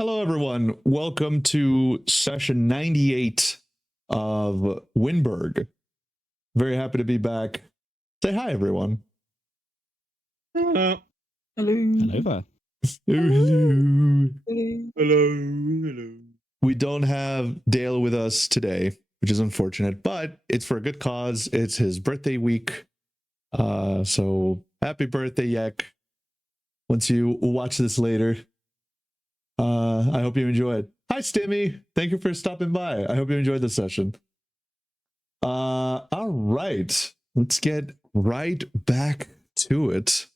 Hello, everyone. Welcome to session 98 of Wyndburgh. Very happy to be back. Say hi, everyone. Hello. Hello there. Hello. Hello. We don't have Dale with us today, which is unfortunate, but it's for a good cause. It's his birthday week. So happy birthday, Yak. Once you watch this later, I hope you enjoyed. Hi, Stimmy. Thank you for stopping by. I hope you enjoyed this session. All right. Let's get right back to it.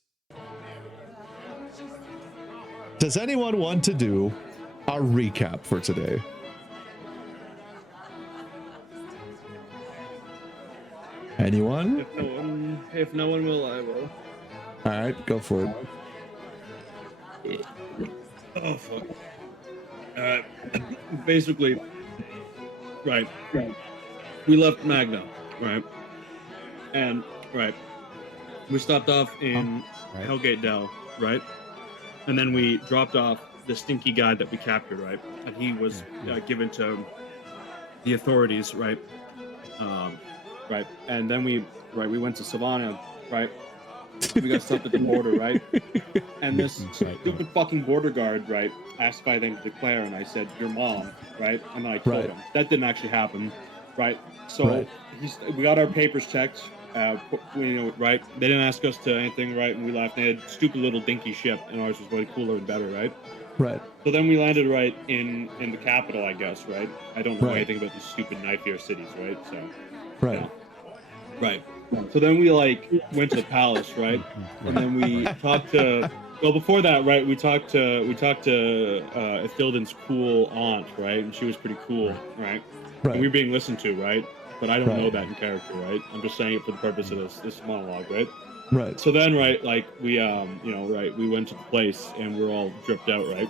Does anyone want to do a recap for today? Anyone? If no one will, I will. All right, go for it. Oh fuck. Basically, right. We left Magna, right, and we stopped off in Hellgate Dell, right, and then we dropped off the stinky guy that we captured, right, and he was given to the authorities, right, right, and then we went to Savannah, right. We got stopped at the border, right? And this stupid fucking border guard, right, asked if I then to declare, and I said, your mom, right? And then I told him. That didn't actually happen, right? So we got our papers checked, right? They didn't ask us to anything, right? And we left. They had a stupid little dinky ship, and ours was way cooler and better, right? Right. So then we landed right in the capital, I guess, right? I don't know anything about these stupid knife-ear cities, right? So. Right. Yeah. Right. So then we went to the palace, right? And then we talked to. Well, before that, right? We talked to Ithilden's cool aunt, right? And she was pretty cool, right? And we were being listened to, right? But I don't know that in character, right? I'm just saying it for the purpose of this monologue, right? Right. So then, right, we we went to the place and we're all dripped out, right?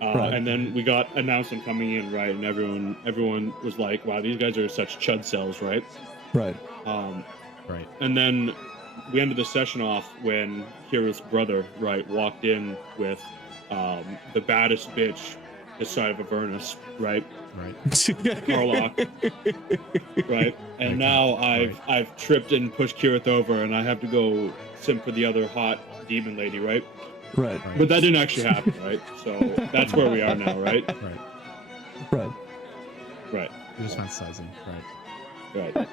And then we got announcement coming in, right? And everyone was like, "Wow, these guys are such chud cells," right? Right. Right. And then we ended the session off when Kira's brother, right, walked in with the baddest bitch this side of Avernus, right? Right. Carlock. Right. And now I've tripped and pushed Kirith over, and I have to go simp for the other hot demon lady, right? Right. But that didn't actually happen, right? So that's where we are now, right? Right. Right. Right. You're just fantasizing, right? Right.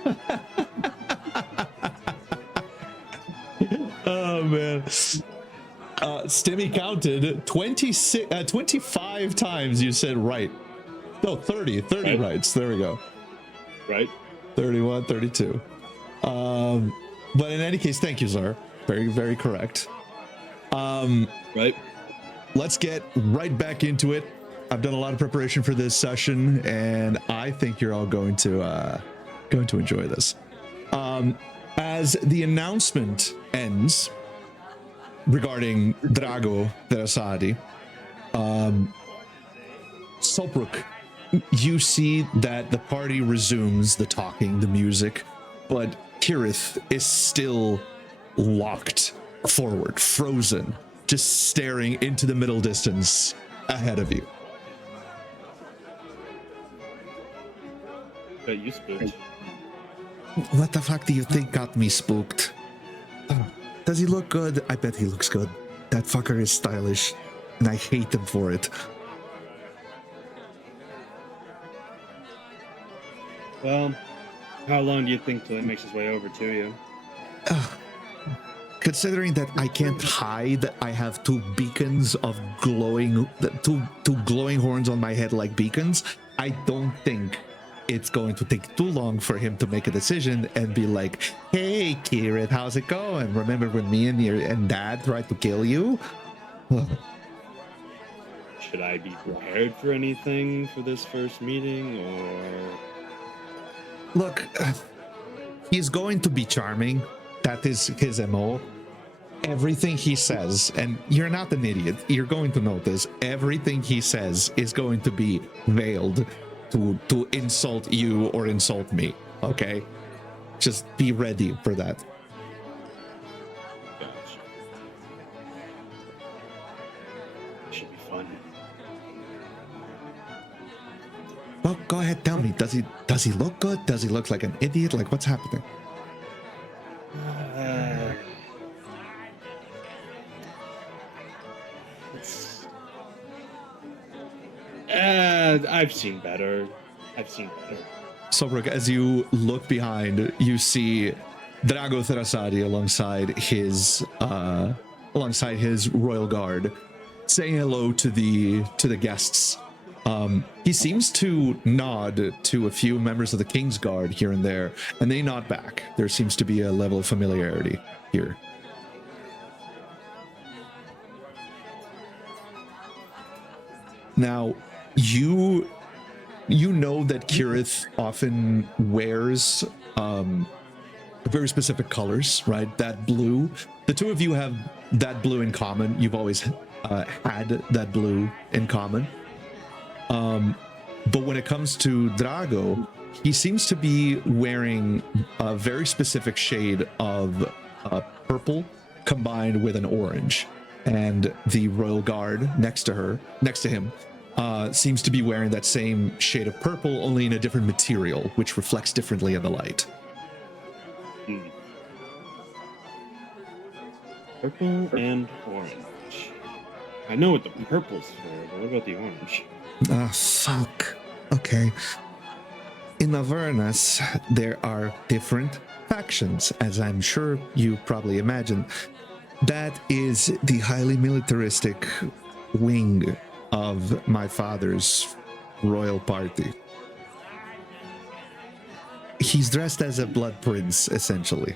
Oh man. Stimmy counted 25 times you said right. No, 30 right. Rights. There we go. Right. 31, 32. But in any case, thank you, sir. Very, very correct. Right. Let's get right back into it. I've done a lot of preparation for this session, and I think you're all going to enjoy this. As the announcement ends regarding Drago Verasadi, Solbrook, you see that the party resumes the talking, the music, but Kirith is still locked forward, frozen, just staring into the middle distance ahead of you. But you spooked. What the fuck do you think got me spooked? Does he look good? I bet he looks good. That fucker is stylish, and I hate him for it. Well, how long do you think till it makes its way over to you? Considering that I can't hide, I have two beacons of glowing, two glowing horns on my head like beacons. I don't think it's going to take too long for him to make a decision and be like, "Hey, Kirith, how's it going? Remember when me and Dad tried to kill you?" Should I be prepared for anything for this first meeting, or? Look, he's going to be charming. That is his MO. Everything he says, and you're not an idiot, you're going to notice, everything he says is going to be veiled to insult you or insult me, okay? Just be ready for that. Gotcha. Should be fun. go ahead, tell me. Does he look good? Does he look like an idiot? Like, what's happening? I've seen better. Sobruk, as you look behind, you see Drago Therasadi alongside his royal guard, saying hello to the guests. He seems to nod to a few members of the King's Guard here and there, and they nod back. There seems to be a level of familiarity here. Now, you know that Kirith often wears very specific colors, right? That blue. The two of you have that blue in common. You've always had that blue in common. But when it comes to Drago, he seems to be wearing a very specific shade of purple combined with an orange. And the royal guard next to him, seems to be wearing that same shade of purple, only in a different material, which reflects differently in the light. Purple and orange. I know what the purple's for, but what about the orange? Fuck. Okay. In Avernus, there are different factions, as I'm sure you probably imagine. That is the highly militaristic wing of my father's royal party. He's dressed as a blood prince, essentially.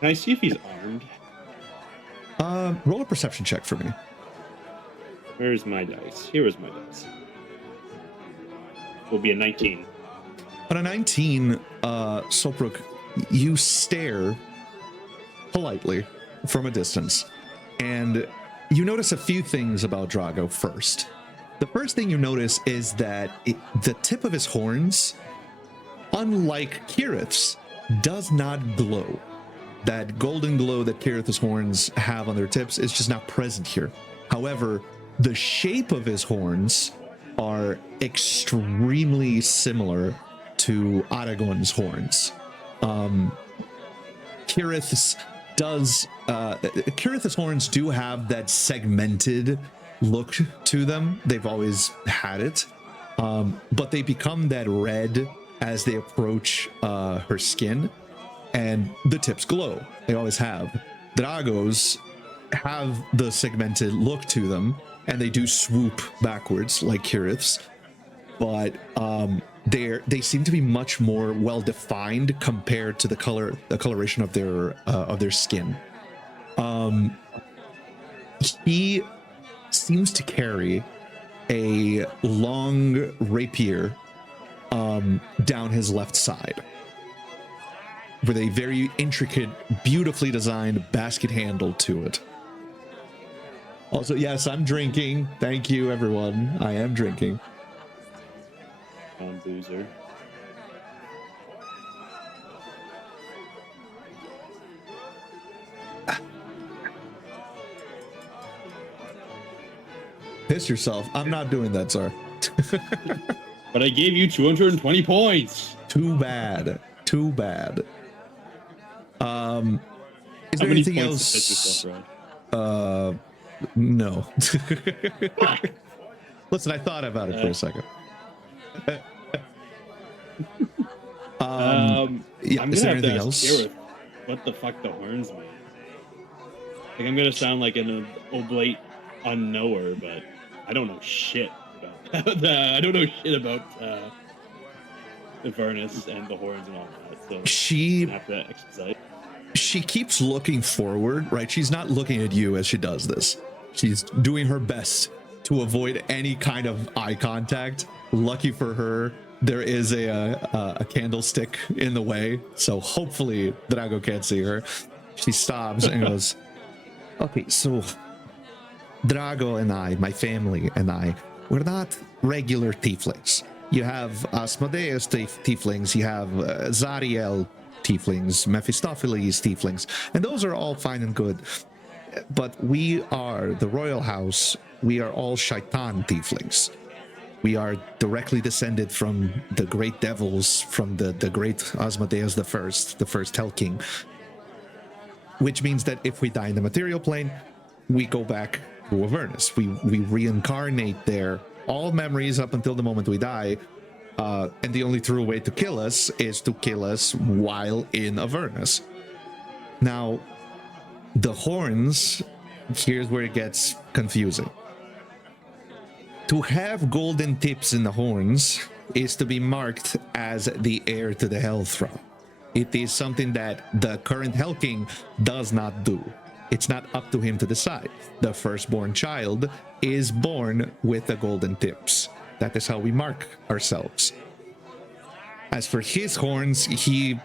Can I see if he's armed? Roll a perception check for me. Where's my dice? Here is my dice. Will be a 19. On a 19, Sopruk, you stare politely from a distance, and you notice a few things about Drago first. The first thing you notice is that the tip of his horns, unlike Kirith's, does not glow. That golden glow that Kirith's horns have on their tips is just not present here. However, the shape of his horns are extremely similar to Aragorn's horns. Kirith's horns do have that segmented look to them. They've always had it, but they become that red as they approach her skin, and the tips glow. They always have. Drago's have the segmented look to them, and they do swoop backwards like Kirith's, but they seem to be much more well defined compared to the coloration of their skin. He seems to carry a long rapier down his left side, with a very intricate, beautifully designed basket handle to it. Also, yes, I'm drinking. Thank you, everyone. I am drinking. Boozer. Piss yourself. I'm not doing that, sir. But I gave you 220 points. Too bad. Too bad. Is there many anything points else? to set yourself, No. Listen, I thought about it for a second. Yeah, I'm is gonna there have anything to ask else? Gareth what the fuck the horns mean. Like, I'm gonna sound like an oblate unknower, but I don't know shit about that. I don't know shit about Avernus and the horns and all that. So She I have to exercise. she keeps looking forward, right? She's not looking at you as she does this. She's doing her best to avoid any kind of eye contact. Lucky for her, there is a candlestick in the way, so hopefully Drago can't see her. She stops and goes, okay, so Drago and I, my family and I, we're not regular tieflings. You have Asmodeus tieflings, you have Zariel tieflings, Mephistopheles tieflings, and those are all fine and good. but we are the royal house. We are all shaitan tieflings. We are directly descended from the great devils, from the great Asmodeus the first Hell King. Which means that if we die in the material plane, we go back to Avernus. We reincarnate there. All memories up until the moment we die. And the only true way to kill us is to kill us while in Avernus. Now, the horns, here's where it gets confusing. To have golden tips in the horns is to be marked as the heir to the Hell Throne. It is something that the current Hell King does not do. It's not up to him to decide. The firstborn child is born with the golden tips. That is how we mark ourselves. As for his horns, he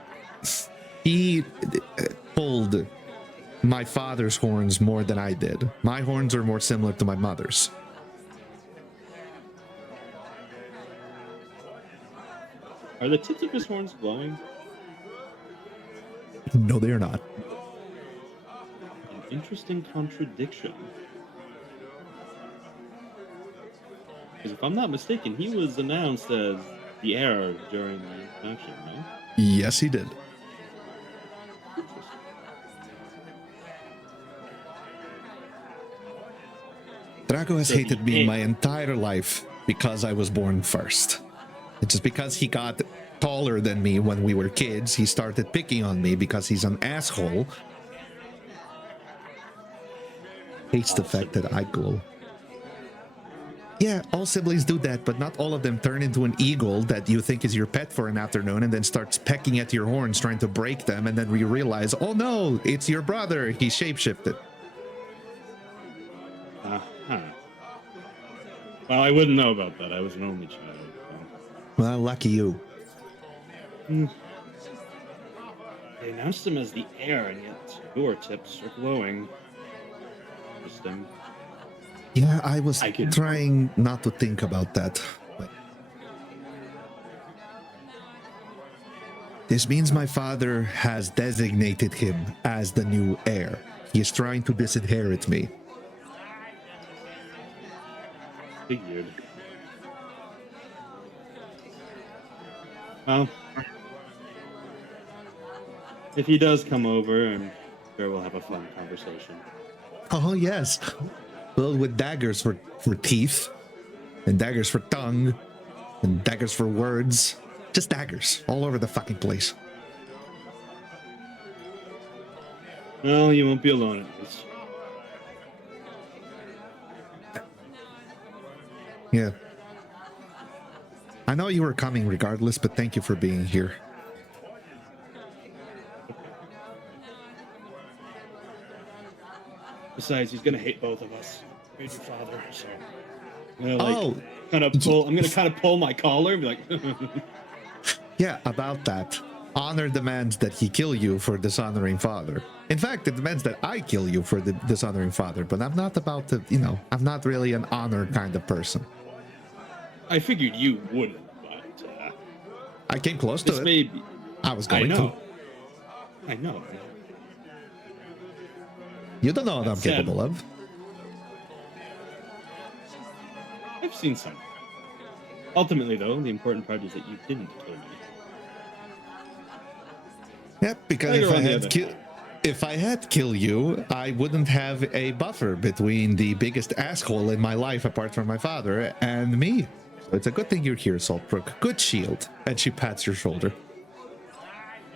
pulled my father's horns more than I did. My horns are more similar to my mother's. Are the tips of his horns glowing? No, they are not. An interesting contradiction. Because if I'm not mistaken, he was announced as the heir during the action, no? Yes, he did. Interesting. Draco has So hated me the- my entire life because I was born first. It's just because he got taller than me when we were kids, he started picking on me because he's an asshole. Hates the fact that I glow. Yeah, all siblings do that, but not all of them turn into an eagle that you think is your pet for an afternoon and then starts pecking at your horns trying to break them, and then you realize, oh no, it's your brother, he shapeshifted. Uh-huh. Well, I wouldn't know about that. I was an only child. Well, lucky you. They announced him as the heir, and yet your tips are glowing. Interesting. Yeah, I was I could- trying not to think about that. This means my father has designated him as the new heir. He is trying to disinherit me. Figured. Well, if he does come over, I'm sure we'll have a fun conversation. Oh, yes. Filled with daggers for teeth, and daggers for tongue, and daggers for words. Just daggers all over the fucking place. Well, you won't be alone at least. Yeah. I know you were coming regardless, but thank you for being here. Besides, he's gonna hate both of us. He's your father, so I'm gonna kind of pull my collar and be like, Yeah, about that. Honor demands that he kill you for dishonoring father. In fact, it demands that I kill you for the dishonoring father, but I'm not about to, I'm not really an honor kind of person. I figured you wouldn't, but I came close to this it. may be. I was I going know. to. I know. You don't know what I'm Said- capable of. I've seen some. Ultimately, though, the important part is that you didn't kill me. Yep, because Tiger if I on the had other hand. if I had killed you, I wouldn't have a buffer between the biggest asshole in my life apart from my father and me. So it's a good thing you're here, Saltbrook. Good shield. And she pats your shoulder.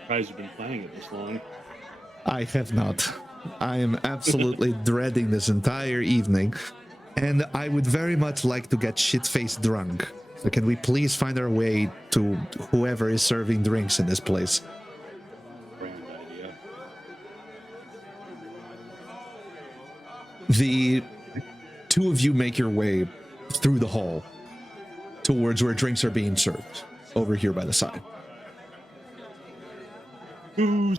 Surprised you've been playing it this long. I have not. I am absolutely dreading this entire evening, and I would very much like to get shit-faced drunk. So can we please find our way to whoever is serving drinks in this place? Grand idea. The two of you make your way through the hall towards where drinks are being served, over here by the side. Ooh.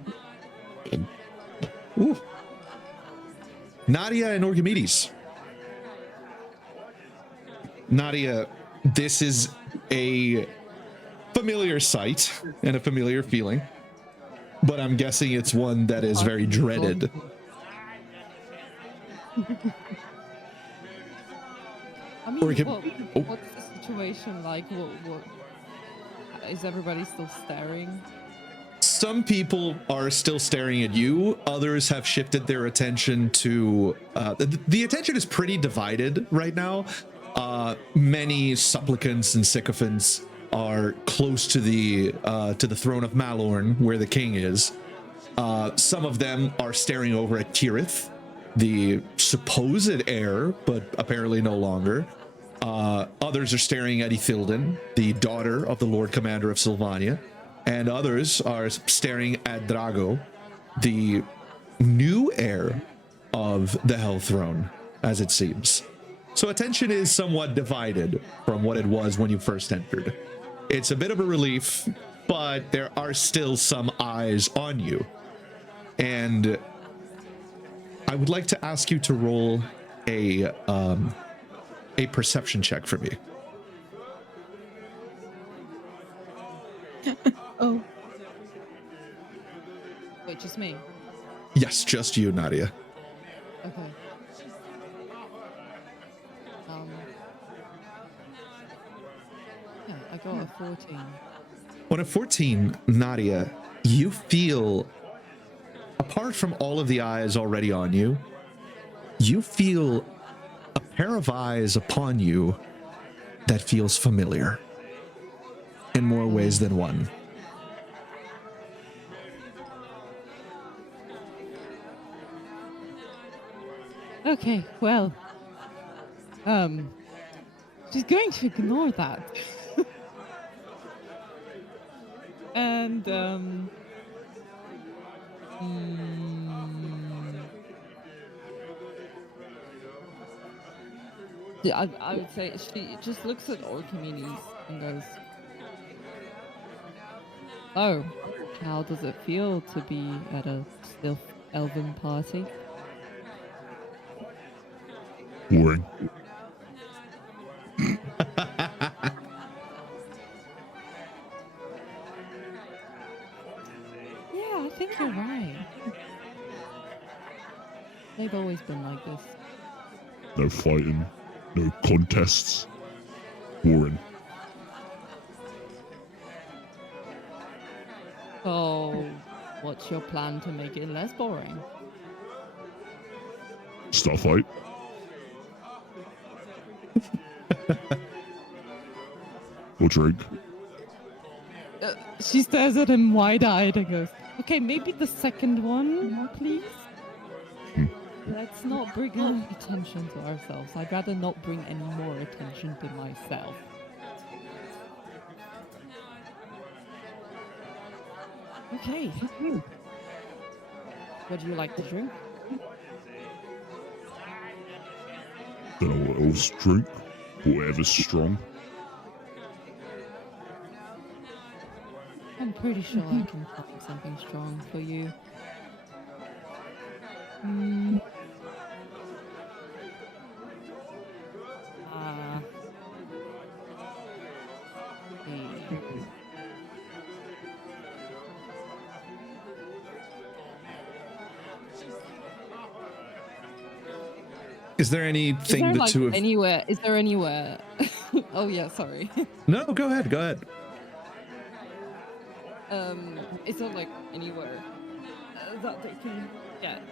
Nadia and Orchimedes. Nadia, this is a familiar sight and a familiar feeling, but I'm guessing it's one that is very dreaded. I mean, Or we can- what's the situation like? What is everybody still staring? Some people are still staring at you. Others have shifted their attention to the attention is pretty divided right now. Many supplicants and sycophants are close to the throne of Malorn, where the king is. Some of them are staring over at Tirith, the supposed heir, but apparently no longer. Others are staring at Ithilden, the daughter of the Lord Commander of Sylvania, and others are staring at Drago, the new heir of the Hell Throne, as it seems. So attention is somewhat divided from what it was when you first entered. It's a bit of a relief, but there are still some eyes on you. And I would like to ask you to roll a perception check for me. Oh. Wait, just me? Yes, just you, Nadia. Okay. Yeah, I got a 14. On a 14, Nadia, you feel, apart from all of the eyes already on you, you feel a pair of eyes upon you that feels familiar in more ways than one. Okay, well, she's going to ignore that. And, yeah, I would say she just looks at Orchimedes and goes, "Oh, how does it feel to be at a still elven party?" Boring. Yeah, I think you're right. They've always been like this. No fighting. No contests. Boring. So, what's your plan to make it less boring? Start a fight. Or drink. She stares at him wide-eyed and goes, "Okay, maybe the second one, please? Let's not bring any attention to ourselves. I'd rather not bring any more attention to myself." Okay. What do you like to drink? Don't know what else to drink. Whatever's strong. I'm pretty sure I can find something strong for you. Is there anything the two of anywhere? Is there anywhere? Oh yeah, sorry. No, go ahead, go ahead. Is there like anywhere that they can get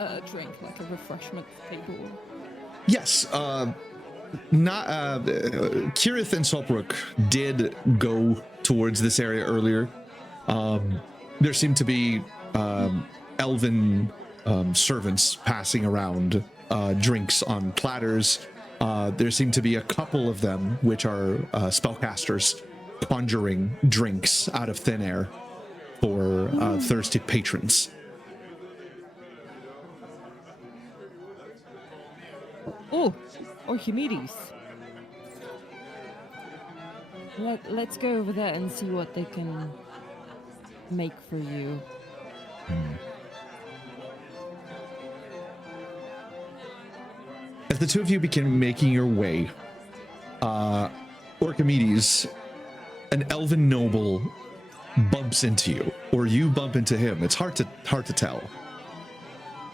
a drink, like a refreshment table? Yes, Kirith and Solbrook did go towards this area earlier. There seemed to be elven servants passing around drinks on platters. There seem to be a couple of them, which are spellcasters, conjuring drinks out of thin air for thirsty patrons. Oh, Orchimedes. Let's go over there and see what they can make for you. As the two of you begin making your way, Orchimedes, an elven noble, bumps into you, or you bump into him. It's hard to tell.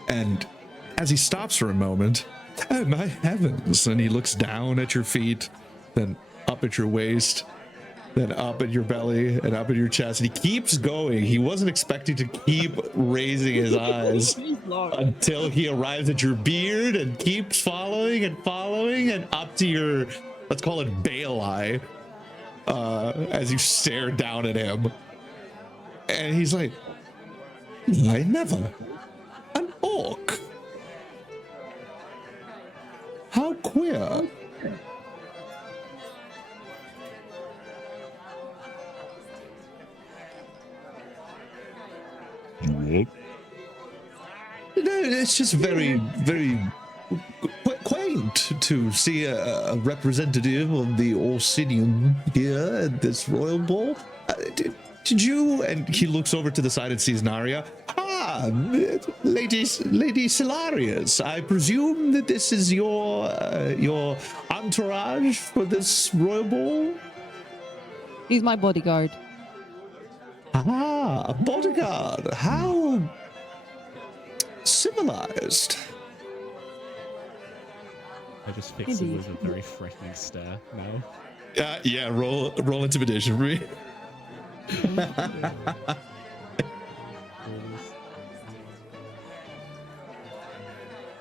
And as he stops for a moment, oh my heavens, and he looks down at your feet, then up at your waist, then up at your belly, and up at your chest, and he keeps going. He wasn't expecting to keep raising his eyes until he arrives at your beard and keeps following and following and up to your, let's call it bale eye, as you stare down at him. And he's like, I never. An orc. How queer. You what? No, it's just very, very quaint to see a representative of the Orsinium here at this royal ball. Did you? And he looks over to the side and sees Naria. Ah, Lady Solarius. I presume that this is your entourage for this royal ball. He's my bodyguard. Ah, a bodyguard. How civilized. I just fix him with a very threatening stare now. Yeah. Roll intimidation for me.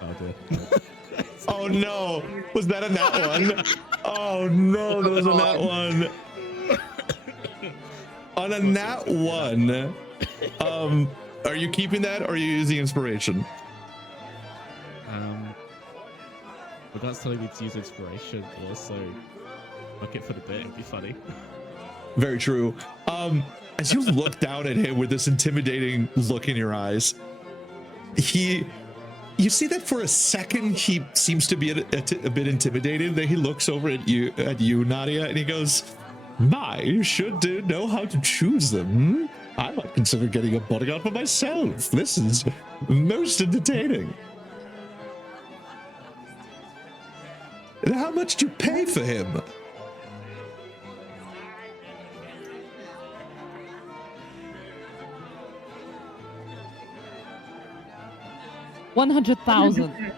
Oh dear. Oh no! Was that a nat one? Oh no, that was a nat one. On a nat one, are you keeping that or are you using inspiration? But that's telling me to use inspiration, but also book it for the bit, it'd be funny. Very true. As you look down at him with this intimidating look in your eyes, you see that for a second he seems to be a bit intimidated. Then he looks over at you, Nadia, and he goes, "My, you should know how to choose them. I might consider getting a bodyguard for myself. This is most entertaining." And how much do you pay for him? $100,000.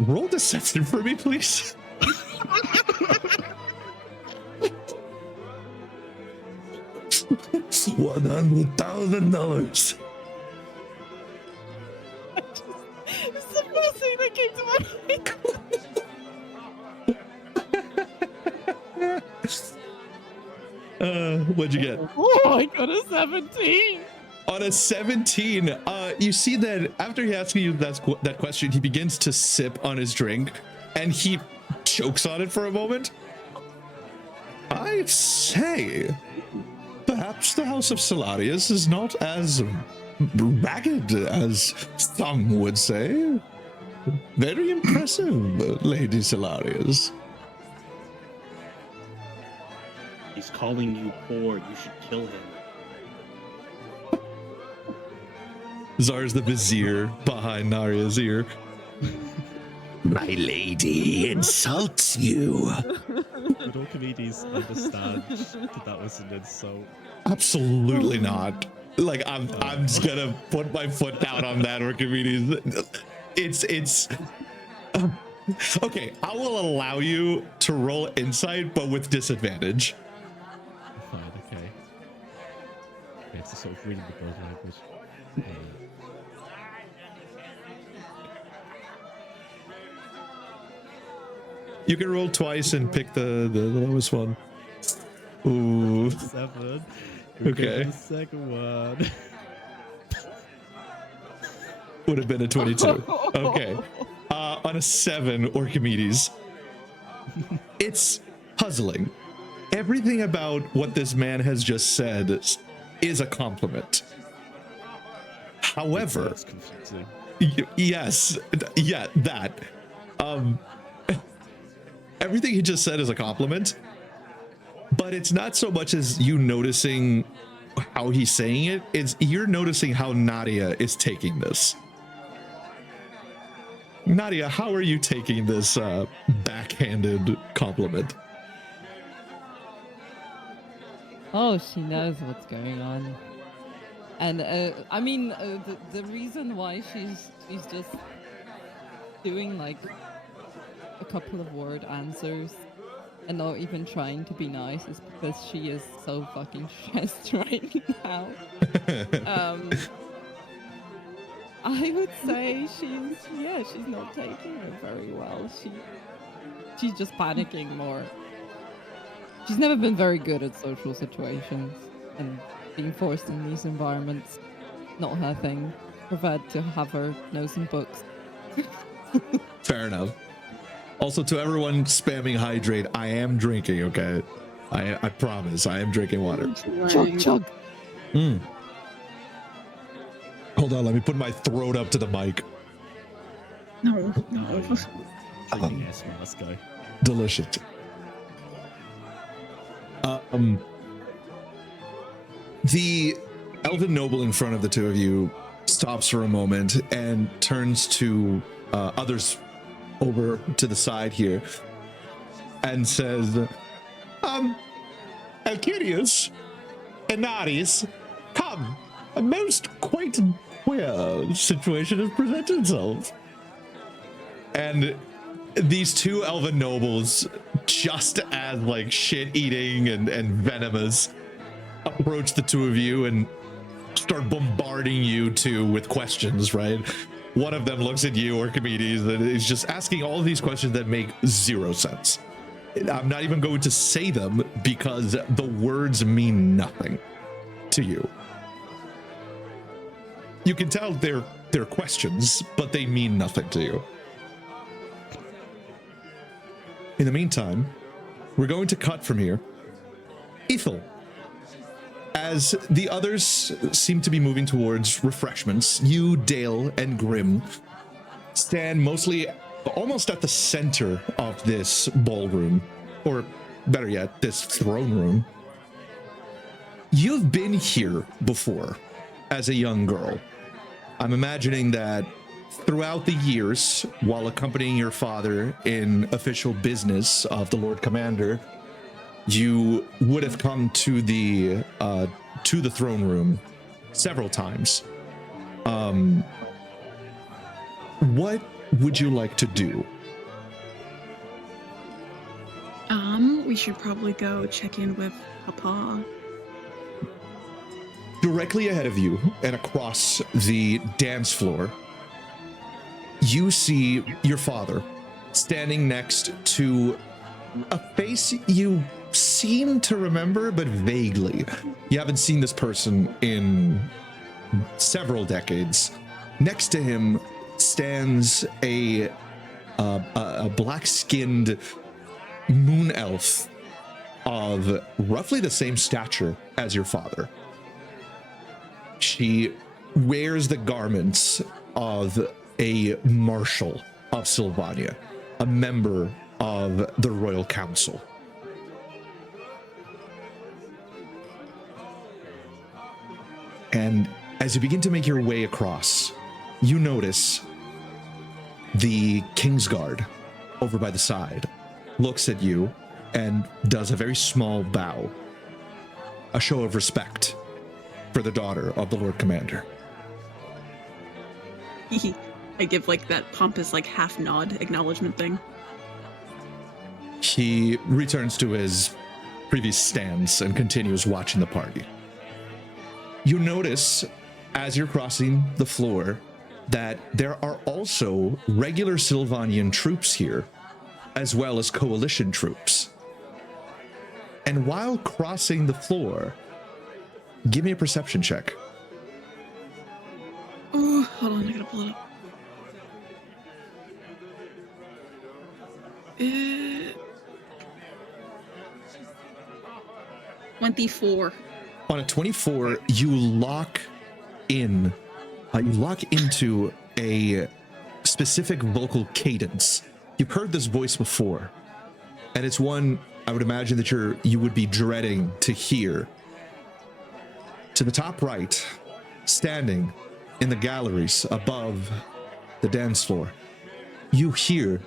Roll deception for me, please. $100,000. It's the first thing that came to my mind. What'd you get? Oh, I got a 17. On a 17, you see that after he asks you that question, he begins to sip on his drink, and he chokes on it for a moment. I'd say, perhaps the House of Solarius is not as ragged as some would say. Very impressive, Lady Solarius. He's calling you poor. You should kill him. Zar's the vizier behind Naria's ear. My lady insults you. Would all comedians understand that was an insult? Absolutely not. Like I'm just gonna put my foot down on that, Archimedes. It's okay. I will allow you to roll insight, but with disadvantage. Fine, okay. Okay, it's sort of reading the body language. You can roll twice and pick the lowest one. Ooh. 7. Okay. The second one. Would have been a 22. Okay. On a 7, Archimedes. It's puzzling. Everything about what this man has just said is a compliment. However, That's confusing. yes, yeah, that. Everything he just said is a compliment, but it's not so much as you noticing how he's saying it, it's you're noticing how Nadia is taking this. Nadia, how are you taking this backhanded compliment? Oh, she knows what's going on. And I mean, the reason why she's just doing like a couple of word answers and not even trying to be nice is because she is so fucking stressed right now. I would say she's not taking it very well. She's just panicking more. She's never been very good at social situations, and being forced in these environments, not her thing. Preferred to have her know some books. Fair enough. Also, to everyone spamming hydrate, I am drinking, okay? I promise, I am drinking water. Chug, chug. Hold on, let me put my throat up to the mic. No. Drinking Esma, let's go. Delicious. The elven noble in front of the two of you stops for a moment and turns to others over to the side here and says, Alcurius and Naris, come, a most quite queer situation has presented itself. And these two elven nobles, just as like shit-eating and venomous, approach the two of you and start bombarding you two with questions, right? One of them looks at you, Archimedes, and is just asking all of these questions that make zero sense. I'm not even going to say them because the words mean nothing to you. You can tell they're questions, but they mean nothing to you. In the meantime, we're going to cut from here. Ethel, as the others seem to be moving towards refreshments, you, Dale, and Grim stand mostly almost at the center of this ballroom, or better yet, this throne room. You've been here before as a young girl. I'm imagining that throughout the years, while accompanying your father in official business of the Lord Commander, you would have come to the throne room several times. What would you like to do? We should probably go check in with Papa. Directly ahead of you and across the dance floor, you see your father standing next to a face you seem to remember, but vaguely. You haven't seen this person in several decades. Next to him stands a black-skinned moon elf of roughly the same stature as your father. She wears the garments of a marshal of Sylvania, a member of the Royal Council. And as you begin to make your way across, you notice the Kingsguard over by the side looks at you and does a very small bow, a show of respect for the daughter of the Lord Commander. I give like that pompous like half nod acknowledgement thing. He returns to his previous stance and continues watching the party. You notice as you're crossing the floor that there are also regular Sylvanian troops here, as well as coalition troops. And while crossing the floor, give me a perception check. Oh, hold on, I gotta pull it up. 24. On a 24, you lock in. You lock into a specific vocal cadence. You've heard this voice before, and it's one I would imagine that you would be dreading to hear. To the top right, standing in the galleries above the dance floor, you hear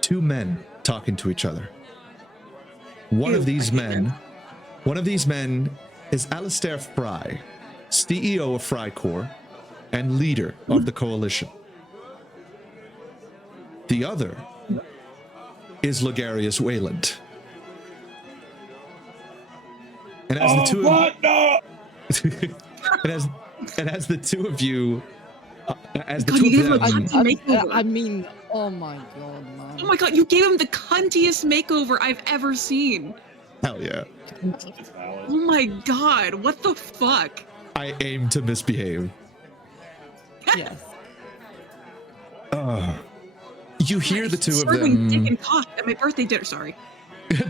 two men talking to each other. One of these men is Alistair Fry, CEO of Frycore and leader of the coalition. The other is Logarius Wayland. And as the two what? No! and as the two of you, as the God, two you of gave him a them, cunty makeover. I mean, oh my god, man. Oh my god, you gave him the cuntiest makeover I've ever seen. hell yeah, Oh my god, what the fuck? I aim to misbehave. Yes. You hear the two of Serving dick them. and cock at my birthday dinner. Sorry.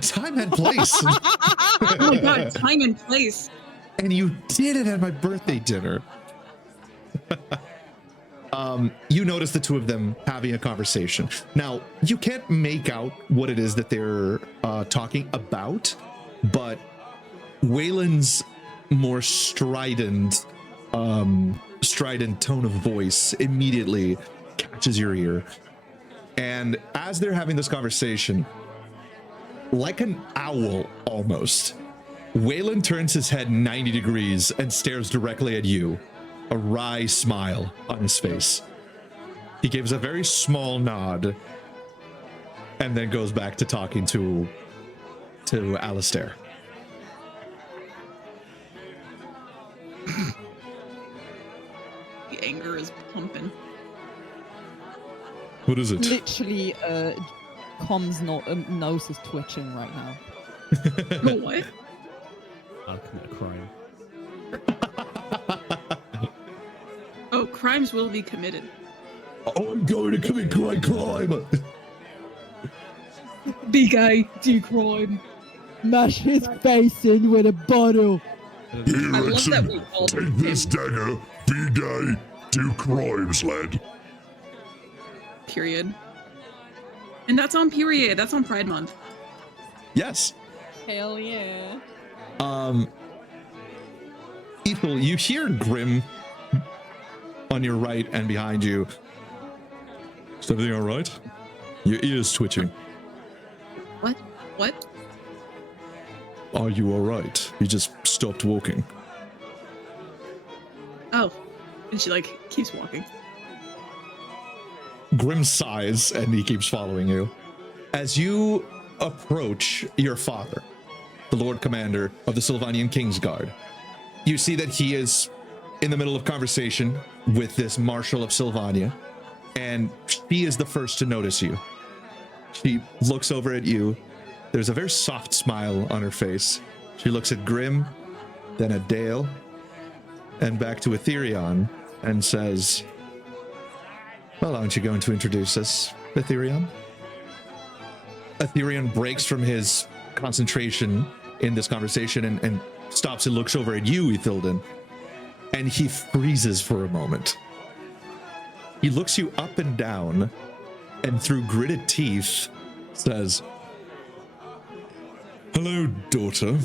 Time and place. Oh my god, time and place. And you did it at my birthday dinner. You notice the two of them having a conversation. Now, you can't make out what it is that they're talking about, but Wayland's more strident tone of voice immediately catches your ear. And as they're having this conversation, like an owl almost, Wayland turns his head 90 degrees and stares directly at you, a wry smile on his face. He gives a very small nod and then goes back to talking to Alistair. The anger is pumping. What is it? Literally, Com's nose is twitching right now. Oh, what? I'll commit a crime. Oh, crimes will be committed. Oh, I'm going to commit crime. Big guy, do crime. Mash his face in with a bottle. Here, I love that we Exon, all take this dagger, be gay, do crimes, lad. Period. And that's on period. That's on Pride Month. Yes. Hell yeah. Ethel, you hear Grim on your right and behind you. Is everything all right? Your ear's twitching. What? What? Are you all right? You just stopped walking. Oh. And she, like, keeps walking. Grim sighs and he keeps following you. As you approach your father, the Lord Commander of the Sylvanian Kingsguard, you see that he is in the middle of conversation with this Marshal of Sylvania, and she is the first to notice you. She looks over at you. There's a very soft smile on her face. She looks at Grim, then at Dale, and back to Etherion, and says, "Well, aren't you going to introduce us, Etherion?" Etherion breaks from his concentration in this conversation and stops and looks over at you, Ethilden, and he freezes for a moment. He looks you up and down, and through gritted teeth says, "Hello, daughter."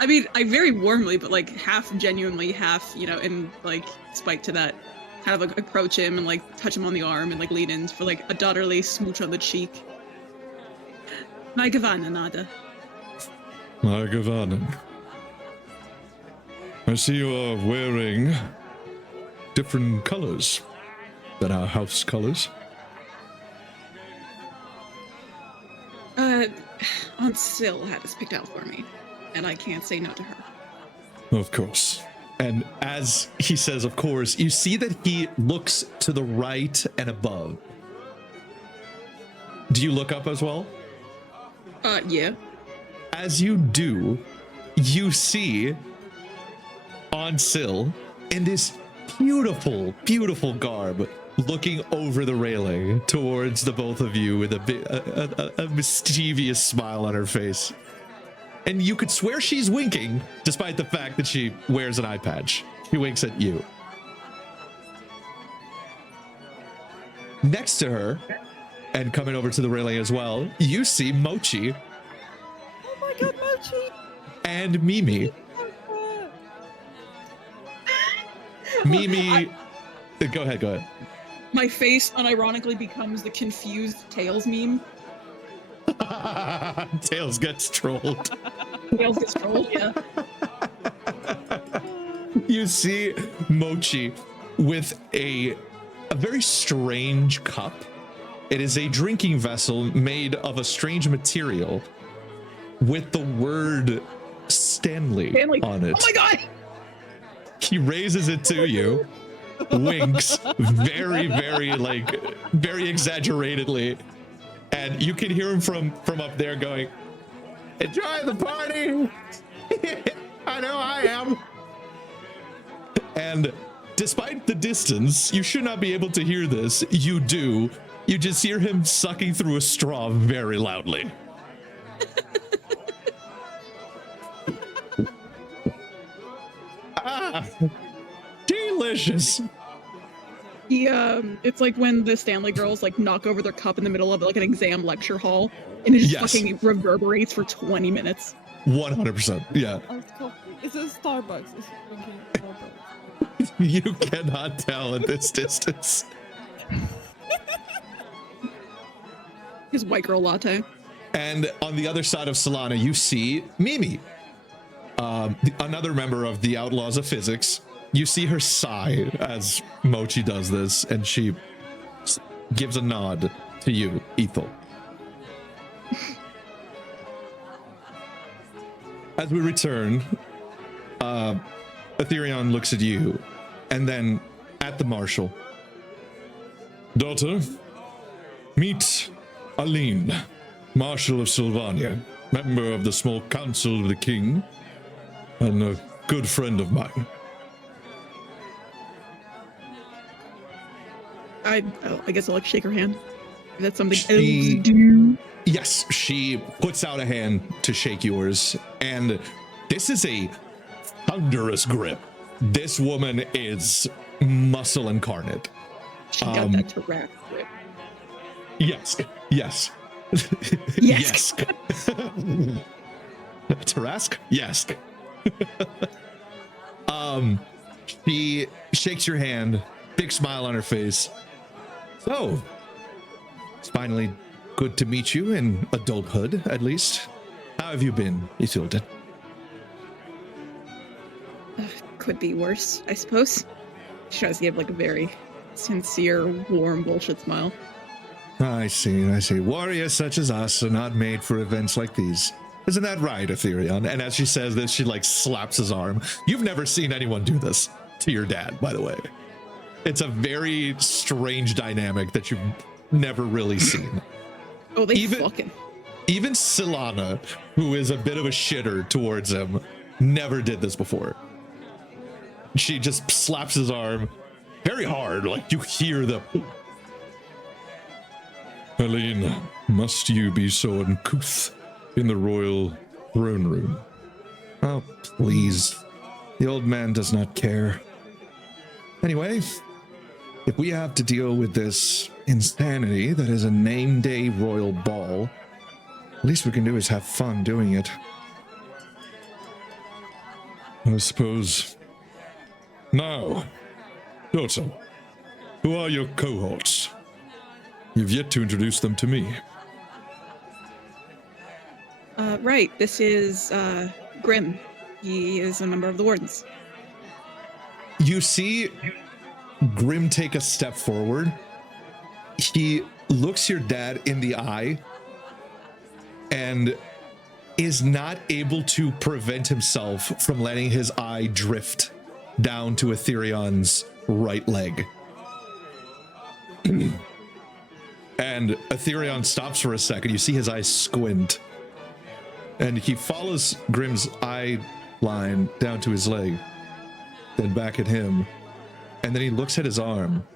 I mean, I very warmly, but like half genuinely, half, you know, in like spite to that, kind of like approach him and like touch him on the arm and like lean in for like a daughterly smooch on the cheek. My Gavana Nada. My Gavanen. I see you are wearing different colors than our house colors. Aunt Syl had this picked out for me, and I can't say no to her. Of course. And as he says, of course, you see that he looks to the right and above. Do you look up as well? Yeah. As you do, you see Aunt Syl in this beautiful, beautiful garb looking over the railing towards the both of you with a mischievous smile on her face. And you could swear she's winking, despite the fact that she wears an eye patch. She winks at you. Next to her, and coming over to the railing as well, you see Mochi Oh my god, Mochi! and Mimi. Mimi, go ahead. My face unironically becomes the confused Tails meme. Tails gets trolled. Tails gets trolled, yeah. You see Mochi with a very strange cup. It is a drinking vessel made of a strange material with the word Stanley on it. Oh my god! He raises it to you, winks very, very exaggeratedly, and you can hear him from up there going, "Enjoy the party." I know I am. And despite the distance, you should not be able to hear this. You do. You just hear him sucking through a straw very loudly. Ah, delicious. It's like when the Stanley girls like knock over their cup in the middle of like an exam lecture hall, and it just fucking reverberates for 20 minutes. 100%. Yeah. It's a Starbucks. It's drinking Starbucks. You cannot tell at this distance. His white girl latte. And on the other side of Solana, you see Mimi, another member of the Outlaws of Physics. You see her sigh as Mochi does this, and she gives a nod to you, Ethel. As we return, Ethereon looks at you, and then at the Marshal. Daughter, meet Aline, Marshal of Sylvania, member of the small council of the king, and a good friend of mine. I guess I'll like shake her hand. That's something She- elves do. Yes, she puts out a hand to shake yours, and this is a thunderous grip. This woman is muscle incarnate. She got that Tarrasque grip. Yes, yes. Yes. Tarrasque? Yes. She shakes your hand, big smile on her face. So, it's finally good to meet you in adulthood, at least. How have you been, Isilda? Could be worse, I suppose. She tries to give like a very sincere, warm bullshit smile. I see, I see. Warriors such as us are not made for events like these. Isn't that right, Ethereon? And as she says this, she like slaps his arm. You've never seen anyone do this to your dad, by the way. It's a very strange dynamic that you've never really seen. Oh, they Even Silana, who is a bit of a shitter towards him, never did this before. She just slaps his arm very hard, like you hear the... Aline, must you be so uncouth in the royal throne room? Oh, please. The old man does not care. Anyway, if we have to deal with this insanity that is a name day royal ball, the least we can do is have fun doing it. I suppose. Now, daughter, who are your cohorts? You've yet to introduce them to me. Right, this is Grim. He is a member of the Wardens. You see Grim take a step forward. He looks your dad in the eye and is not able to prevent himself from letting his eye drift down to Etherion's right leg. And Etherion stops for a second. You see his eyes squint. And he follows Grim's eye line down to his leg, then back at him. And then he looks at his arm,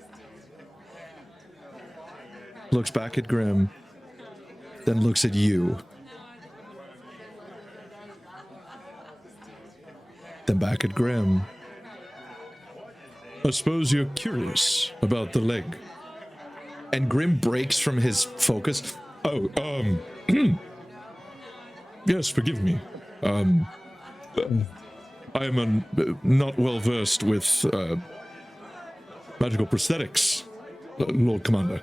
looks back at Grim, then looks at you. Then back at Grim. I suppose you're curious about the leg. And Grim breaks from his focus. Oh, yes, forgive me. I am not well versed with magical prosthetics, Lord Commander.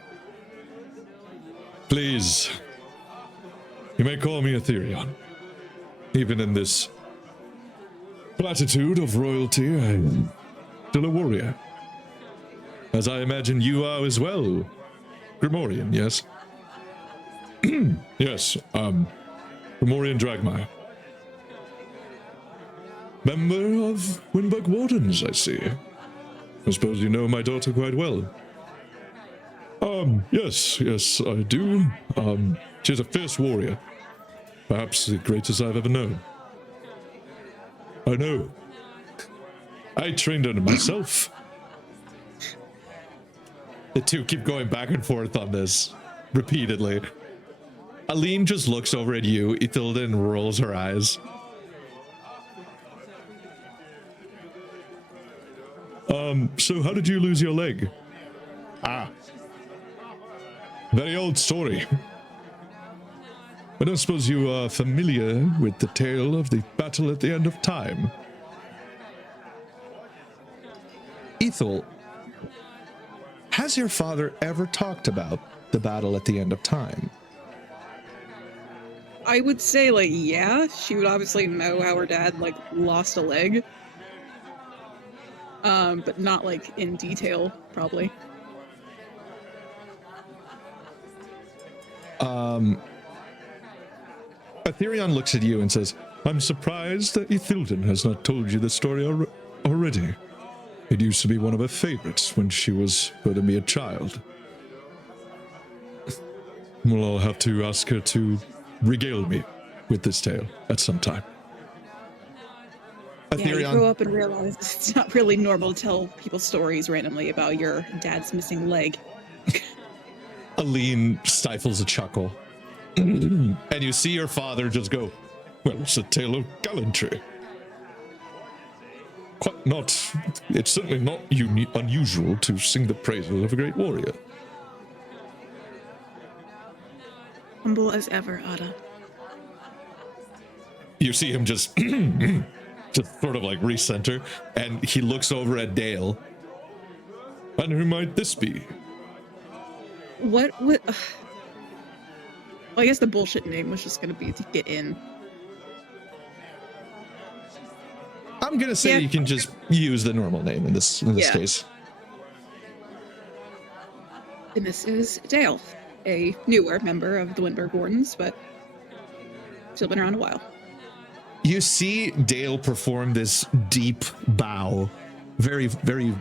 Please, You may call me Aetherion. Even in this platitude of royalty, I'm still a warrior. As I imagine you are as well. Grimorian, yes? Yes, Grimorian Dragmire. Member of Wyndburgh Wardens, I see. I suppose you know my daughter quite well. Yes, I do. She's a fierce warrior. Perhaps the greatest I've ever known. I know. I trained her myself. The two keep going back and forth on this repeatedly. Aline just looks over at you. Ithilda and rolls her eyes. So how did you lose your leg? Very old story. I don't suppose you are familiar with the tale of the battle at the end of time. Ethel, has your father ever talked about the battle at the end of time? I would say, like, yeah, she would obviously know how her dad, like, lost a leg. But not, like, in detail, probably. Aetherion looks at you and says, I'm surprised that Ithilden has not told you the story already. It used to be one of her favorites when she was but a mere child. Well, I'll have to ask her to regale me with this tale at some time. Yeah, you grow up and realize it's not really normal to tell people stories randomly about your dad's missing leg. Aline stifles a chuckle. And you see your father just go, well, it's a tale of gallantry. Quite not. It's certainly not unusual to sing the praises of a great warrior. Humble as ever, Ada. You see him just just sort of like recenter, and he looks over at Dale. And who might this be? What would... Well, I guess the bullshit name was just gonna be to get in. I'm gonna say you can just use the normal name in this case. And this is Dale, a newer member of the Wyndburgh Wardens, but still been around a while. You see Dale perform this deep bow, very flowery,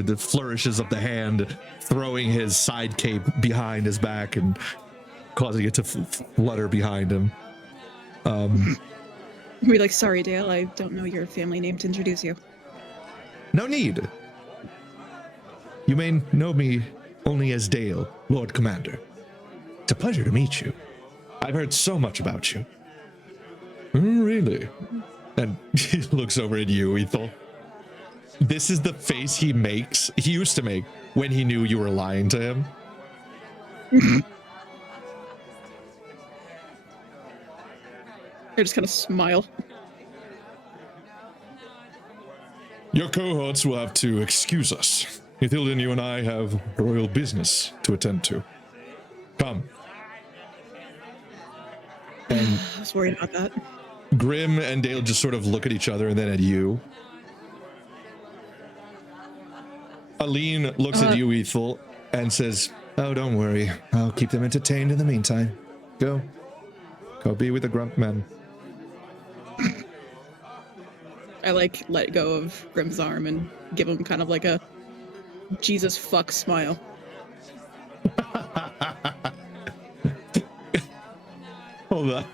the flourishes of the hand, throwing his side cape behind his back and causing it to flutter behind him. We're like, sorry, Dale, I don't know your family name to introduce you. No need. You may know me only as Dale, Lord Commander. It's a pleasure to meet you. I've heard so much about you. Really? And he looks over at you, Ethel. This is the face he used to make when he knew you were lying to him. I just kind of smile. Your cohorts will have to excuse us. Ithilden, you and I have royal business to attend to. Come. And I was worried about that. Grim and Dale just sort of look at each other and then at you. Aline looks at you, Ethel, and says, oh, don't worry. I'll keep them entertained in the meantime. Go be with the grunt men. I let go of Grim's arm and give him kind of like a Jesus fuck smile. Hold on.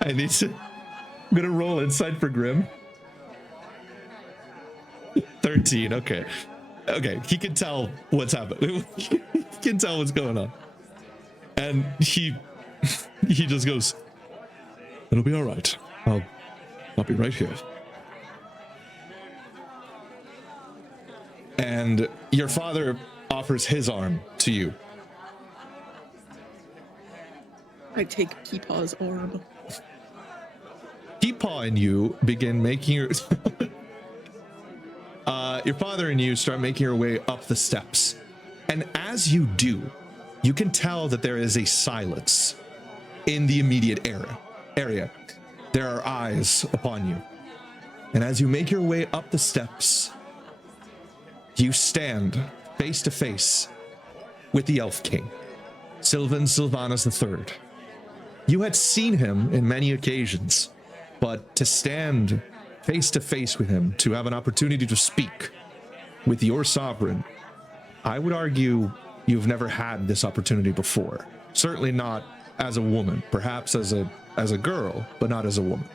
I'm gonna roll insight for Grim. 13, okay. Okay, he can tell what's happening. He can tell what's going on. And he just goes, it'll be all right. I'll be right here. And your father offers his arm to you. I take Keepaw's arm. Keepaw and you begin making your your father and you start making your way up the steps. And as you do, you can tell that there is a silence in the immediate area. There are eyes upon you. And as you make your way up the steps, you stand face to face with the Elf King, Sylvan Sylvanus III. You had seen him in many occasions, but to stand face to face with him, to have an opportunity to speak with your sovereign, I would argue you've never had this opportunity before. Certainly not as a woman, perhaps as a girl, but not as a woman.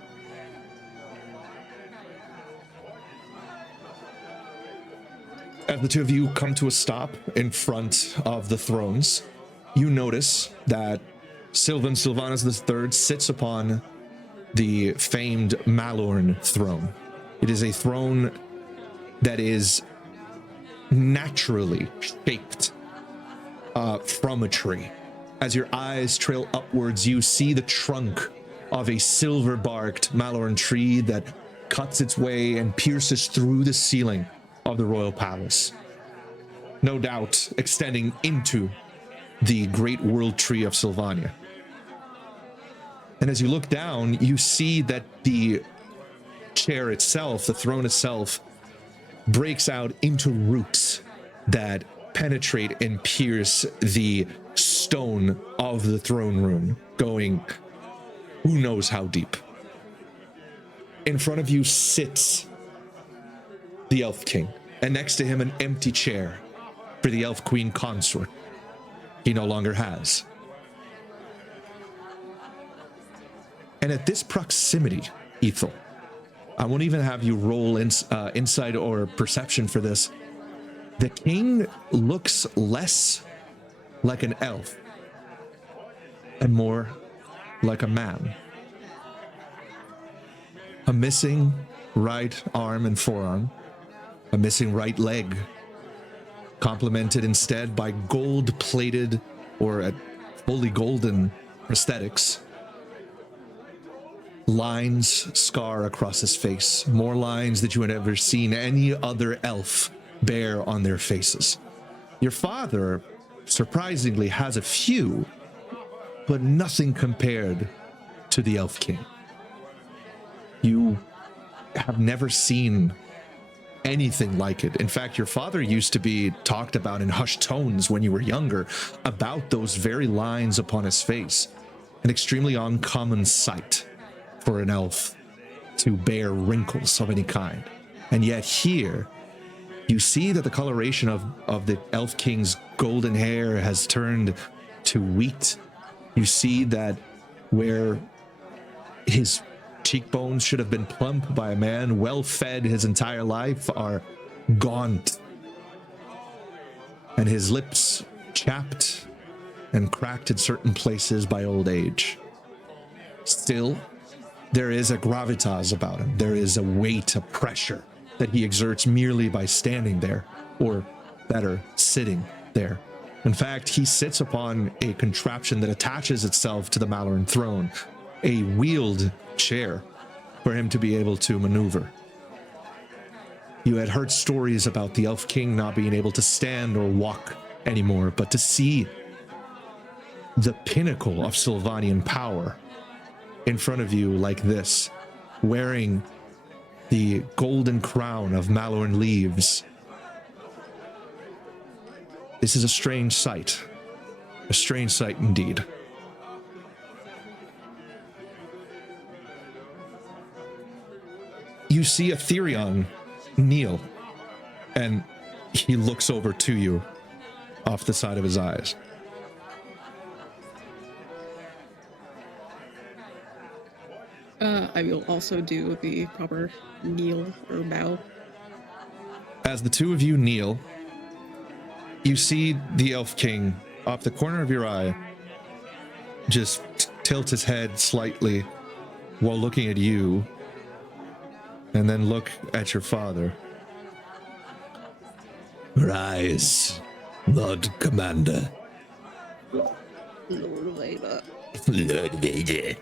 As the two of you come to a stop in front of the thrones, you notice that Sylvan Sylvanus III sits upon the famed Malorn throne. It is a throne that is naturally shaped from a tree. As your eyes trail upwards, you see the trunk of a silver-barked Malorn tree that cuts its way and pierces through the ceiling of the royal palace. No doubt extending into the great world tree of Sylvania. And as you look down, you see that the chair itself, the throne itself, breaks out into roots that penetrate and pierce the stone of the throne room, going who knows how deep. In front of you sits the Elf King, and next to him an empty chair for the Elf Queen consort he no longer has. And at this proximity, Ethel, I won't even have you roll insight or perception for this. The king looks less like an elf and more like a man. A missing right arm and forearm, a missing right leg, complemented instead by gold-plated or fully golden prosthetics. Lines scar across his face, more lines that you had ever seen any other elf bear on their faces. Your father, surprisingly, has a few, but nothing compared to the Elf King. You have never seen anything like it. In fact, your father used to be talked about in hushed tones when you were younger about those very lines upon his face. An extremely uncommon sight for an elf to bear wrinkles of any kind. And yet here, you see that the coloration of the Elf King's golden hair has turned to wheat. You see that where his cheekbones should have been plump by a man well fed his entire life are gaunt, and his lips chapped and cracked in certain places by old age. Still, there is a gravitas about him. There is a weight, a pressure that he exerts merely by standing there, or better, sitting there. In fact, he sits upon a contraption that attaches itself to the Malorn throne, a wheeled chair for him to be able to maneuver. You had heard stories about the Elf King not being able to stand or walk anymore, but to see the pinnacle of Sylvanian power in front of you like this, wearing the golden crown of Malorn leaves. This is a strange sight indeed. You see Aetherion kneel, and he looks over to you off the side of his eyes. I will also do the proper kneel or bow. As the two of you kneel, you see the Elf King, off the corner of your eye, just tilt his head slightly while looking at you, and then look at your father. Rise, Lord Commander. Lord Vader. Lord Vader.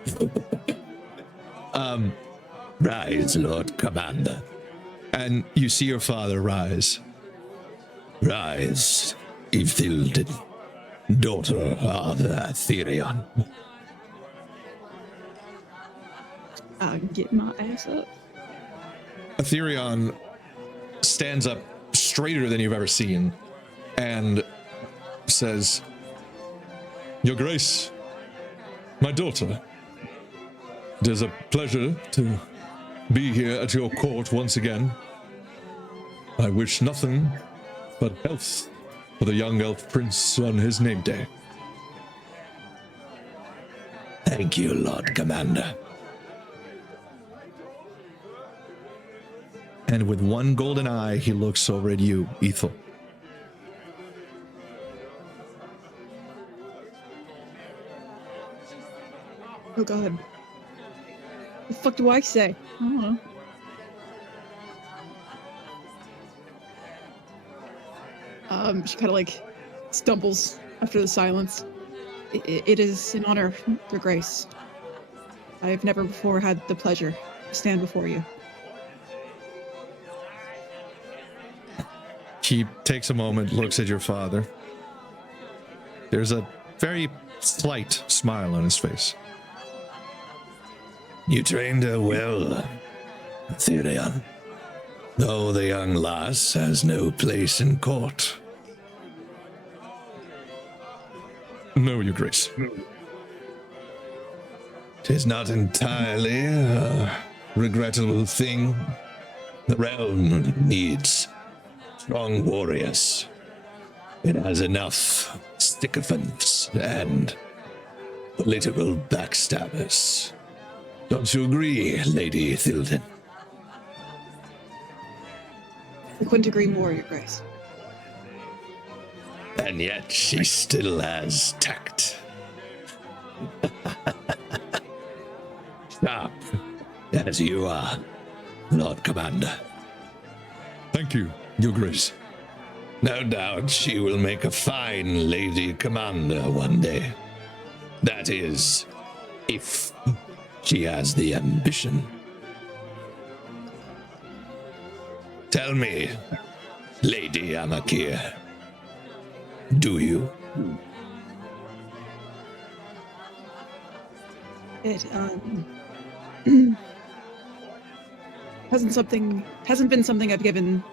Rise, Lord Commander. And you see your father rise. Rise, Ithilden. daughter of Aetherion. Get my ass up. Aetherion stands up straighter than you've ever seen and says, Your Grace, my daughter, it is a pleasure to be here at your court once again. I wish nothing but health for the young elf prince on his name day. Thank you, Lord Commander. And with one golden eye, he looks over at you, Ethel. Oh god. The fuck do I say? I don't know. She kind of like stumbles after the silence. It is an honor, Your Grace. I've never before had the pleasure to stand before you. He takes a moment, looks at your father. There's a very slight smile on his face. You trained her well, Aetherion. Though the young lass has no place in court. No, Your Grace. Tis not entirely a regrettable thing. The realm needs strong warriors. It has enough sycophants and political backstabbers. Don't you agree, Lady Thilden? I couldn't agree more, Your Grace. And yet she still has tact. Sharp, as you are, Lord Commander. Thank you, Your Grace. No doubt she will make a fine Lady Commander one day. That is, if she has the ambition. Tell me, Lady Amakir, do you? It hasn't been something I've given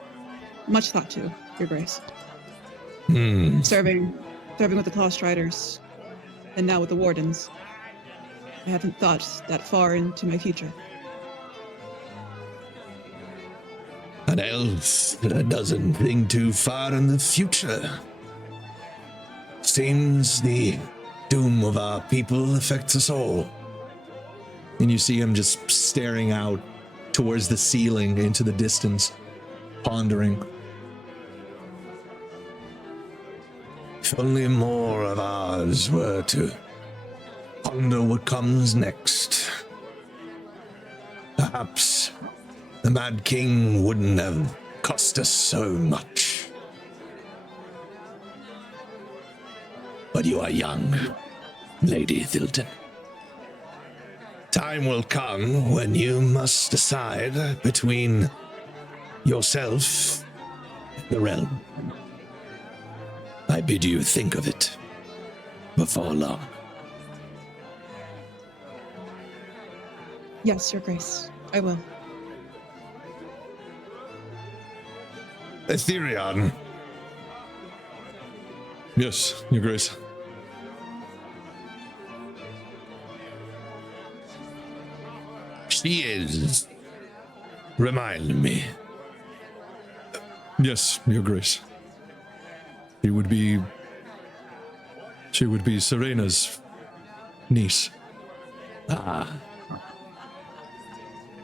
much thought to, Your Grace. Serving with the Claw Striders, and now with the Wardens. I haven't thought that far into my future. An elf doesn't think too far in the future. Seems the doom of our people affects us all. And you see him just staring out towards the ceiling into the distance, pondering. If only more of ours were to ponder what comes next. Perhaps the Mad King wouldn't have cost us so much. But you are young, Lady Thilton. Time will come when you must decide between yourself and the realm. I bid you think of it before long. Yes, Your Grace, I will. Aetherion, Yes, Your Grace. she is. Remind me. Yes, Your Grace. She would be Serena's niece. Ah.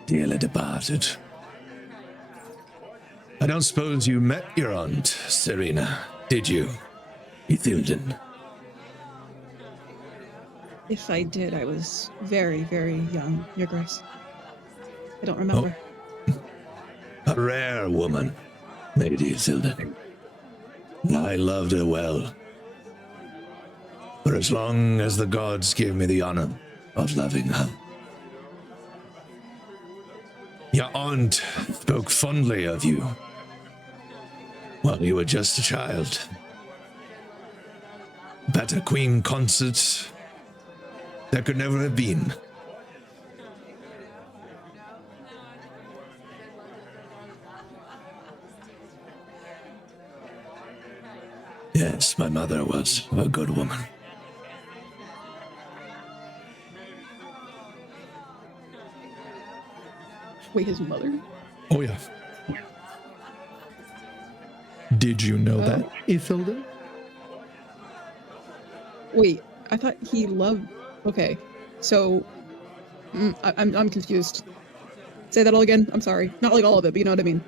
Dearly departed. I don't suppose you met your aunt, Serena, did you, Ithilden? If I did, I was very, very young, Your Grace. I don't remember. A rare woman, Lady Ithilden. I loved her well. For as long as the gods give me the honor of loving her. Your aunt spoke fondly of you while you were just a child. better queen consort there could never have been. Yes, my mother was a good woman. Wait, his mother? Oh, yeah. Did you know that, Isildur? Wait, I thought he loved. Okay, so I'm confused. Say that all again. I'm sorry. Not like all of it, but you know what I mean.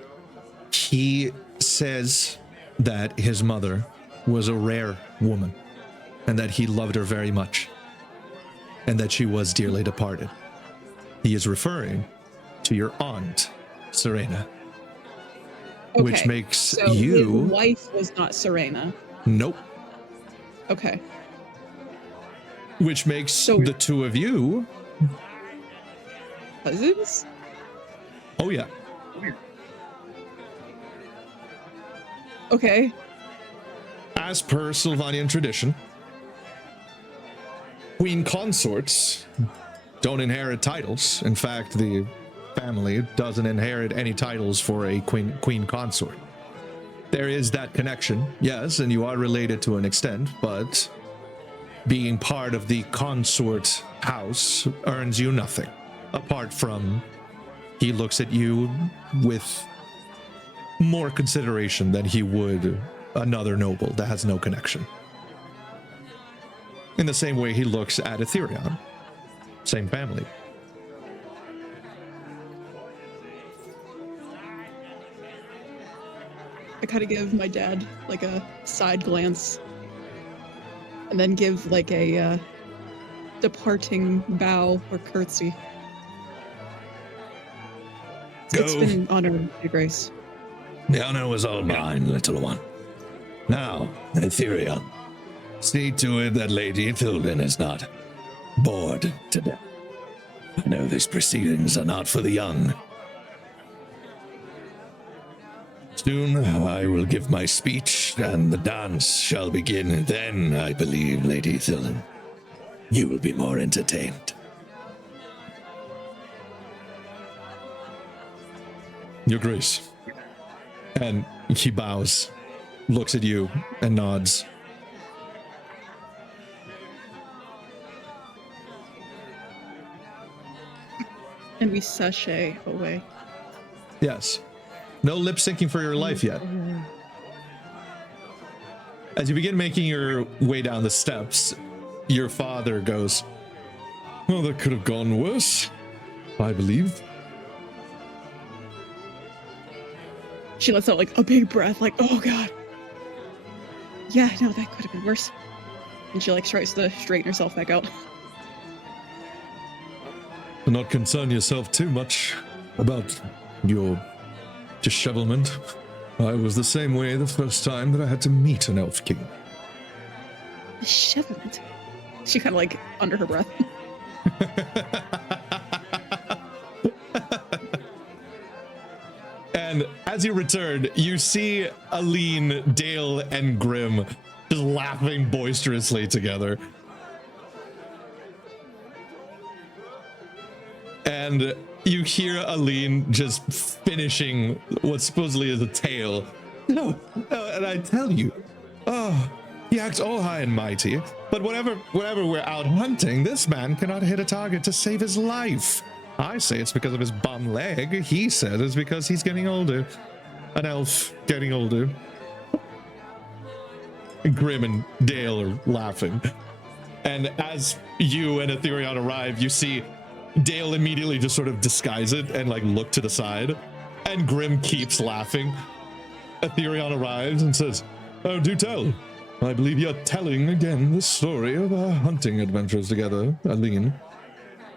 He says that his mother was a rare woman and that he loved her very much and that she was dearly departed. He is referring to your aunt, Serena. Okay, Which makes so you... his wife was not Serena. Nope. Okay. Which makes the two of you... Cousins? Oh, yeah. Okay. As per Sylvanian tradition, queen consorts don't inherit titles. In fact, the family doesn't inherit any titles for a queen consort. There is that connection, yes, and you are related to an extent, but being part of the consort house earns you nothing, apart from he looks at you with more consideration than he would another noble that has no connection. In the same way he looks at Ethereon. Same family. I kind of give my dad like a side glance and then give like a departing bow or curtsy. It's been an honor, Your Grace. The honor was all mine, little one. Now, Ethereon, see to it that Lady Thildin is not bored to death. I know these proceedings are not for the young. Soon I will give my speech, and the dance shall begin. Then, I believe, Lady Thildin, you will be more entertained. Your Grace. And he bows, looks at you, and nods. And we sashay away. Yes. No lip syncing for your life yet. As you begin making your way down the steps, your father goes, "Well, that could have gone worse, I believe." She lets out like a big breath, like, oh god. Yeah, no, that could have been worse. And she like tries to straighten herself back out. Do not concern yourself too much about your dishevelment. I was the same way the first time that I had to meet an elf king. Dishevelment? She kind of like under her breath. And as you return, you see Aline, Dale, and Grim just laughing boisterously together. And you hear Aline just finishing what supposedly is a tale. No, and I tell you, he acts all high and mighty, but whenever we're out hunting, this man cannot hit a target to save his life. I say it's because of his bum leg. He said it's because he's getting older. An elf getting older. Grim and Dale are laughing. And as you and Ethereon arrive, you see Dale immediately just sort of disguise it and like look to the side. And Grim keeps laughing. Ethereon arrives and says, "Oh, do tell. I believe you're telling again the story of our hunting adventures together, Aline."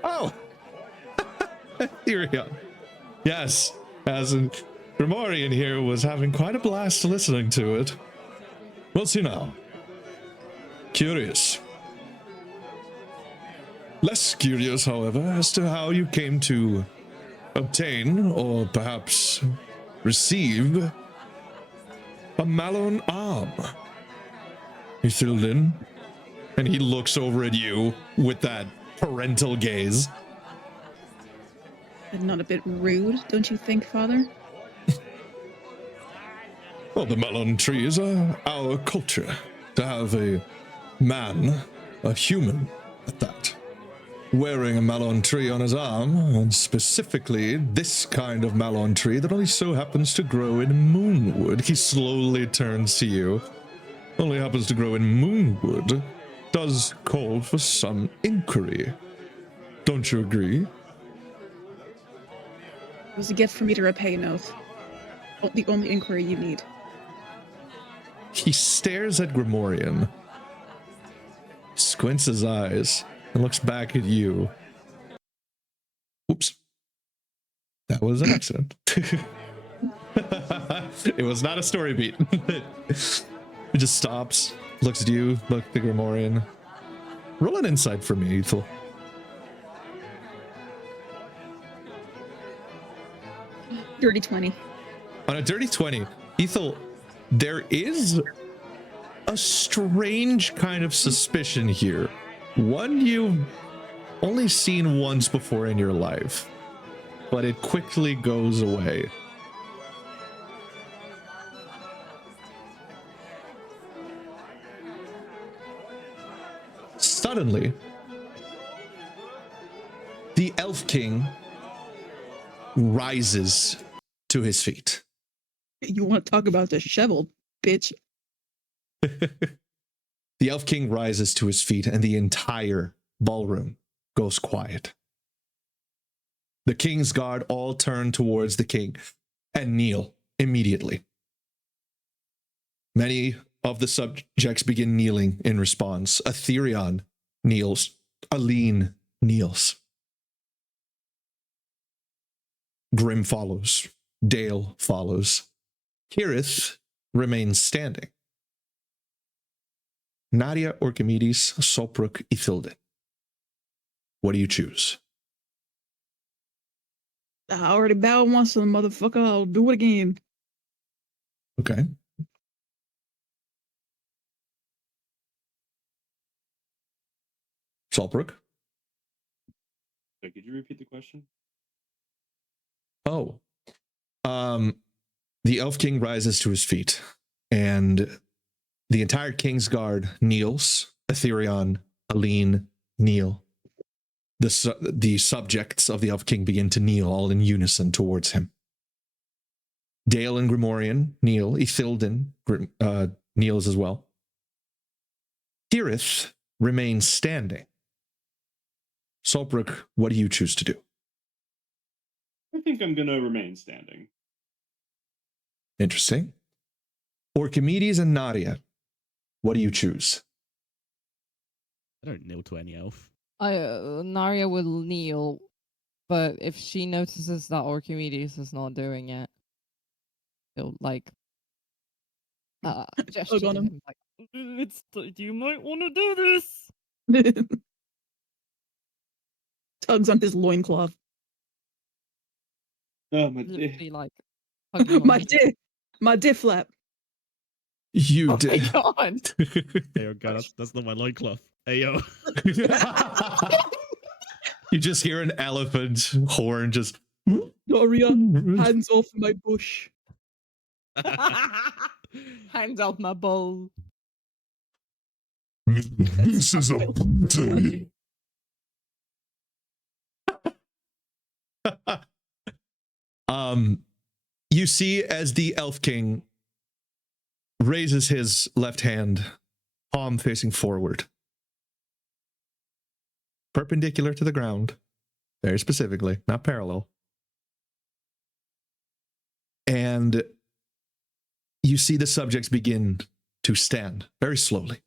"Oh, Ethereon. Yes, as in Grimorian here was having quite a blast listening to it. Well, see now. Curious. Less curious, however, as to how you came to obtain, or perhaps receive, a Malone arm. Ithildin, And he looks over at you with that parental gaze. And not a bit rude, don't you think, Father? Well, the melon trees are our culture. To have a man, a human at that, wearing a melon tree on his arm, and specifically this kind of melon tree that only so happens to grow in Moonwood. He slowly turns to you. Only happens to grow in Moonwood. Does call for some inquiry. Don't you agree? It was a gift for me to repay an oath. The only inquiry you need. He stares at Grimorian, squints his eyes, and looks back at you. Oops. That was an accident. It was not a story beat. It just stops, looks at you, looks at Grimorian. Roll an insight for me, Ethel. Dirty 20. On a dirty 20, Ethel, there is a strange kind of suspicion here. One you've only seen once before in your life, but it quickly goes away. Suddenly, the Elf King rises to his feet. You want to talk about the shovel, bitch? The Elf King rises to his feet, and the entire ballroom goes quiet. The King's Guard all turn towards the king and kneel immediately. Many of the subjects begin kneeling in response. Aetherion kneels. Aline kneels. Grim follows. Dale follows. Kirith remains standing. Nadia, Orchimedes, Solbrook, Ithilden. What do you choose? I already bowed once to the motherfucker. I'll do it again. Okay. Solbrook? Could you repeat the question? Oh. The Elf King rises to his feet, and the entire King's Guard kneels. Aetherion, Aline, kneel. The subjects of the Elf King begin to kneel all in unison towards him. Dale and Grimorian kneel. Ithilden kneels as well. Kirith remains standing. Solbrook, what do you choose to do? I think I'm gonna remain standing. Interesting. Orchimedes and Nadia, what do you choose? I don't kneel to any elf. Naria will kneel, but if she notices that Orchimedes is not doing it, he'll gesture to on him. him like, you might want to do this. Tugs on his loincloth. Oh my Literally like hugging on My his- dick. My dick flap. You Oh did. my god. Hey, okay, that's not my loincloth. Hey, yo. You just hear an elephant horn just. Doria, hands off my bush. Hands out my bowl. This is a party. You see as the Elf King raises his left hand, palm facing forward, perpendicular to the ground, very specifically, not parallel. And you see the subjects begin to stand very slowly.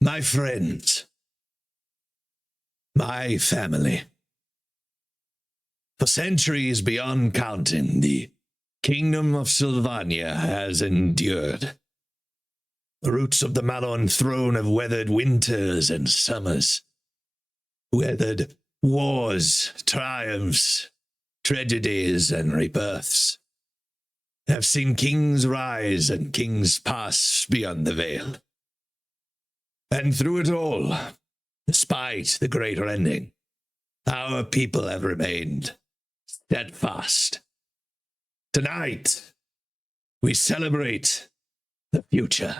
My friends, my family. For centuries beyond counting, the kingdom of Sylvania has endured. The roots of the Malon throne have weathered winters and summers, weathered wars, triumphs, tragedies, and rebirths. have seen kings rise and kings pass beyond the veil. And through it all, despite the great rending, our people have remained steadfast. Tonight, we celebrate the future.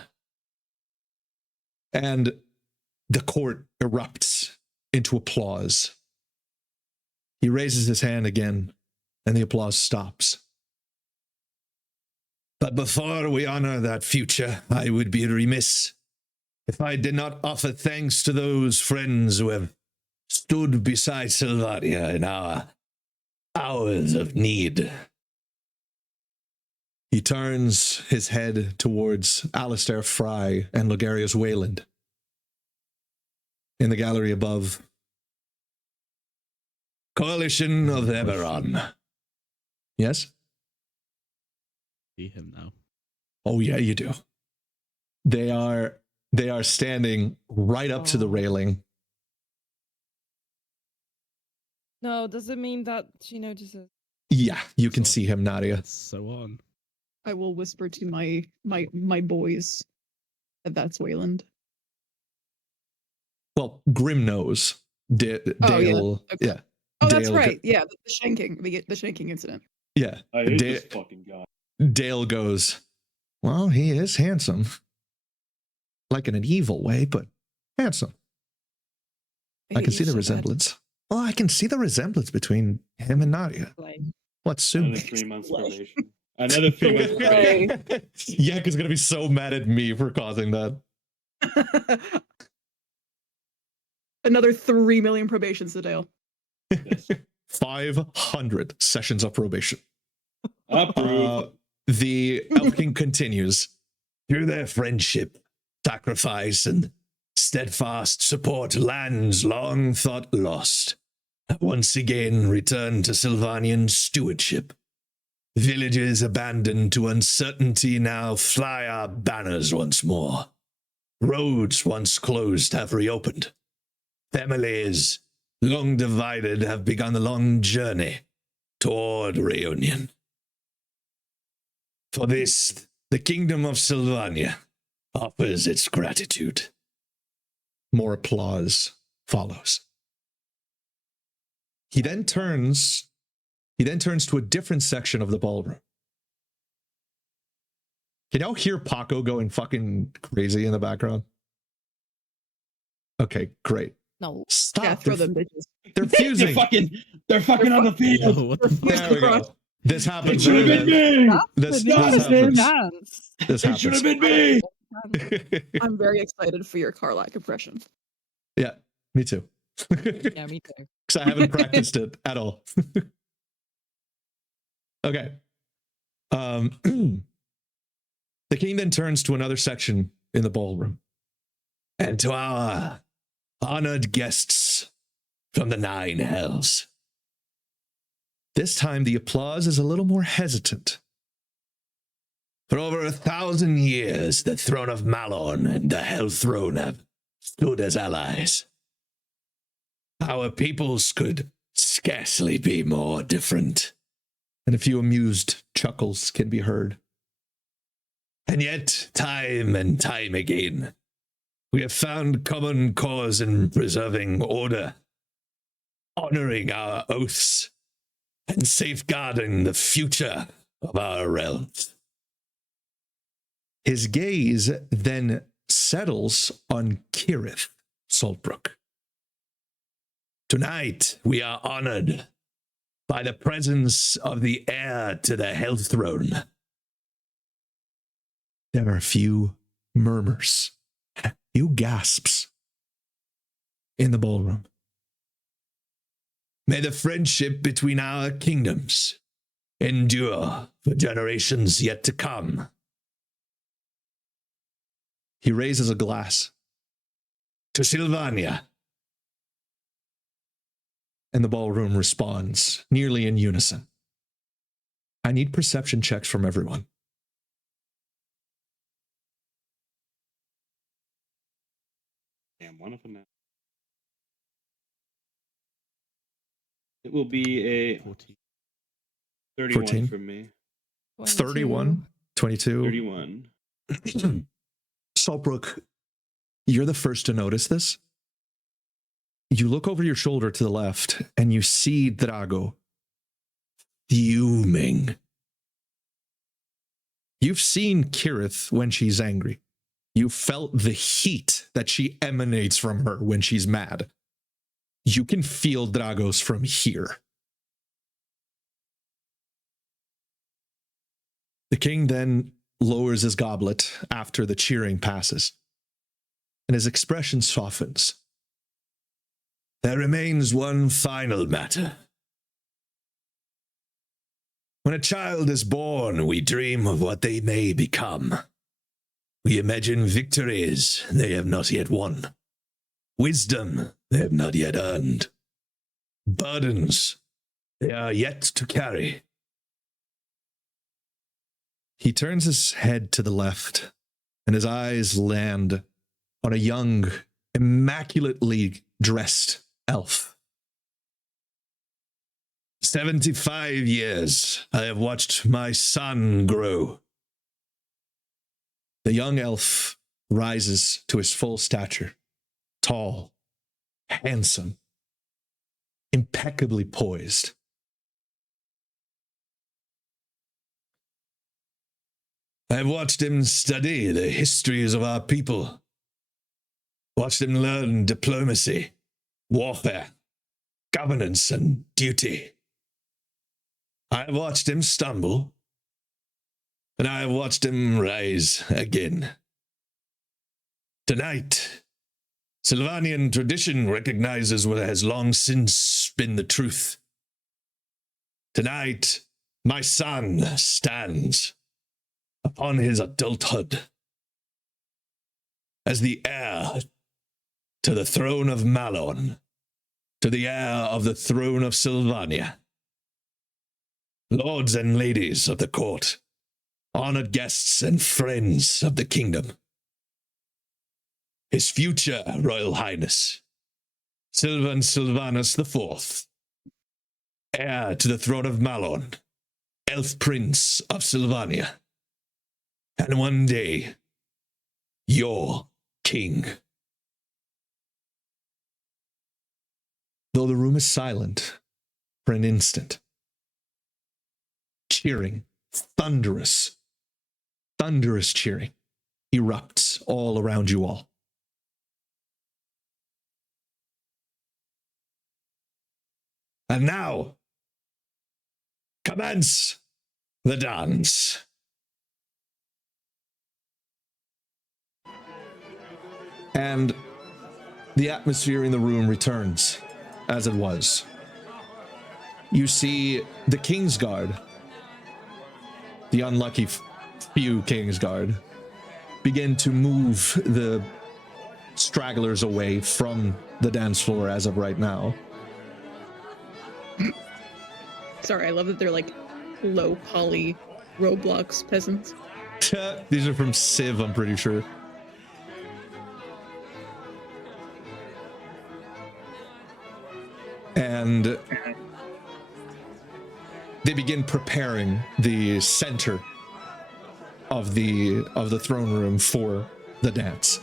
And the court erupts into applause. He raises his hand again, and the applause stops. But before we honor that future, I would be remiss if I did not offer thanks to those friends who have stood beside Sylvania in our hours of need. He turns his head towards Alistair Fry and Logarius Wayland. In the gallery above, Coalition of Eberron. yes? See him now. Oh yeah, you do. They are standing right up to the railing. No, does it mean that she notices? Yeah, you can So- see him, Nadia. It's so on. I will whisper to my boys that that's Wayland. Well, Grim knows. Dale, Oh, yeah. Okay. yeah. Oh, that's Dale right. Yeah, the shanking incident. Yeah. I hate Da- this fucking guy. Dale goes, well, he is handsome. Like in an evil way, but handsome. I hate can you see the so bad. resemblance. Well, I can see the resemblance between him and Nadia. Like, What's soon? Another 3 months Slay. probation. Another 3 months Slay. probation. Yak is going to be so mad at me for causing that. Another 3 million probations to Dale. Yes. 500 sessions of probation. Approved. The Elf King continues. Through their friendship, sacrifice, and steadfast support, lands long thought lost have once again returned to Sylvanian stewardship. Villages abandoned to uncertainty now fly our banners once more. Roads once closed have reopened. Families, long divided, have begun the long journey toward reunion. For this, the Kingdom of Sylvania offers its gratitude. More applause follows. He then turns to a different section of the ballroom. Can y'all hear Paco going fucking crazy in the background? Okay, great. no. Stop. Yeah, throw they're, them bitches. they're They're fusing. fucking on the field. Yo, what the fuck? There we go. This It happens. should have been me. This Yes, happens. Dance. This It should have happens. been me. I'm very excited for your Carlac impression. Yeah, me too. Yeah, me too. Because I haven't practiced it at all. Okay. The king then turns to another section in the ballroom. And to our honored guests from the Nine Hells. This time the applause is a little more hesitant. For over 1,000 years, the throne of Malorn and the Hell Throne have stood as allies. Our peoples could scarcely be more different. And a few amused chuckles can be heard. And yet, time and time again, we have found common cause in preserving order, honoring our oaths, and safeguarding the future of our realms. His gaze then settles on Kirith Saltbrook. Tonight, we are honored by the presence of the heir to the Hell Throne. There are a few murmurs, a few gasps in the ballroom. May the friendship between our kingdoms endure for generations yet to come. He raises a glass, To Sylvania, and the ballroom responds nearly in unison. I need perception checks from everyone. Damn, one of them now. It will be a 14. 31 14? from me. 31, 22. 31. Saltbrook, you're the first to notice this. You look over your shoulder to the left and you see Drago fuming. You've seen Kirith when she's angry. You felt the heat that she emanates from her when she's mad. You can feel Drago's from here. The king then lowers his goblet after the cheering passes, and his expression softens. There remains one final matter. When a child is born, we dream of what they may become. We imagine victories they have not yet won, wisdom they have not yet earned, burdens they are yet to carry. He turns his head to the left, and his eyes land on a young, immaculately dressed elf. 75 years I have watched my son grow. The young elf rises to his full stature, tall, handsome, impeccably poised. I have watched him study the histories of our people, watched him learn diplomacy, warfare, governance, and duty. I have watched him stumble, and I have watched him rise again. Tonight, Sylvanian tradition recognizes what has long since been the truth. Tonight, my son stands upon his adulthood as the heir to the throne of Malon, to the heir of the throne of Sylvania. Lords and ladies of the court, honored guests and friends of the kingdom. His future Royal Highness, Sylvan Sylvanus IV, heir to the throne of Malon, Elf Prince of Sylvania, and one day, your king. Though the room is silent for an instant, cheering, thunderous cheering erupts all around you all. And now, commence the dance. And the atmosphere in the room returns as it was. You see the Kingsguard, the unlucky few Kingsguard, begin to move the stragglers away from the dance floor as of right now. Sorry, I love that they're like low poly Roblox peasants. These are from Civ, I'm pretty sure. And they begin preparing the center of the throne room for the dance.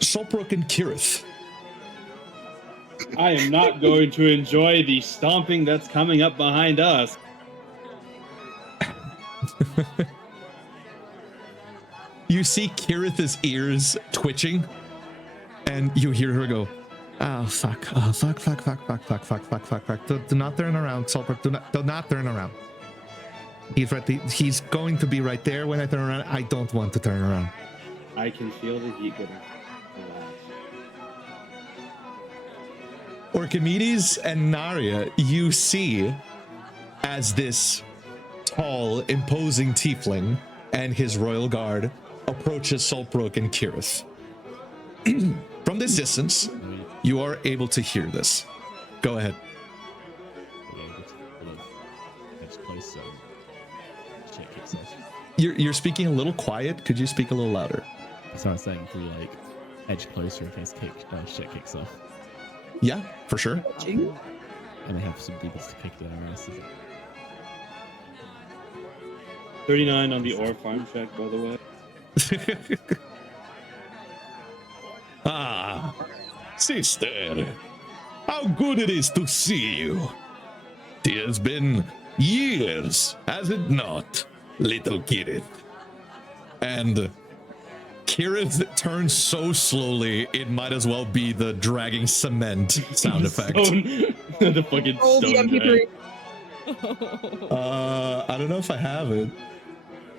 Solbrook and Kirith. I am not going to enjoy the stomping that's coming up behind us. You see Kirith's ears twitching, and you hear her go, "Oh fuck! Oh fuck! Fuck! Fuck! Fuck! Fuck! Fuck! Fuck! Fuck! Fuck! Do not turn around, Solbrook. Do not turn around. He's right. He's going to be right there when I turn around. I don't want to turn around." I can feel the heat getting. Orchimedes and Naria, you see as this tall, imposing tiefling and his royal guard approaches Solbrook and Kirith. From this distance, you are able to hear this. Go ahead. You're speaking a little quiet. Could you speak a little louder? So I was saying, can we like edge closer in case shit kicks off? Yeah, for sure. And they have some demons to kick their asses. 39 on the ore farm check, by the way. Ah, sister, how good it is to see you. It has been years, has it not, little Kirith? And Kirith turns so slowly, it might as well be the dragging cement sound effect. The fucking Oh, the stone MP3. I don't know if I have it.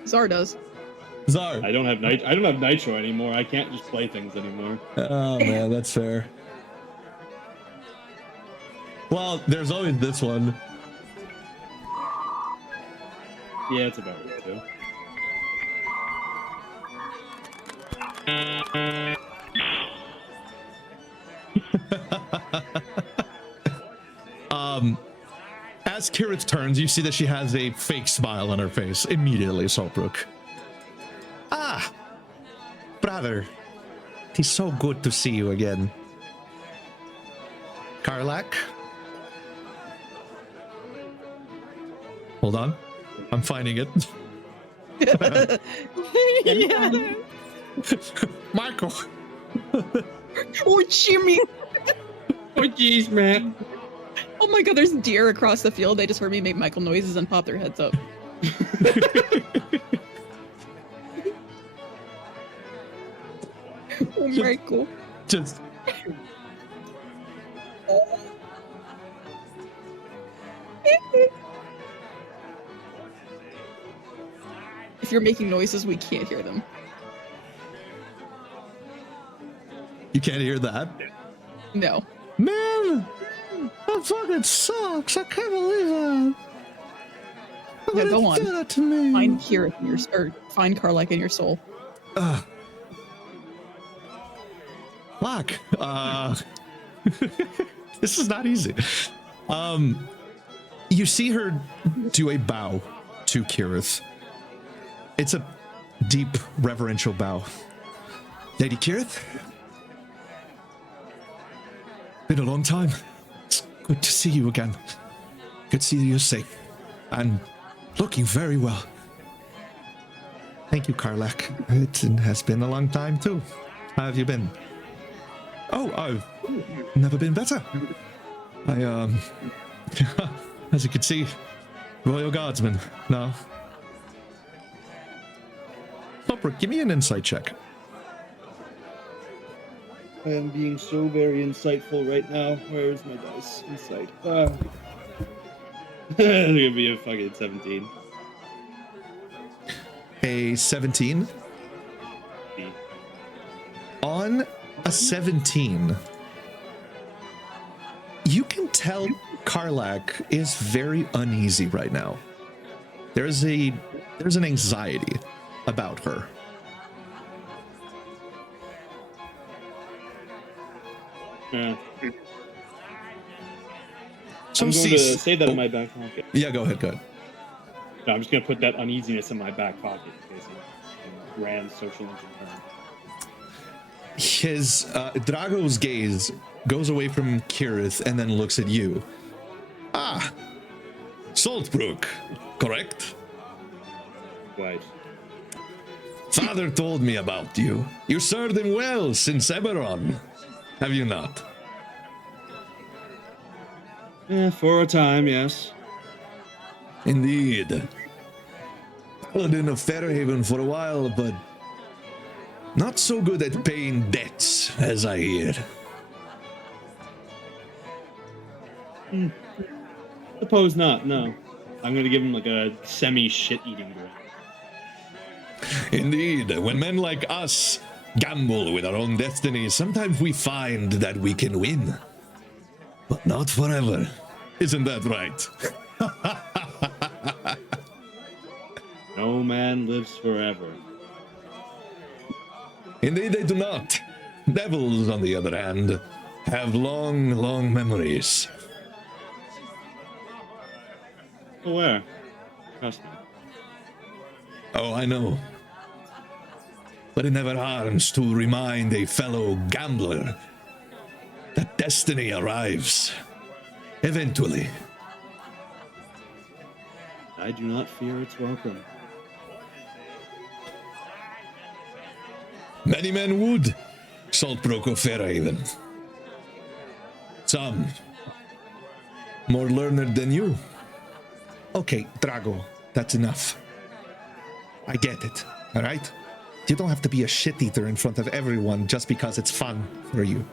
Zar does. Czar. I don't have nitro anymore. I can't just play things anymore. Oh man, that's fair. Well, there's always this one. Yeah, it's about right too. As Kirith turns, you see that she has a fake smile on her face immediately, Saltbrook. Ah, brother, it's so good to see you again. Karlak? Hold on, I'm finding it. Yeah. Michael. Oh, Jimmy! Oh jeez, man. Oh my god, there's deer across the field. They just heard me make Michael noises and pop their heads up. Oh, Michael. Just If you're making noises, we can't hear them. you can't hear that. No. Man, that fucking sucks. I can't believe that. How Yeah, could go it do on. that to me? Find Kira in your or find Karlak in your soul. Fuck. This is not easy. You see her do a bow to Kirith. It's a deep, reverential bow. Lady Kirith? Been a long time. It's good to see you again. Good to see you're safe. And looking very well. Thank you, Karlak. It has been a long time, too. How have you been? Oh, I've never been better. I, as you can see, Royal Guardsman. No. Topper, give me an insight check. I am being so very insightful right now. Where is my dice? Insight. It's gonna be a fucking 17. A 17. On a 17, you can tell Karlak is very uneasy right now. There's an anxiety about her. Yeah. So I'm going to cease. save that in my back pocket. Yeah, go ahead. No, I'm just gonna put that uneasiness in my back pocket in case he grand social engineering. His Drago's gaze goes away from Kirith and then looks at you. Ah, Saltbrook, correct? Right. Father told me about you. You served him well since Eberron, have you not? For a time, yes. Indeed. Paladin of Fairhaven for a while, but not so good at paying debts, as I hear. Suppose not, no. I'm gonna give him like a semi-shit-eating grin. Indeed, when men like us gamble with our own destiny, sometimes we find that we can win. But not forever. Isn't that right? No man lives forever. Indeed, they do not. Devils, on the other hand, have long, long memories. Where? Trust me. Oh, I know. But it never harms to remind a fellow gambler that destiny arrives. Eventually. I do not fear its welcome. Many men would, Saltbrook or Fairhaven. Some more learned than you. Okay, Drago, that's enough. I get it, all right? You don't have to be a shit-eater in front of everyone just because it's fun for you.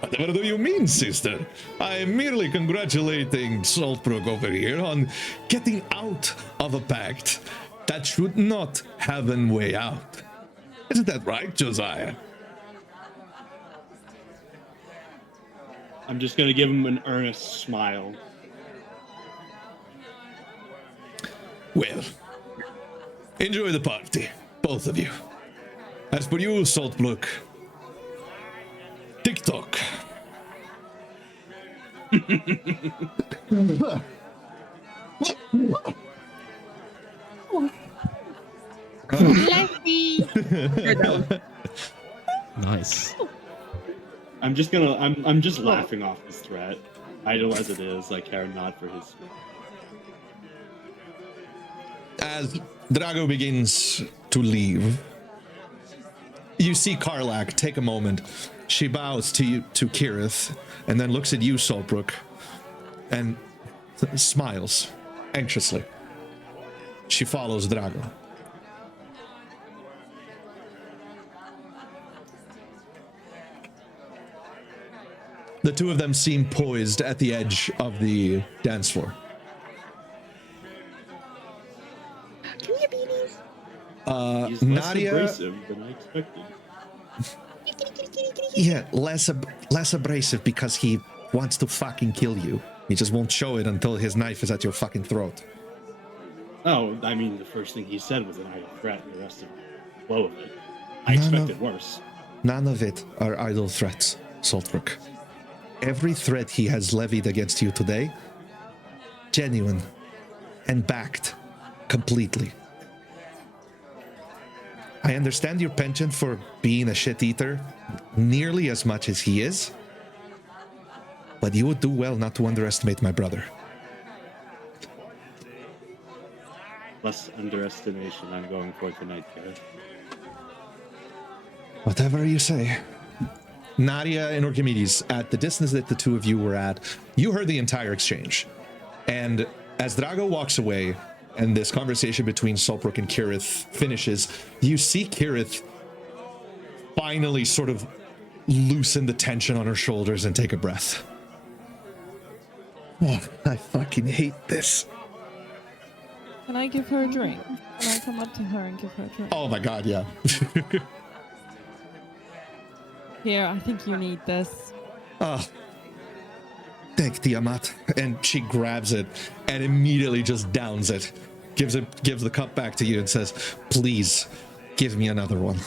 Whatever do you mean, sister? I am merely congratulating Saltbrook over here on getting out of a pact that should not have a way out. Isn't that right, Josiah? I'm just gonna give him an earnest smile. Well, enjoy the party, both of you. As for you, Saltbrook, TikTok. Nice. I'm just laughing off his threat. Idle as it is, I care not for his. As Drago begins to leave, you see Karlak take a moment. She bows to you, to Kirith, and then looks at you, Saltbrook, and smiles anxiously. She follows Drago. The two of them seem poised at the edge of the dance floor. Come here, babies. He's less Nadia, abrasive than I expected. Yeah, less abrasive because he wants to fucking kill you. He just won't show it until his knife is at your fucking throat. Oh, I mean, the first thing he said was an idle threat, and the rest of the flow of it. I No, expected worse. None of it are idle threats, Saltbrook. Every threat he has levied against you today, genuine and backed completely. I understand your penchant for being a shit eater nearly as much as he is, but you would do well not to underestimate my brother. Less underestimation I'm going for tonight, Gareth. Whatever you say. Nadia and Archimedes, at the distance that the two of you were at, you heard the entire exchange. And as Drago walks away, and this conversation between Saltbrook and Kirith finishes, you see Kirith finally sort of loosen the tension on her shoulders and take a breath. Oh, I fucking hate this. Can I give her a drink? Can I come up to her and give her a drink? Oh my god, yeah. Here, I think you need this. Oh, thank Tiamat. And she grabs it and immediately just downs it. Gives the cup back to you and says, "Please, give me another one."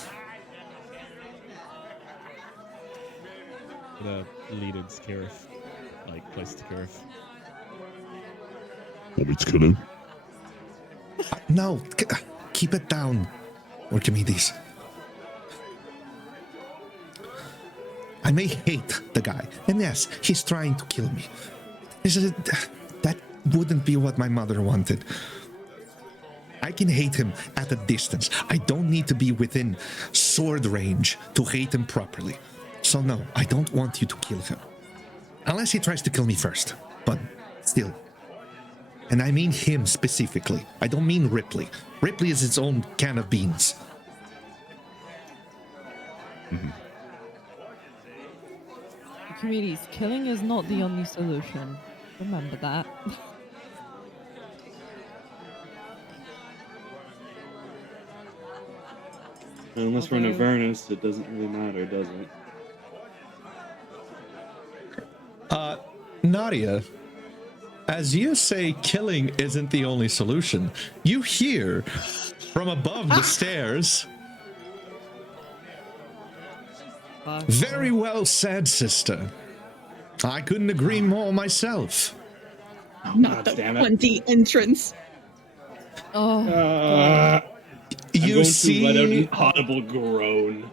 Gonna lead into Kirith, like close to Kirith. Want me to kill him? No, keep it down, Archimedes. I may hate the guy, and yes, he's trying to kill me. That wouldn't be what my mother wanted. I can hate him at a distance. I don't need to be within sword range to hate him properly. So no, I don't want you to kill him. Unless he tries to kill me first. But still. And I mean him specifically. I don't mean Ripley. Ripley is its own can of beans. Archimedes, killing is not the only solution. Remember that. Unless we're in Okay. Avernus, it doesn't really matter, does it? Nadia, as you say killing isn't the only solution, you hear from above the stairs, "Very well said, sister. I couldn't agree more myself." Not God the damn it. 1D entrance. Oh, I'm You going to let out see, an audible groan.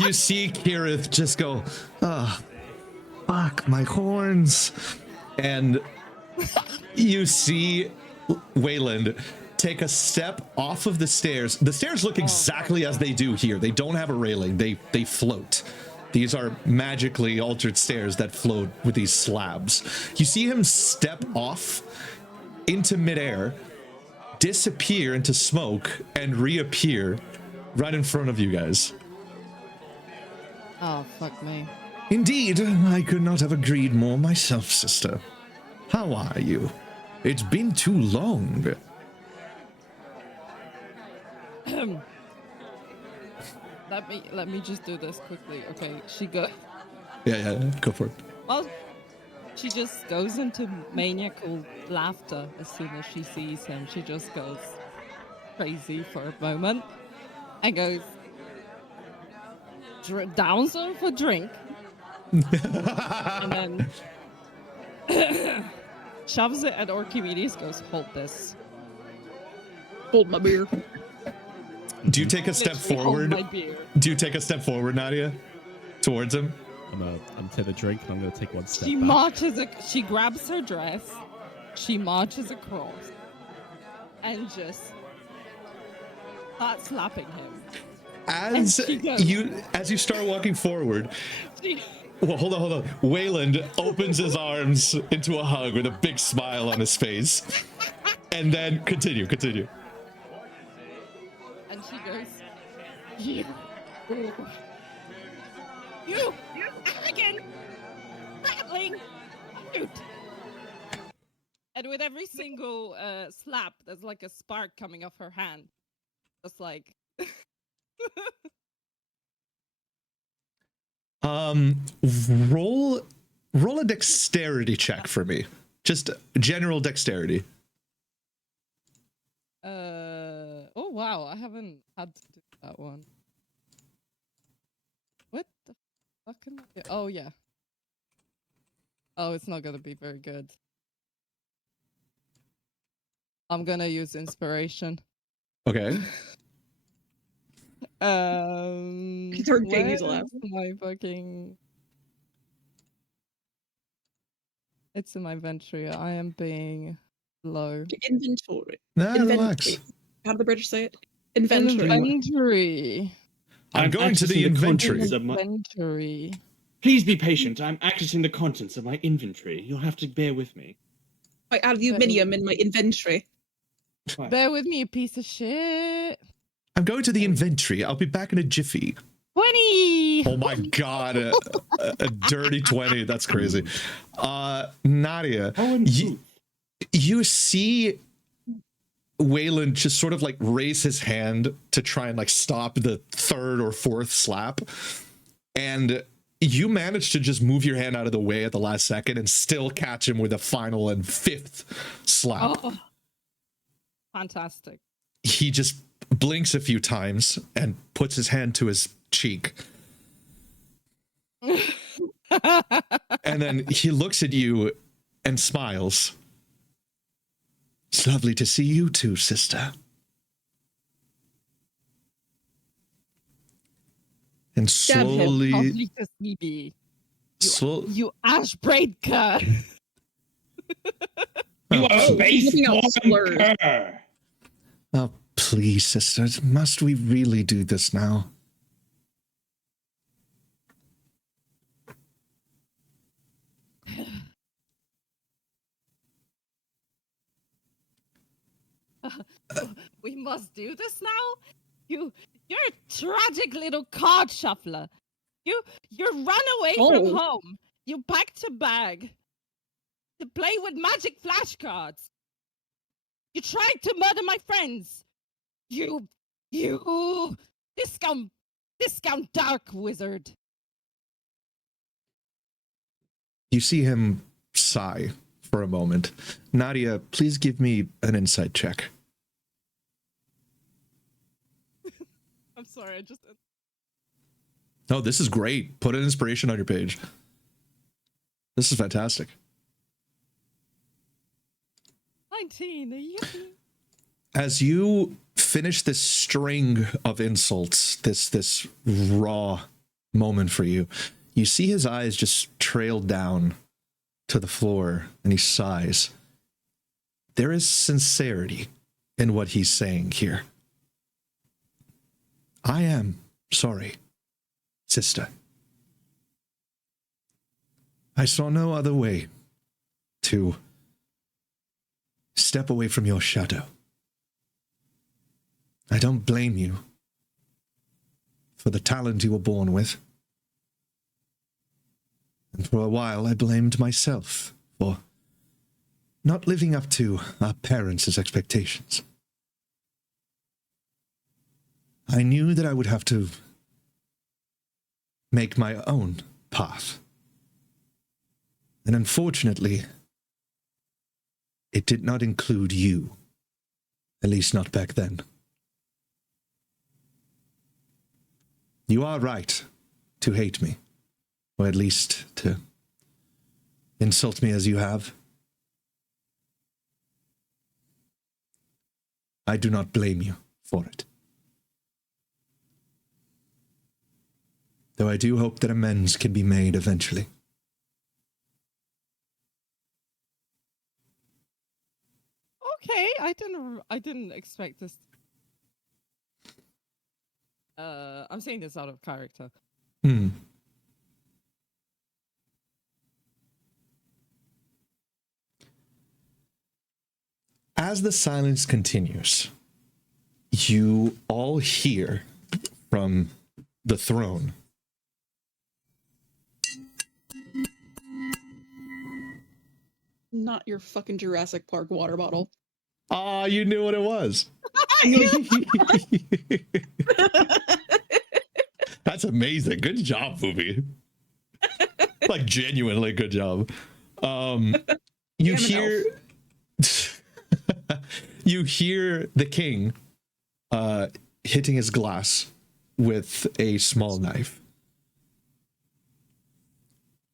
you see Kirith just go, Ah, fuck my horns. and you see Wayland take a step off of the stairs. The stairs look exactly as they do here. They don't have a railing. They float. These are magically altered stairs that float with these slabs. You see him step off into midair, disappear into smoke, and reappear right in front of you guys. Oh, fuck me. Indeed, I could not have agreed more myself, sister. How are you? It's been too long. Let me just do this quickly. Okay, she go. Yeah, go for it. Well, she just goes into maniacal laughter as soon as she sees him. She just goes crazy for a moment and goes downs her for drink, and then shoves it at Archimedes. Goes, hold this. Hold my beer. Do you take a step Literally, forward? hold my beer. Do you take a step forward, Nadia, towards him? I'm to the drink, and I'm gonna take one step She back. marches. She grabs her dress. She marches across, and just starts slapping him. As she goes. you start walking forward, She, well, hold on. Wayland opens his arms into a hug with a big smile on his face, and then continue. and she goes, you arrogant, prattling, dude. And with every single slap, there's like a spark coming off her hand. Just like. Roll a dexterity check for me. Just general dexterity. Oh wow, I haven't had to do that one. What the fuck am I doing? Oh yeah. Oh, it's not gonna be very good. I'm gonna use inspiration. Okay. Third Jamie's where laugh. is my fucking. It's in my inventory. I am being low. Inventory. Nah, relax. Inventory. How do the British say it? Inventory. Inventory. I'm going to the accessing inventory. contents of my- Inventory. Please be patient. I'm accessing the contents of my inventory. You'll have to bear with me. I add aluminium in my inventory. Right. Bear with me, you piece of shit. I'm going to the inventory. I'll be back in a jiffy. 20. Oh my god, a dirty 20. That's crazy. Nadia, you see Wayland just sort of like raise his hand to try and like stop the third or fourth slap, and you manage to just move your hand out of the way at the last second and still catch him with a final and fifth slap. Oh. Fantastic. He just blinks a few times and puts his hand to his cheek. And then he looks at you and smiles. It's lovely to see you too, sister. And slowly, Lovely to see thee. You ash braid cur. You are a Looking out slurs. baseball. Oh, please, sisters, must we really do this now? We must do this now? You're a tragic little card shuffler. You run away from home. You packed a bag to play with magic flashcards. You tried to murder my friends. You discount dark wizard. you see him sigh for a moment. Nadia, please give me an insight check. I'm sorry, I just. Oh, this is great. Put an inspiration on your page. This is fantastic. 19. Yippee. As you finish this string of insults, this raw moment for you, you see his eyes just trail down to the floor and he sighs. There is sincerity in what he's saying here. I am sorry, sister. I saw no other way to step away from your shadow. I don't blame you for the talent you were born with. And for a while, I blamed myself for not living up to our parents' expectations. I knew that I would have to make my own path. And unfortunately, it did not include you. At least not back then. You are right to hate me, or at least to insult me as you have. I do not blame you for it. Though I do hope that amends can be made eventually. Okay, I didn't expect this. I'm saying this out of character. As the silence continues, you all hear from the throne. Not your fucking Jurassic Park water bottle. Ah, you knew what it was. That's amazing. Good job, movie. Like, genuinely good job. You hear you hear the king hitting his glass with a small knife.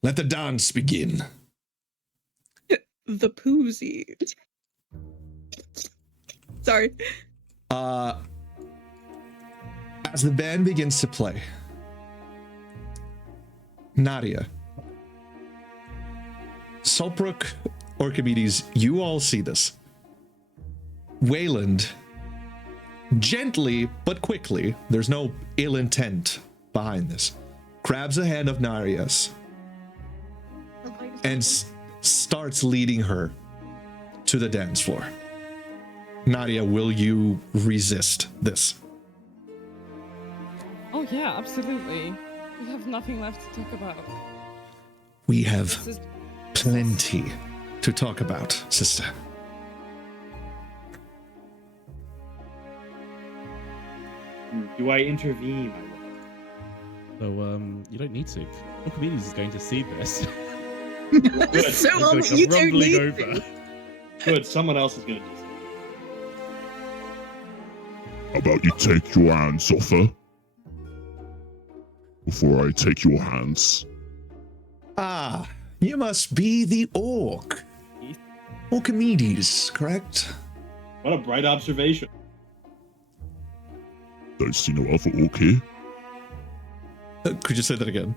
Let the dance begin. The poozy. Sorry. As the band begins to play, Nadia, Saltbrook, Orchimedes, you all see this. Wayland, gently but quickly, there's no ill intent behind this, grabs a hand of Naria's and starts leading her to the dance floor. Nadia, will you resist this? Oh yeah, absolutely. We have nothing left to talk about. We have This is plenty to talk about, sister. Do I intervene? So, you don't need to. Orchimedes is going to see this. Good. So It's you like don't rumbling need over. to. Good. Someone else is gonna do something. How about you take your hands off her? Before I take your hands. Ah, you must be the orc. Orchimedes, correct? What a bright observation. Don't see no other orc here. Could you say that again?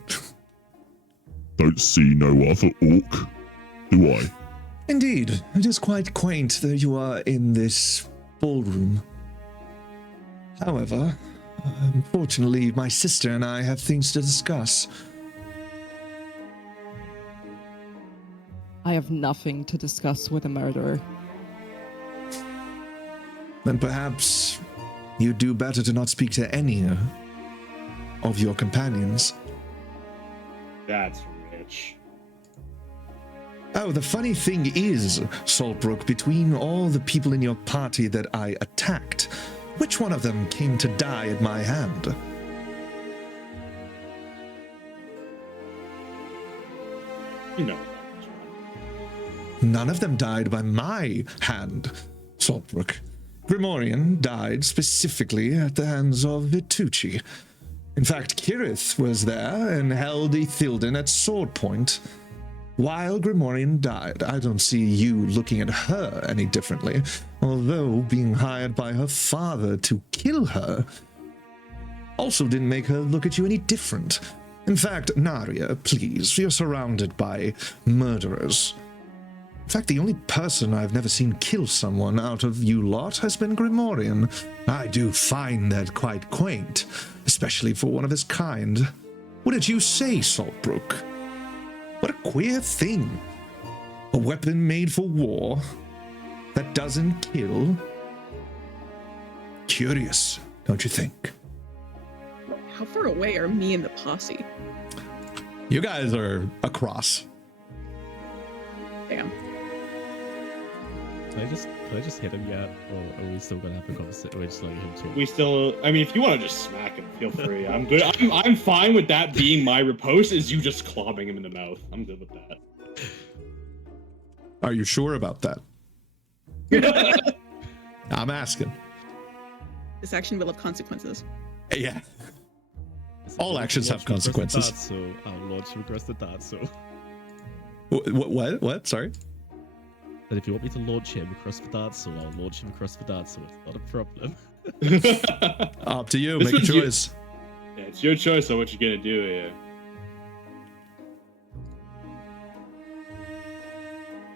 Don't see no other orc, do I? Indeed, it is quite quaint that you are in this ballroom. However, unfortunately, my sister and I have things to discuss. I have nothing to discuss with a murderer. Then perhaps you'd do better to not speak to any of your companions. That's rich. Oh, the funny thing is, Saltbrook, between all the people in your party that I attacked, which one of them came to die at my hand? You know. None of them died by my hand, Saltbrook. Grimorian died specifically at the hands of Vitucci. In fact, Kirith was there and held Ithilden at sword point. While Grimorian died, I don't see you looking at her any differently, although being hired by her father to kill her also didn't make her look at you any different. In fact, Naria, please, you're surrounded by murderers. In fact, the only person I've never seen kill someone out of you lot has been Grimorian. I do find that quite quaint, especially for one of his kind. What did you say, Saltbrook? What a queer thing. A weapon made for war that doesn't kill? Curious, don't you think? How far away are me and the posse? You guys are across. Damn. Can I just hit him yet, or are we still gonna have a conversation? We're just letting him talk. We still, I mean, if you want to just smack him, feel free. I'm good. I'm fine with that being my riposte, is you just clobbing him in the mouth. I'm good with that. Are you sure about that? I'm asking. This action will have consequences. Yeah. All actions have consequences. So I'll launch him across the dart. So What? Sorry. that if you want me to launch him across the dart, so I'll launch him across the dart. So it's not a problem. Up to you. This Make a one's you. choice. Yeah, it's your choice on what you're gonna do here.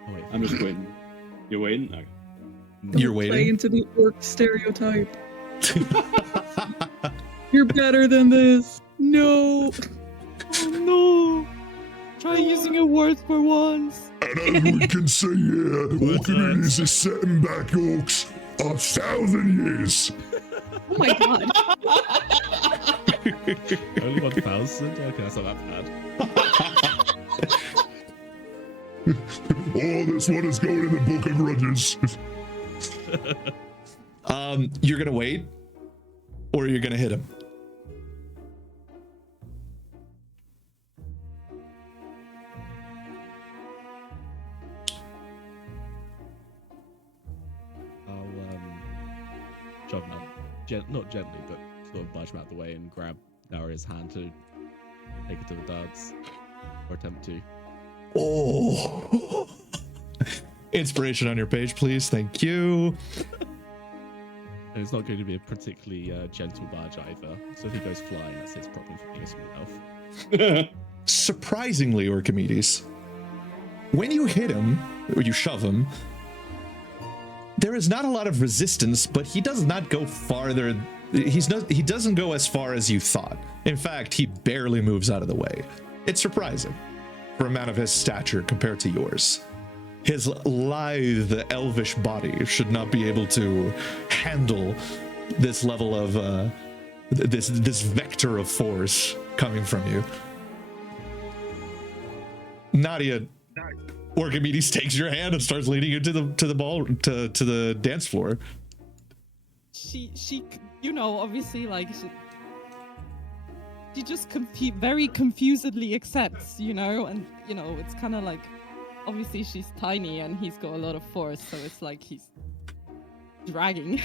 Oh, wait, I'm just waiting. You're waiting? Okay. You're Play waiting. into the orc stereotype. You're better than this. No. Oh no! Try using a word for once. And everyone can say, yeah, Orcides is setting back orcs 1,000 years. Oh my god. Only 1,000? Okay, that's not that bad. Oh, this one is going in the Book of Grudges. You're gonna wait, or you're gonna hit him. I'll jog him up, not gently, but sort of budge him out of the way and grab Nara's hand to take it to the darts, or attempt to. Oh. Inspiration on your page, please. Thank you. And it's not going to be a particularly gentle barge either. So if he goes flying, that's his problem for being a small elf. Surprisingly, Orchimedes, when you hit him, or you shove him, there is not a lot of resistance, but he does not go farther. He doesn't go as far as you thought. In fact, he barely moves out of the way. It's surprising for a man of his stature compared to yours. His lithe, elvish body should not be able to handle this level of this vector of force coming from you. Nadia, Orchimedes takes your hand and starts leading you to the dance floor. She, you know, obviously, like, she just very confusedly accepts, you know, and, you know, it's kind of like, obviously she's tiny and he's got a lot of force, so it's like he's dragging,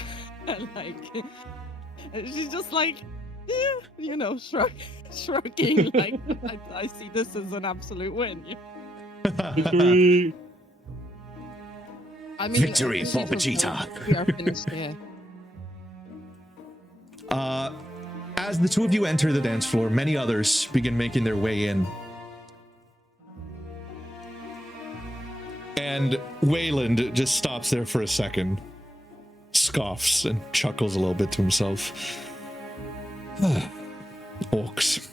like, she's just like, yeah, you know, shrugging, like, I see this as an absolute win. Victory! I mean, Victory for she doesn't know Vegeta. we are finished here. As the two of you enter the dance floor, many others begin making their way in. And Wayland just stops there for a second, scoffs and chuckles a little bit to himself. Orcs.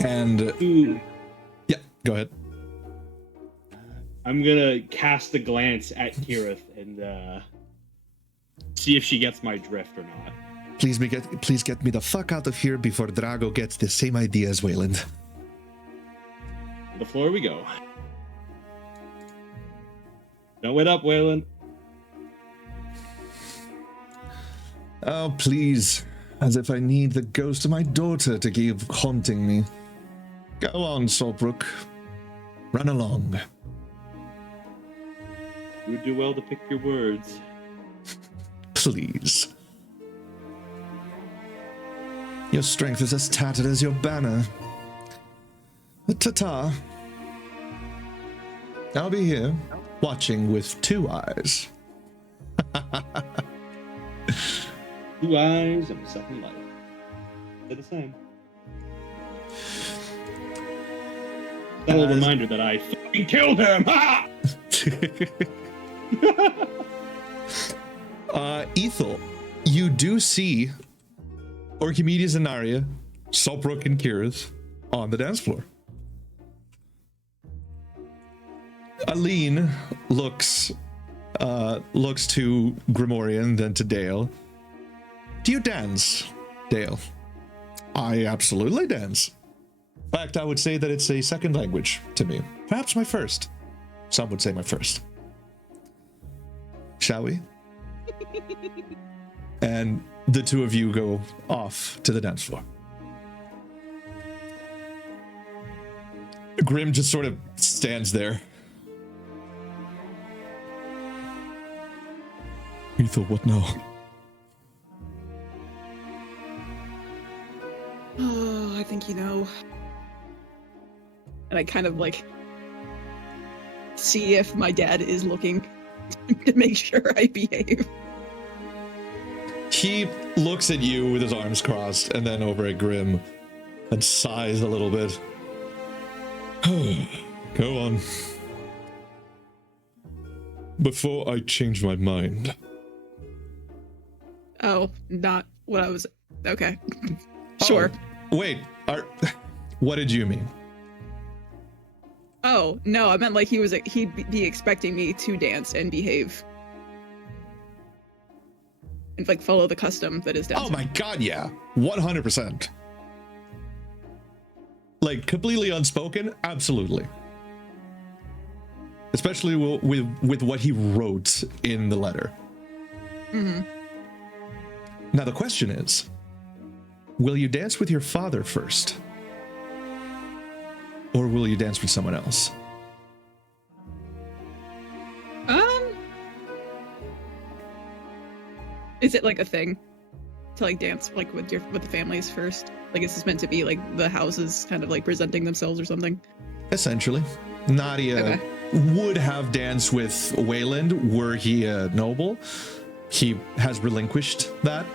And Ooh. yeah, go ahead. I'm gonna cast a glance at Kirith and see if she gets my drift or not. Please get me the fuck out of here before Drago gets the same idea as Wayland. To the floor we go. Don't wait up, Waylon. Oh, please. As if I need the ghost of my daughter to keep haunting me. Go on, Saltbrook. Run along. You would do well to pick your words. Please. Your strength is as tattered as your banner. Ta-ta. I'll be here, watching with two eyes. 2 eyes of a second life. They're the same. Subtle reminder that I fucking killed him! Ha! Ethel, you do see Archimedes and Naria, Solbrook and Kirith on the dance floor. Aline looks to Grimorian, then to Dale. Do you dance, Dale? I absolutely dance. In fact, I would say that it's a second language to me. Perhaps my first. Some would say my first. Shall we? And the two of you go off to the dance floor. Grim just sort of stands there. Ethel, what now? Oh, I think you know. And I kind of like see if my dad is looking to make sure I behave. He looks at you with his arms crossed and then over at Grim and sighs a little bit. Go on. Before I change my mind. Oh, not what I was. Okay. Sure. Oh, wait, what did you mean? Oh, no, I meant like he'd be expecting me to dance and behave. And like follow the custom that is dancing. Oh my god, yeah. 100%. Like completely unspoken? Absolutely. Especially with what he wrote in the letter. Mm-hmm. Now the question is, will you dance with your father first? Or will you dance with someone else? Is it like a thing to like dance like with the families first? Like is this meant to be like the houses kind of like presenting themselves or something? Essentially. Nadia would have danced with Wayland were he a noble. He has relinquished that.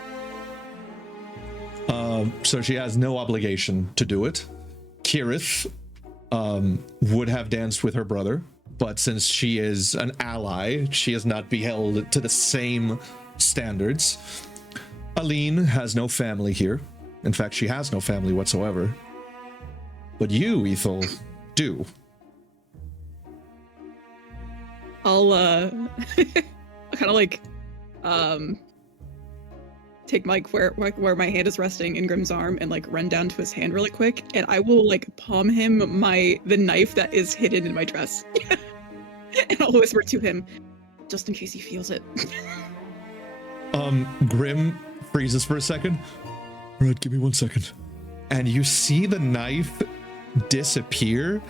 So she has no obligation to do it. Kirith would have danced with her brother, but since she is an ally, she is not beheld to the same standards. Aline has no family here. In fact, she has no family whatsoever. But you, Ethel, do. I'll kind of like take Mike where my hand is resting in Grim's arm and like run down to his hand really quick, and I will like palm him the knife that is hidden in my dress. And I'll whisper to him, just in case he feels it. Grim freezes for a second. All right, give me 1 second. And you see the knife disappear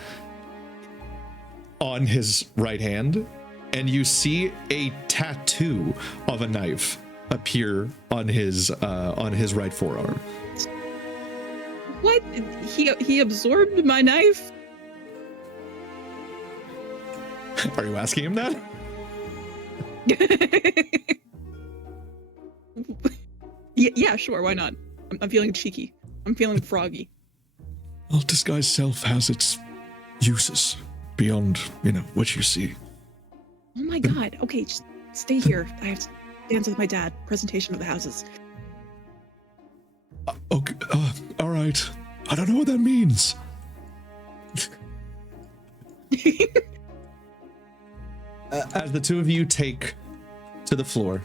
on his right hand, and you see a tattoo of a knife appear on his right forearm. What? He absorbed my knife? Are you asking him that? Yeah, sure, why not? I'm feeling cheeky. I'm feeling froggy. Well, disguised self has its uses beyond, what you see. Oh my god. Okay, just stay here. I have to dance with my dad. Presentation of the houses. Okay, all right. I don't know what that means. As the two of you take to the floor,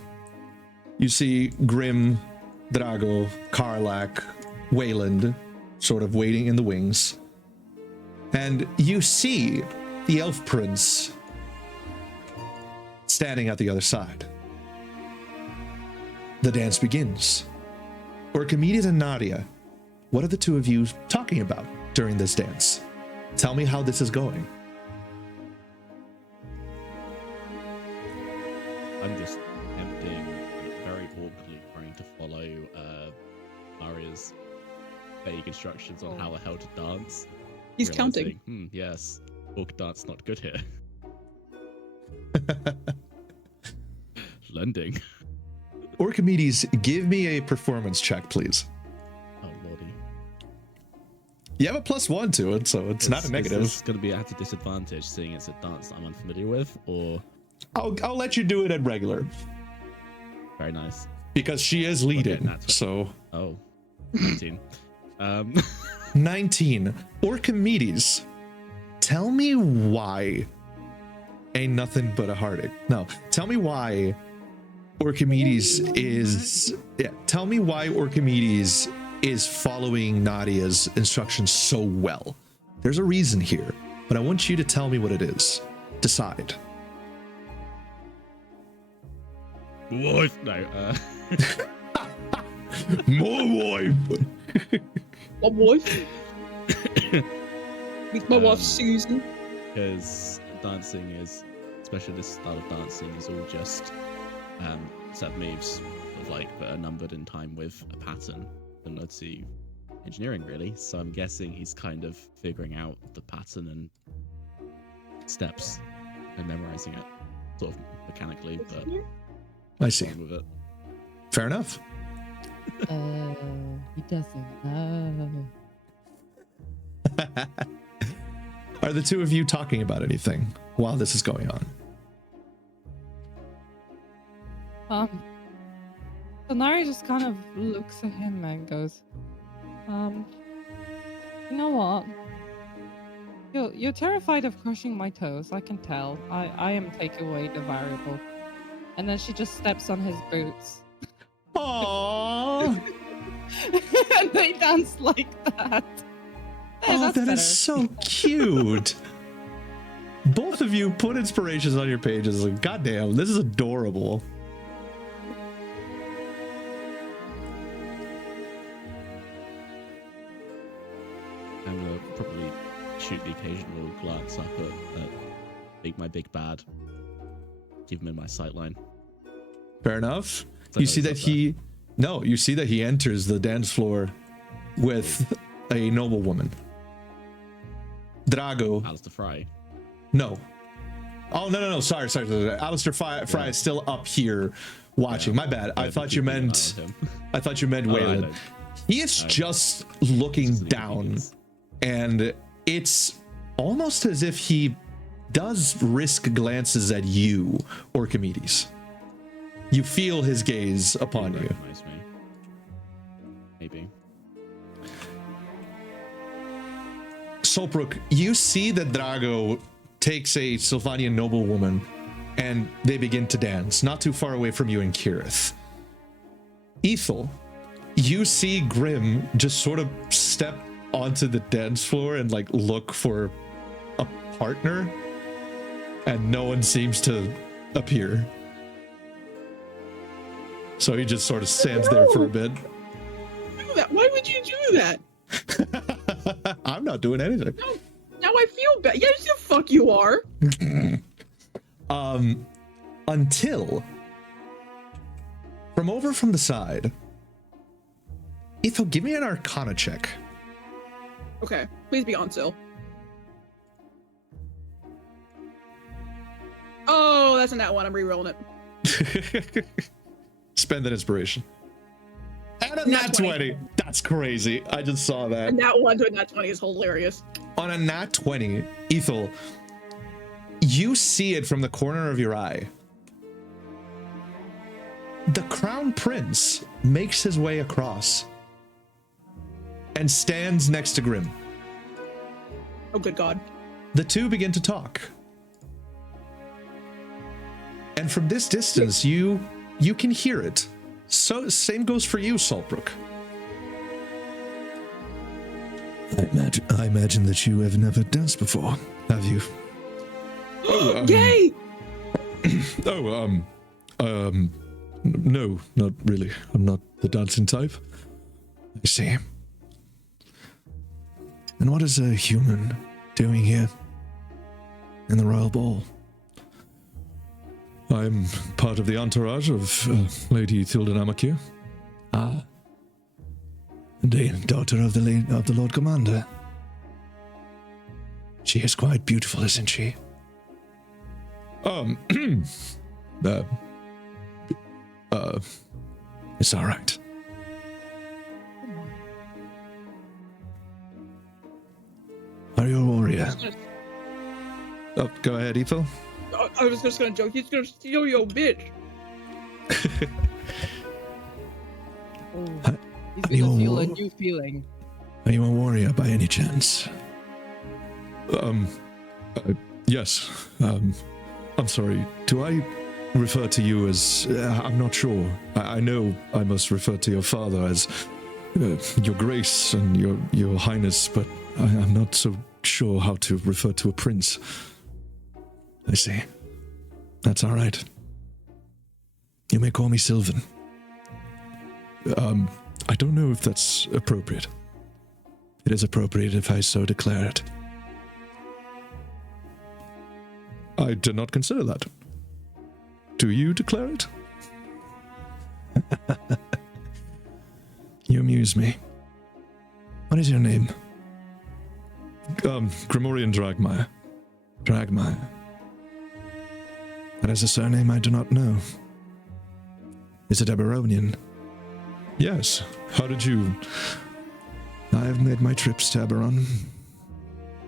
you see Grim, Drago, Karlak, Wayland sort of waiting in the wings. And you see the elf prince standing at the other side. The dance begins. Archimedes and Nadia, what are the two of you talking about during this dance? Tell me how this is going. I'm just emptying, very awkwardly trying to follow Aria's vague instructions on how the hell to dance. He's counting. Yes, orc dance not good here. Lending. Orchimedes, give me a performance check, please. Oh lordy. You have a +1 to it, so it's not a negative. It's going to be at a disadvantage, seeing it's a dance that I'm unfamiliar with, or I'll let you do it at regular very nice. because she is leading. that's- So Oh, 19. 19. Orchimedes, tell me why ain't nothing but a heartache. No, tell me why Orchimedes is. Yeah, tell me why Orchimedes is following Nadia's instructions so well. There's a reason here, but I want you to tell me what it is. Decide. Wife. No. My wife. My wife. With my wife Susan. Because dancing is, especially this style of dancing, is all just set moves, of like that are numbered in time with a pattern, similar to engineering, really. So I'm guessing he's kind of figuring out the pattern and steps and memorizing it, sort of mechanically, but I see. going with it. Fair enough. He doesn't know. Are the two of you talking about anything while this is going on? So Nari just kind of looks at him and goes, you know what? You're terrified of crushing my toes, I can tell. I am take away the variable. And then she just steps on his boots. Aww. And they dance like that. Hey, Oh, that's that is better. so cute. Both of you put inspirations on your pages. Like, goddamn, this is adorable. I'm gonna probably shoot the occasional glance up at my big bad. Give him in my sight line. Fair enough. So You see he's that up there. you see that he enters the dance floor with a noblewoman. Drago. Alistair Fry. No. Oh, no. Sorry. Alistair Fry Yeah. is still up here watching. Yeah. My bad. Yeah, I thought keep you an eye meant on him. Wayland. I know. He is I- just looking Just leaving down, things. and it's almost as if he does risk glances at you, Orchimedes. You feel his gaze upon He you. recognize me. Maybe. Solbrook, you see that Drago takes a Sylvanian noblewoman and they begin to dance, not too far away from you in Kirith. Ethel, you see Grim just sort of step onto the dance floor and like look for a partner, and no one seems to appear. So he just sort of stands there for a bit. Do that. Why would you do that? I'm not doing anything. Now I feel bad. Yes, the fuck you are. Until from over from the side, Ethel, give me an Arcana check. Okay, please be on Sil. Oh, that's in that one. I'm rerolling it. Spend an inspiration. And a Nat nat 20. 20. That's crazy. I just saw that. And that one to a nat 20 is hilarious. On a nat 20, Ethel, you see it from the corner of your eye. The Crown Prince makes his way across and stands next to Grim. Oh, good God. The two begin to talk. And from this distance, you can hear it. So same goes for you, Saltbrook. I imagine that you have never danced before, have you? Yay! No, not really. I'm not the dancing type. I see. And what is a human doing here in the Royal Ball? I'm part of the entourage of Lady Thilda Namakir. Ah. The daughter of the Lord Commander. She is quite beautiful, isn't she? It's all right. Are you a warrior? Oh, go ahead, Ethel. I was just gonna joke. He's gonna steal your bitch. He's gonna feel a new feeling. Are you a warrior by any chance? Yes. I'm sorry. Do I refer to you as... I'm not sure. I know I must refer to your father as your grace and your highness, but I'm not so sure how to refer to a prince. I see. That's all right. You may call me Sylvan. I don't know if that's appropriate. It is appropriate if I so declare it. I did not consider that. Do you declare it? You amuse me. What is your name? Grimorian Dragmire. Dragmire. That is a surname I do not know. Is it Eberonian? Yes. How did you... I have made my trips to Eberron,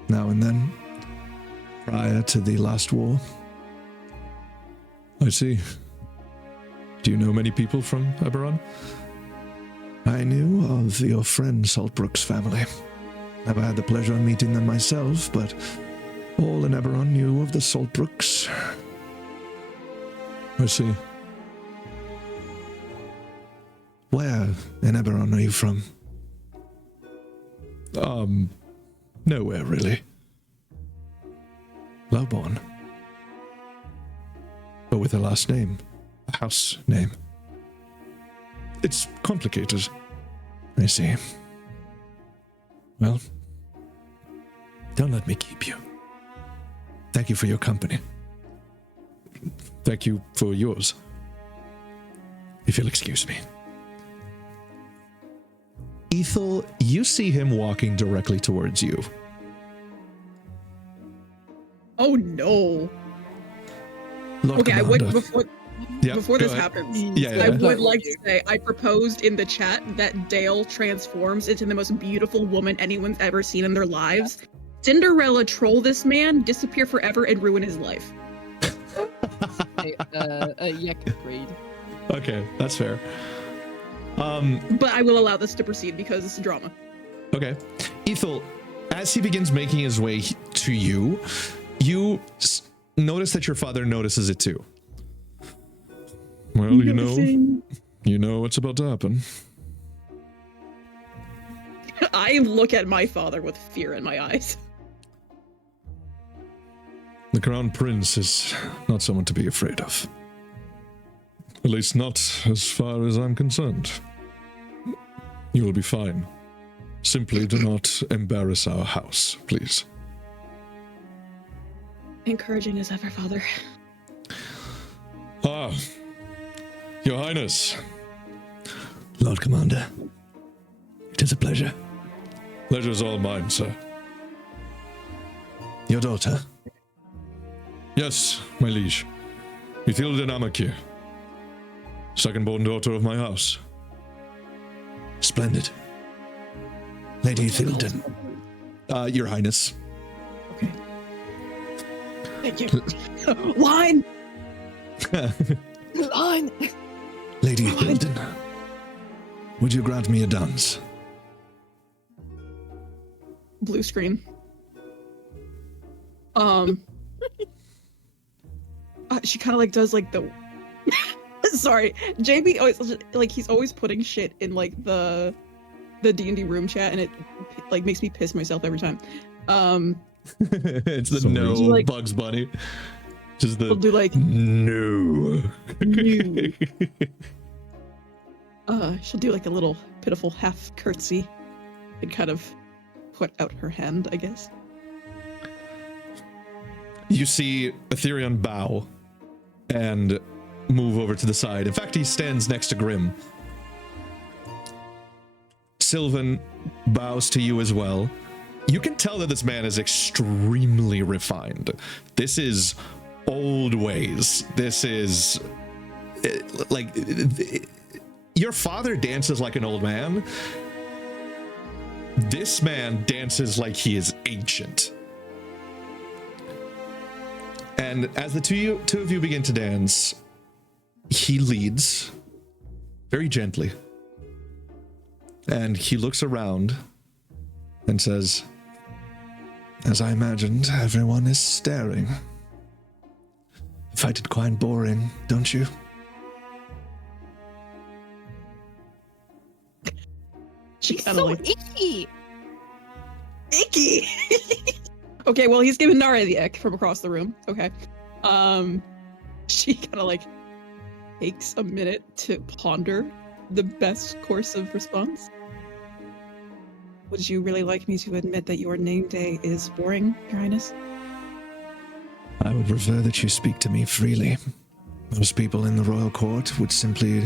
now and then, prior to the last war. I see. Do you know many people from Eberron? I knew of your friend Saltbrook's family. Never had the pleasure of meeting them myself, but all in Eberron knew of the Saltbrooks. I see. Where in Eberron are you from? Nowhere really. Lowborn. But with a last name. A house name. It's complicated. I see. Well, don't let me keep you. Thank you for your company. Thank you for yours. If you'll excuse me. Ethel, you see him walking directly towards you. Oh no. Lord Okay, Commander. before this happens, I would like to say I proposed in the chat that Dale transforms into the most beautiful woman anyone's ever seen in their lives. Cinderella troll this man, disappear forever, and ruin his life. Yek agreed. Okay, that's fair. But I will allow this to proceed because it's drama. Okay. Ethel, as he begins making his way to you, you notice that your father notices it too. Well, you know what's about to happen. I look at my father with fear in my eyes. The Crown Prince is not someone to be afraid of. At least not as far as I'm concerned. You will be fine. Simply do not embarrass our house, please. Encouraging as ever, Father. Ah, Your Highness. Lord Commander, it is a pleasure. Pleasure's all mine, sir. Your daughter? Yes, my liege. Ethilda Namakir. Second-born daughter of my house. Splendid. Lady Ethilda. Your Highness. Okay. Thank you. Line! Line! Lady Ethilda, would you grant me a dance? Blue screen. She kind of like does like the sorry, JB always like he's always putting shit in like the D&D room chat, and it like makes me piss myself every time. It's the Sorry. no Like- Bugs Bunny. Just the We'll do like No. new. She'll do like a little pitiful half curtsy and kind of put out her hand, I guess. You see Ethereon bow and move over to the side. In fact, he stands next to Grim. Sylvan bows to you as well. You can tell that this man is extremely refined. This is old ways. This is like your father dances like an old man. This man dances like he is ancient. And as the two of you begin to dance, he leads very gently. And he looks around and says, as I imagined, everyone is staring. I find it quite boring, don't you? She's So icky. icky. Okay, well, he's giving Nara the ick from across the room. Okay. She kind of like takes a minute to ponder the best course of response. Would you really like me to admit that your name day is boring, Your Highness? I would prefer that you speak to me freely. Most people in the royal court would simply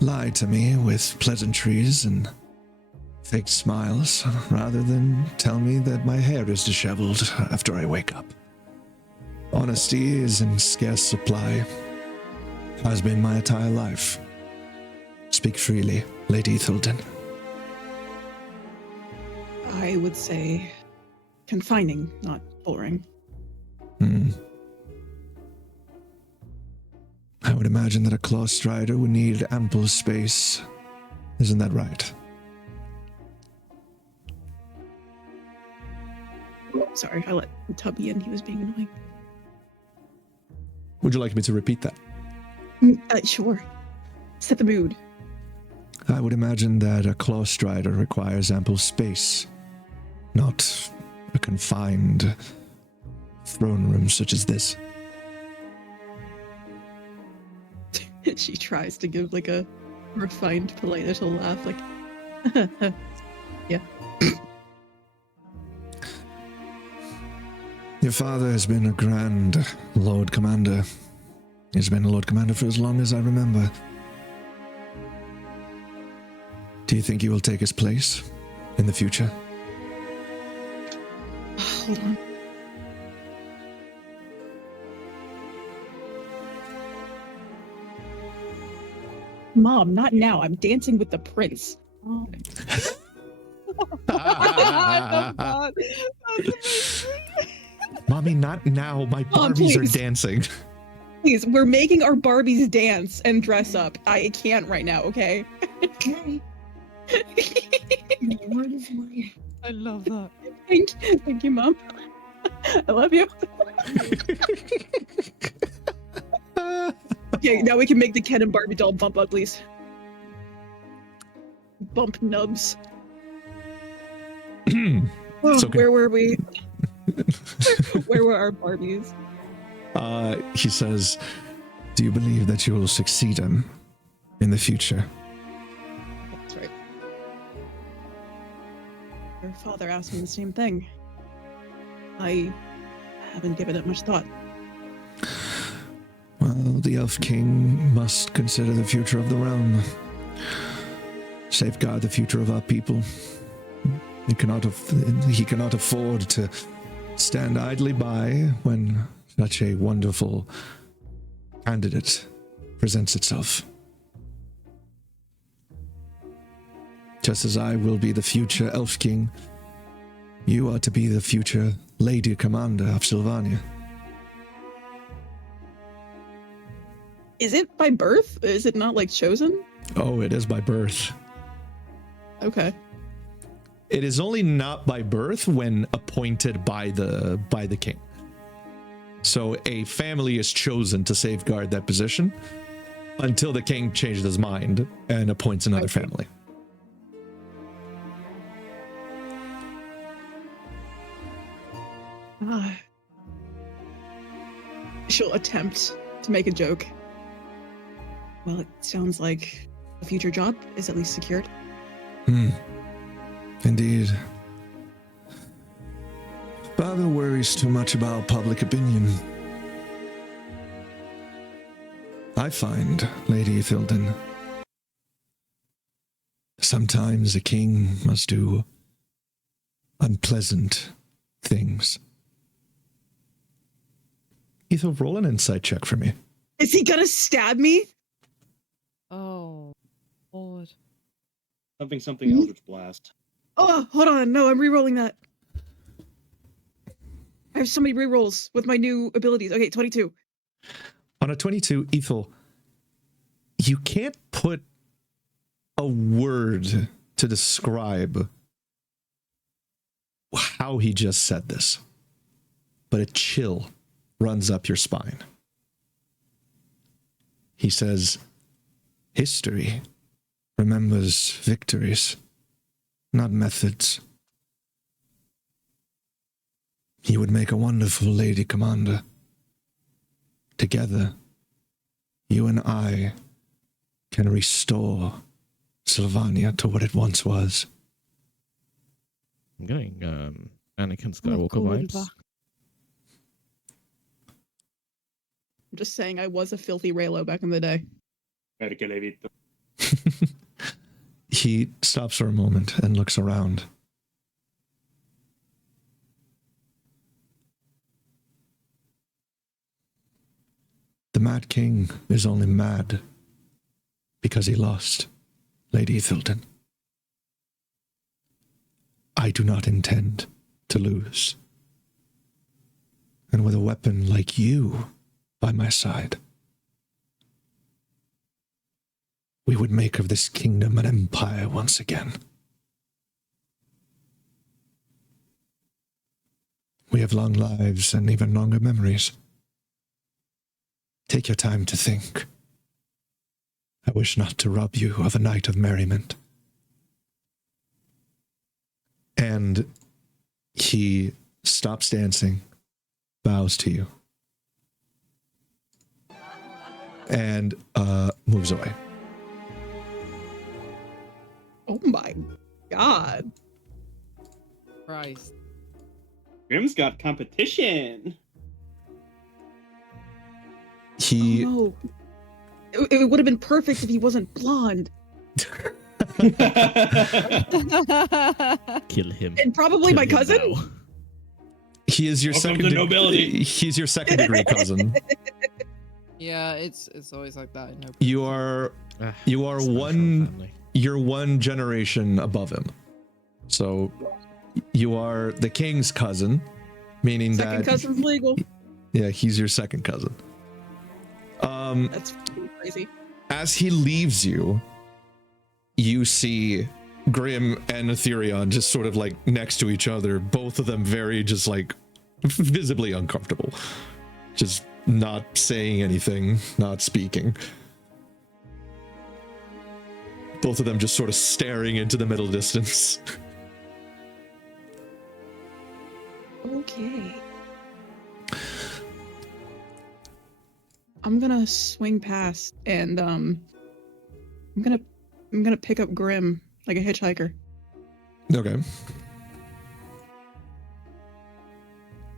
lie to me with pleasantries and fake smiles, rather than tell me that my hair is disheveled after I wake up. Honesty is in scarce supply. Has been my entire life. Speak freely, Lady Thilden. I would say confining, not boring. I would imagine that a claw strider would need ample space. Isn't that right? Sorry, I let Tubby in. He was being annoying. Would you like me to repeat that? Sure. Set the mood. I would imagine that a claw strider requires ample space, not a confined throne room such as this. She tries to give like a refined, polite little laugh, like, yeah. Your father has been a grand Lord Commander. He's been a Lord Commander for as long as I remember. Do you think he will take his place in the future? Hold on. Mom, not now. I'm dancing with the prince. Oh. Mommy, not now. My Mom, Barbies are please. dancing. Please, we're making our Barbies dance and dress up. I can't right now, okay? Okay. My word is mine. I love that. Thank you, Mom. I love you. Okay, now we can make the Ken and Barbie doll bump uglies. Bump nubs. It's okay. Where were we? Where were our Barbies? He says, do you believe that you will succeed him in the future? That's right. Your father asked me the same thing. I haven't given it much thought. Well, the Elf King must consider the future of the realm. Safeguard the future of our people. He cannot afford to stand idly by when such a wonderful candidate presents itself. Just as I will be the future Elf King, you are to be the future Lady Commander of Sylvania. Is it by birth? Is it not like chosen? Oh, it is by birth. Okay. It is only not by birth when appointed by the king. So a family is chosen to safeguard that position until the king changes his mind and appoints another Okay. family. She'll attempt to make a joke. Well, it sounds like a future job is at least secured. Indeed. Father worries too much about public opinion. I find, Lady Thilden, sometimes a king must do unpleasant things. Ethan, roll an insight check for me. Is he gonna stab me? Oh. Lord. Something Eldritch Blast. Oh, hold on. No, I'm re-rolling that. I have so many re-rolls with my new abilities. Okay, 22. On a 22, Ethel, you can't put a word to describe how he just said this, but a chill runs up your spine. He says, history remembers victories, not methods. You would make a wonderful lady commander. Together, you and I can restore Sylvania to what it once was. I'm getting Anakin Skywalker vibes. I'm just saying I was a filthy Raylo back in the day. He stops for a moment and looks around. The Mad King is only mad because he lost, Lady Thilton. I do not intend to lose. And with a weapon like you by my side, we would make of this kingdom an empire once again. We have long lives and even longer memories. Take your time to think. I wish not to rob you of a night of merriment. And he stops dancing, bows to you, and moves away. Oh my god. Christ. Grim's got competition. He Oh, no. It would have been perfect if he wasn't blonde. Kill him. And probably Kill my him cousin? now. He is your Welcome second to nobility. He's your second degree cousin. Yeah, it's always like that. In You are Ah, you're one generation above him. So you are the king's cousin, meaning Second that cousin's legal. yeah, he's your second cousin. That's pretty crazy. As he leaves you, you see Grim and Ethereon just sort of like next to each other, both of them very just like visibly uncomfortable. Just not saying anything, not speaking. Both of them just sort of staring into the middle distance. Okay. I'm gonna swing past and I'm gonna pick up Grim like a hitchhiker. Okay.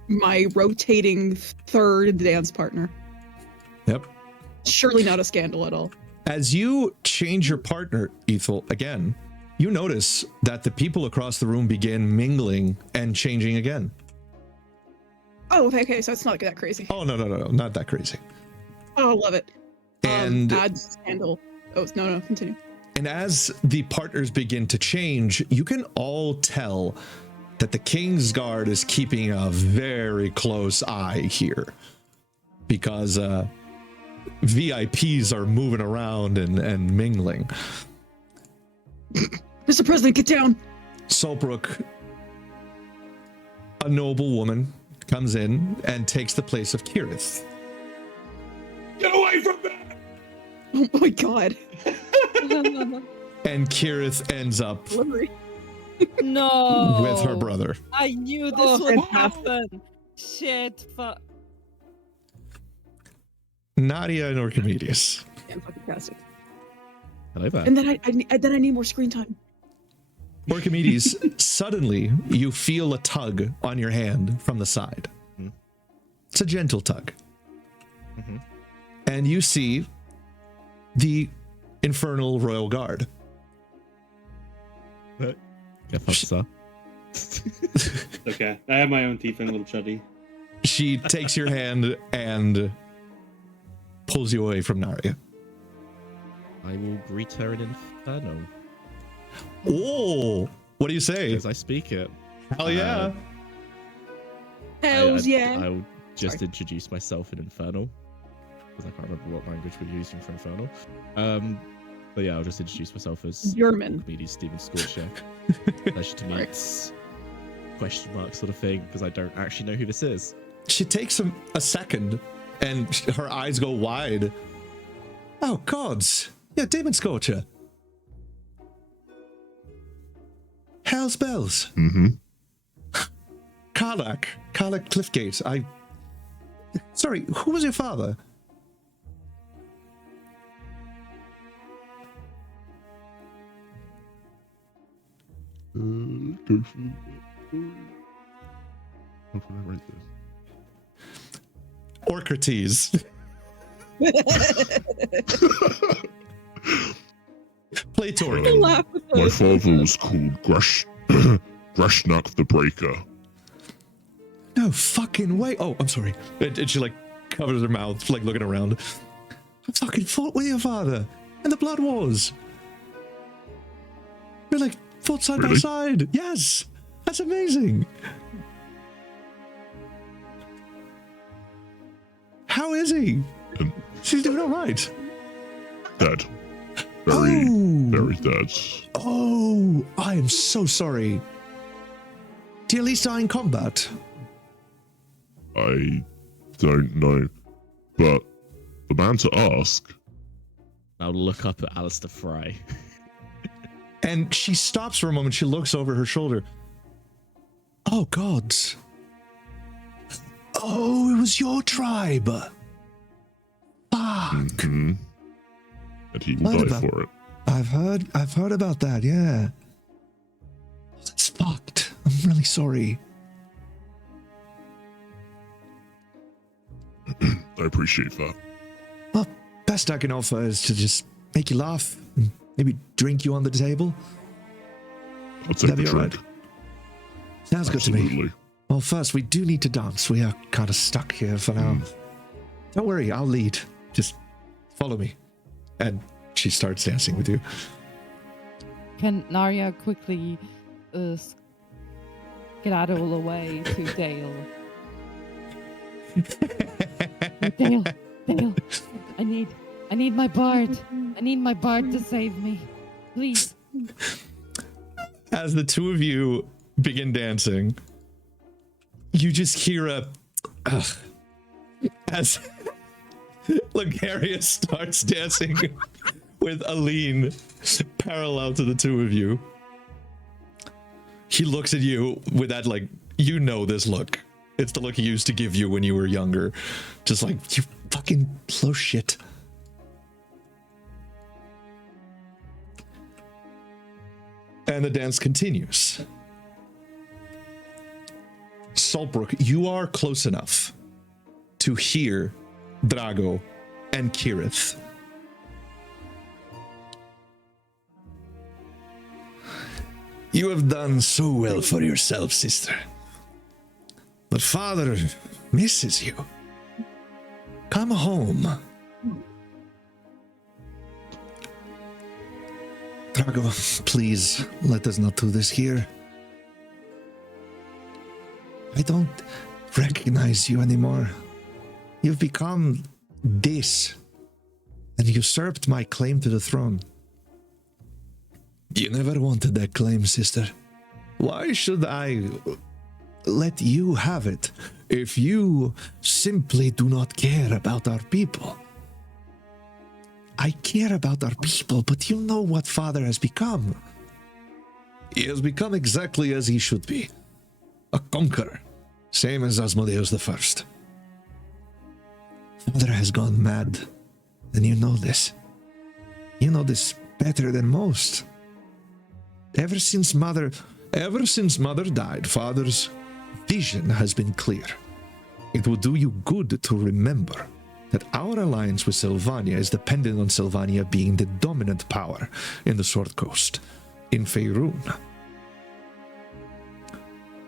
My rotating third dance partner. Yep. Surely not a scandal at all. As you change your partner, Ethel, again, you notice that the people across the room begin mingling and changing again. Oh, okay, so it's not that crazy. Oh, no, not that crazy. Oh, love it. And Add scandal. Oh, no, continue. And as the partners begin to change, you can all tell that the King's Guard is keeping a very close eye here, because VIPs are moving around and mingling. Mr. President, get down! Solbrook, a noble woman, comes in and takes the place of Kirith. Get away from that! Oh my god. And Kirith ends up No. with her brother. I knew this Oh, would fantastic. happen. Shit. Nadia and Orchimedius. Fantastic. Hello there. And then I need more screen time. Orchimedius, suddenly you feel a tug on your hand from the side. Hmm. It's a gentle tug. Mm-hmm. And you see the Infernal Royal Guard. Get fucked, sir. Okay, I have my own teeth and a little chuddy. She takes your hand and pulls you away from Naria. I will greet her in Infernal Oh, what do you say? as I speak it. Hell yeah. Hells yeah. I'll just introduce myself in Infernal because I can't remember what language we're using for Infernal. But yeah, I'll just introduce myself as German. Comedian Steven Scorcher. Pleasure to meet. Question mark sort of thing because I don't actually know who this is. She takes a second and her eyes go wide. Oh, gods. Yeah, Demon Scorcher. Hell's bells. Mm-hmm. Karlak Cliffgate. Sorry, who was your father? How can I write this? Orcrates. Play Torque. Laugh with My us. father was called Grashnak the Breaker. No fucking way. Oh, I'm sorry. And she like covers her mouth, like looking around. I fucking fought with your father in the Blood Wars. We like fought side by Really? side. Yes, that's amazing. How is he? She's doing all right. Dead. Oh. Very dead. Oh, I am so sorry. Do you at least die in combat? I don't know. But the man to ask. I'll look up at Alistair Fry. And she stops for a moment. She looks over her shoulder. Oh, gods. Oh, it was your tribe. Fuck. Mhm. And he will What die about- for it. I've heard about that, yeah. That's fucked. I'm really sorry. I appreciate that. Well, best I can offer is to just make you laugh and maybe drink you on the table. I'll take That'd the be drink. alright. Sounds good to me. Absolutely. Well, first, we do need to dance. We are kind of stuck here for now. Don't worry, I'll lead. Just follow me. And she starts dancing with you. Can Narya quickly skedaddle away to Dale? Dale, I need my bard. I need my bard to save me. Please. As the two of you begin dancing, you just hear as Lagarius starts dancing with Aline parallel to the two of you. He looks at you with that, like, you know this look. It's the look he used to give you when you were younger. Just like, you fucking slow shit. And the dance continues. Saltbrook, you are close enough to hear Drago and Kirith. You have done so well for yourself, sister. But father misses you. Come home. Drago, please, let us not do this here. I don't recognize you anymore. You've become this, and usurped my claim to the throne. You never wanted that claim, sister. Why should I let you have it if you simply do not care about our people? I care about our people, but you know what father has become. He has become exactly as he should be. A conqueror, same as Asmodeus I. Father has gone mad, and you know this. You know this better than most. Ever since mother died, father's vision has been clear. It will do you good to remember that our alliance with Sylvania is dependent on Sylvania being the dominant power in the Sword Coast, in Faerun.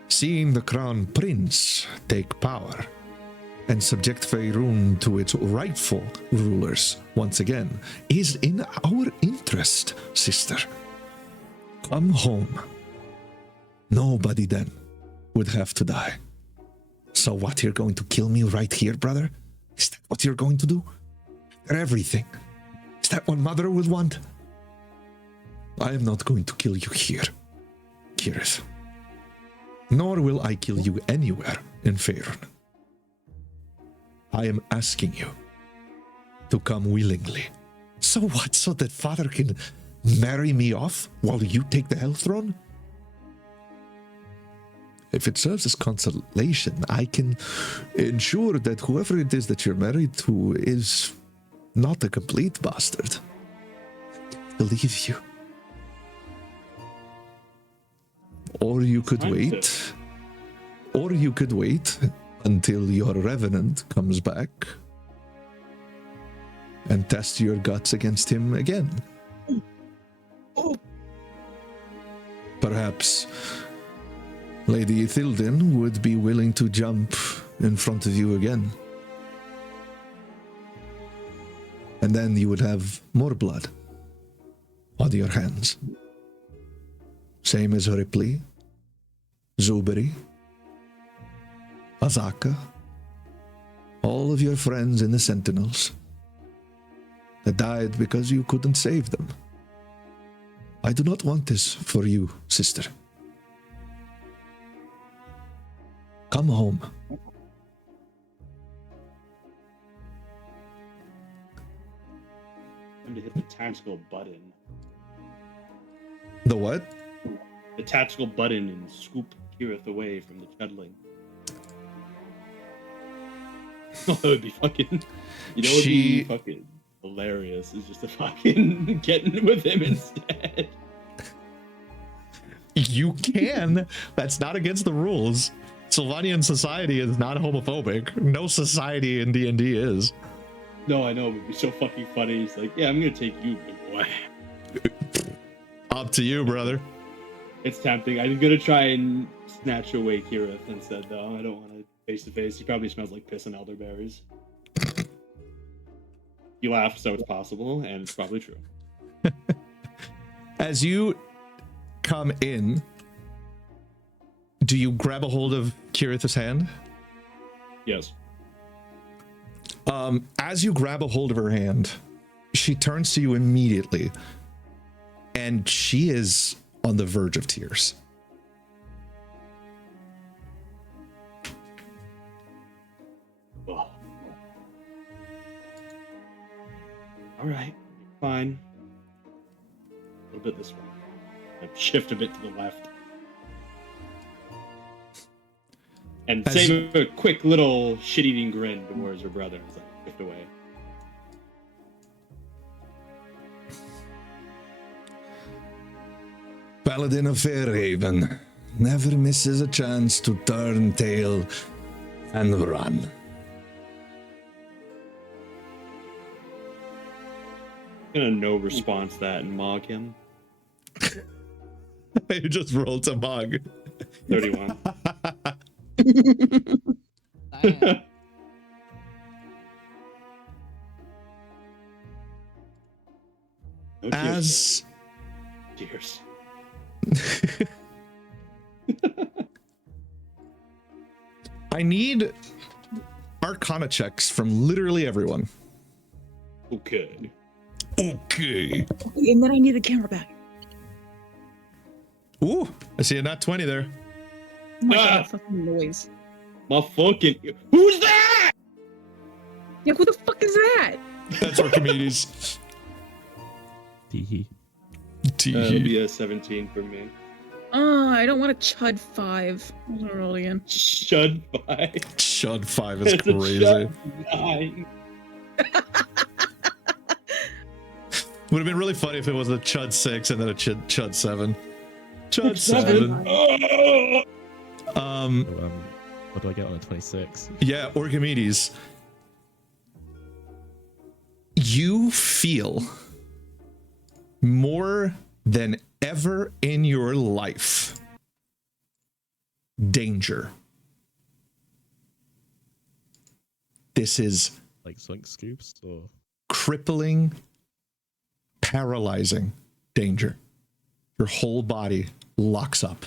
Seeing the Crown Prince take power and subject Faerun to its rightful rulers once again is in our interest, sister. Come home. Nobody then would have to die. So what, you're going to kill me right here, brother? Is that what you're going to do? After everything? Is that what mother would want? I am not going to kill you here, Kirith. Nor will I kill you anywhere in Faerun. I am asking you to come willingly. So what? So that father can marry me off while you take the Hell Throne? If it serves as consolation, I can ensure that whoever it is that you're married to is not a complete bastard. I believe you. Or you could wait. Or you could wait until your revenant comes back and test your guts against him again. Perhaps Lady Ithildin would be willing to jump in front of you again. And then you would have more blood on your hands. Same as Ripley, Zuberi, Azaka, all of your friends in the Sentinels that died because you couldn't save them. I do not want this for you, sister. Come home. Time to hit the tactical button. The what? The tactical button and scoop Kirith away from the chudling. Oh, that would be fucking. You know, what would be fucking hilarious is just to fucking getting with him instead. You can. That's not against the rules. Sylvanian society is not homophobic. No society in D&D is. No, I know, but it'd be so fucking funny. He's like, yeah, I'm gonna take you, big boy. Up to you, brother. It's tempting. I'm gonna try and snatch away Kirith instead, though. I don't want to face to face. He probably smells like piss and elderberries. You laugh, so it's possible, and it's probably true. As you come in, do you grab a hold of Kirith's hand? Yes. As you grab a hold of her hand, she turns to you immediately, and she is on the verge of tears. Oh. All right, fine. A little bit this way. Shift a bit to the left. And save a quick little shit-eating grin towards her brother as I shift away. Paladin of Fairhaven never misses a chance to turn tail and run. I'm gonna no response that and mog him. You just rolled a mug. 31. No As tears. I need Arcana checks from literally everyone. Okay. Okay. And then I need the camera back. Ooh, I see a nat 20 there. Oh my god, fucking noise. My fucking. Who's that? Yeah, who the fuck is that? That's Archimedes. Teehee. It'll be a 17 for me. Oh, I don't want a chud 5. I'm gonna roll again. Chud 5. Chud 5 is It's a crazy. Chud 9. Would have been really funny if it was a Chud 6 and then a Chud 7. Chud 7. 7. What do I get on a 26? Yeah, Archimedes. You feel more than ever in your life danger. This is Like Sonic Scoops or crippling, paralyzing danger. Your whole body locks up.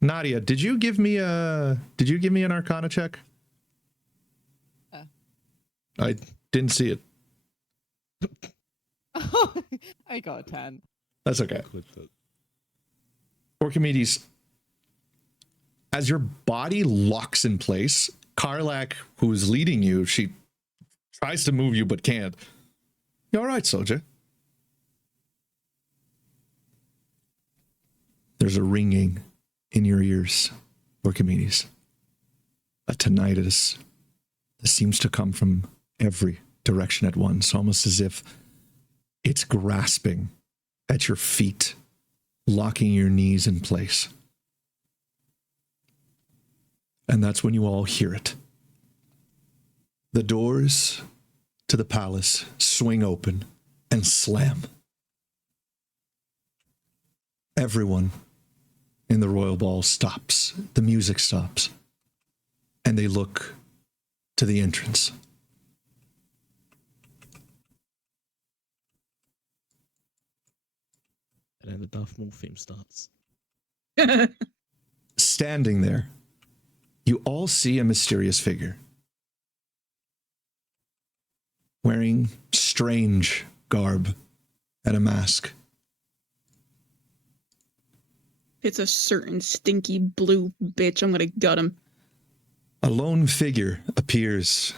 Nadia, did you give me an Arcana check? I didn't see it. I got a 10. That's okay. Orchimedes, as your body locks in place, Karlak, who's leading you, she tries to move you but can't. You all right, soldier? There's a ringing in your ears, Orchimedes. A tinnitus that seems to come from every direction at once, almost as if it's grasping at your feet, locking your knees in place. And that's when you all hear it. The doors to the palace swing open and slam. Everyone in the royal ball stops. The music stops. And they look to the entrance. And then the Darth Maul theme starts. Standing there, you all see a mysterious figure. Wearing strange garb and a mask. It's a certain stinky blue bitch. I'm gonna gut him. A lone figure appears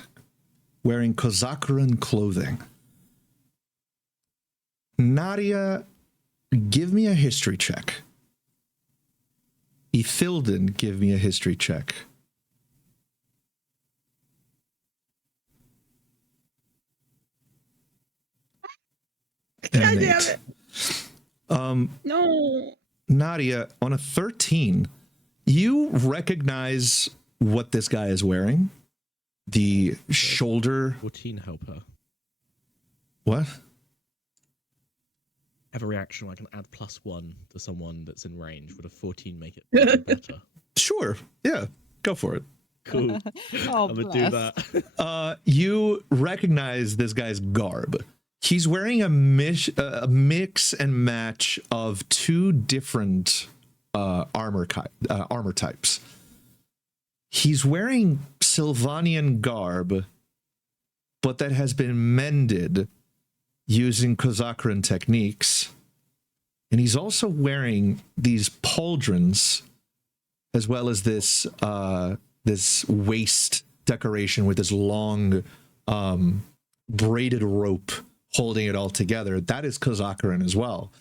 wearing Kozakran clothing. Nadia, give me a history check. Ithilden, give me a history check. God damn it. No. Nadia, on a 13, you recognize what this guy is wearing? The shoulder... 14 help her. What? Have a reaction where I can add +1 to someone that's in range. Would a 14 make it better? Sure. Yeah. Go for it. Cool. Oh, I'm going to do that. You recognize this guy's garb. He's wearing a mix and match of two different armor types. He's wearing Sylvanian garb, but that has been mended using Kozakran techniques. And he's also wearing these pauldrons, as well as this this waist decoration with this long braided rope holding it all together. That is Kozakran as well.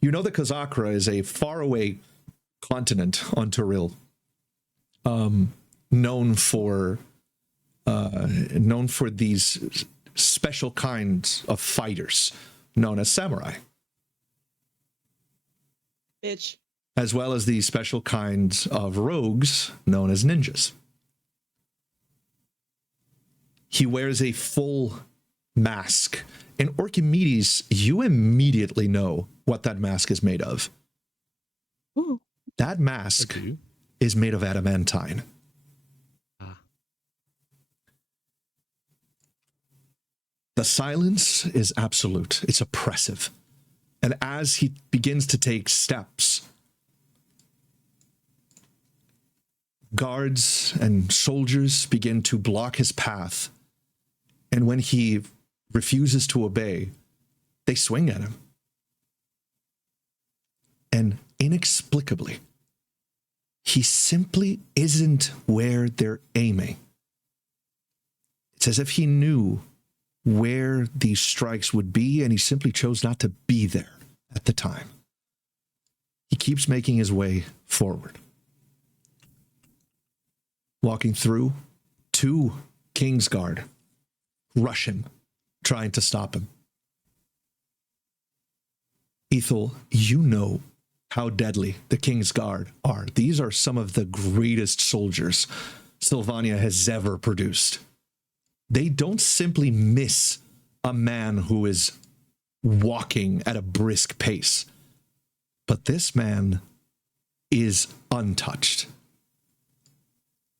You know that Kozakra is a faraway continent on Turil, known for these special kinds of fighters known as samurai, Bitch. as well as these special kinds of rogues known as ninjas. He wears a full mask. And Orchimedes, you immediately know what that mask is made of. Ooh. That mask is made of adamantine. The silence is absolute. It's oppressive. And as he begins to take steps, guards and soldiers begin to block his path. And when he refuses to obey, they swing at him. And inexplicably, he simply isn't where they're aiming. It's as if he knew where these strikes would be, and he simply chose not to be there at the time. He keeps making his way forward. Walking through, two Kingsguard rush him, trying to stop him. Ethel, you know how deadly the Kingsguard are. These are some of the greatest soldiers Sylvania has ever produced. They don't simply miss a man who is walking at a brisk pace. But this man is untouched.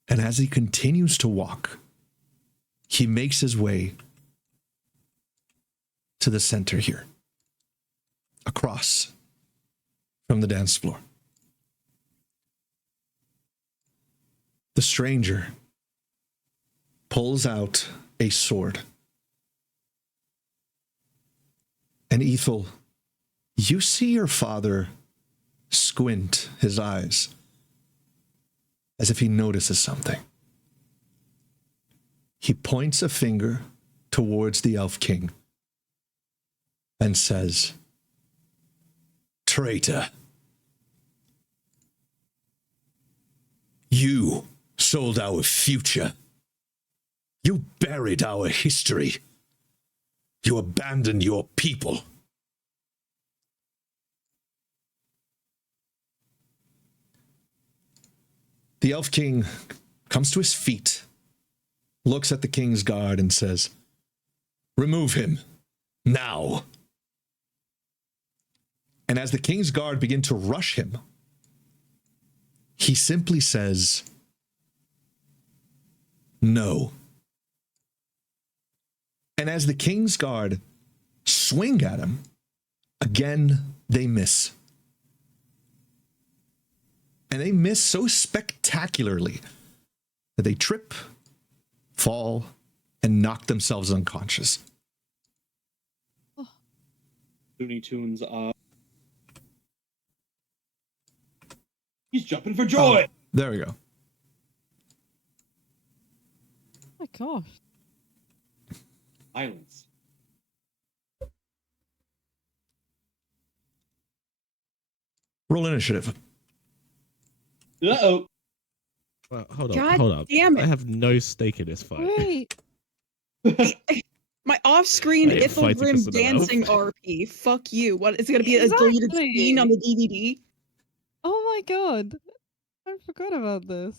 And as he continues to walk, he makes his way to the center here, across from the dance floor. The stranger pulls out a sword. And Ethel, you see your father squint his eyes as if he notices something. He points a finger towards the Elf King and says, Traitor. You sold our future. You buried our history. You abandoned your people. The Elf King comes to his feet, looks at the King's guard and says, remove him, now. And as the King's guard begin to rush him, he simply says, no. And as the King's guard swing at him, again they miss. And they miss so spectacularly that they trip, fall, and knock themselves unconscious. Looney Tunes up. He's jumping for joy. Oh, there we go. Oh my gosh. Violence. Roll initiative. Uh-oh. Well, hold God up. damn it. I have no stake in this fight. Wait. My off-screen I am Ithel fighting Grim for someone else. dancing RP. Fuck you. What is it gonna be a deleted Exactly. scene on the DVD? Oh my god. I forgot about this.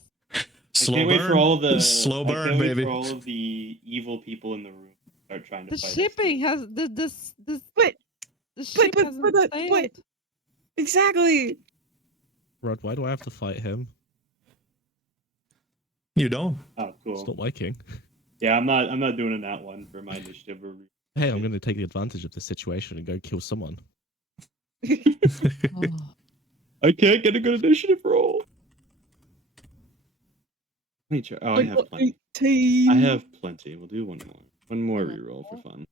Slow I can't wait burn. for all the Slow I burn, can't wait baby. for all of the evil people in the room to start trying to The fight us. shipping has this But the ship but hasn't but sailed. exactly. Rod, why do I have to fight him? You don't. Oh, It's cool. not my king. Yeah, I'm not doing that one for my initiative. Hey, I'm going to take advantage of the situation and go kill someone. Oh. I can't get a good initiative roll. Let me try. Oh, I have plenty. 18. I have plenty. We'll do one more. One more reroll for fun.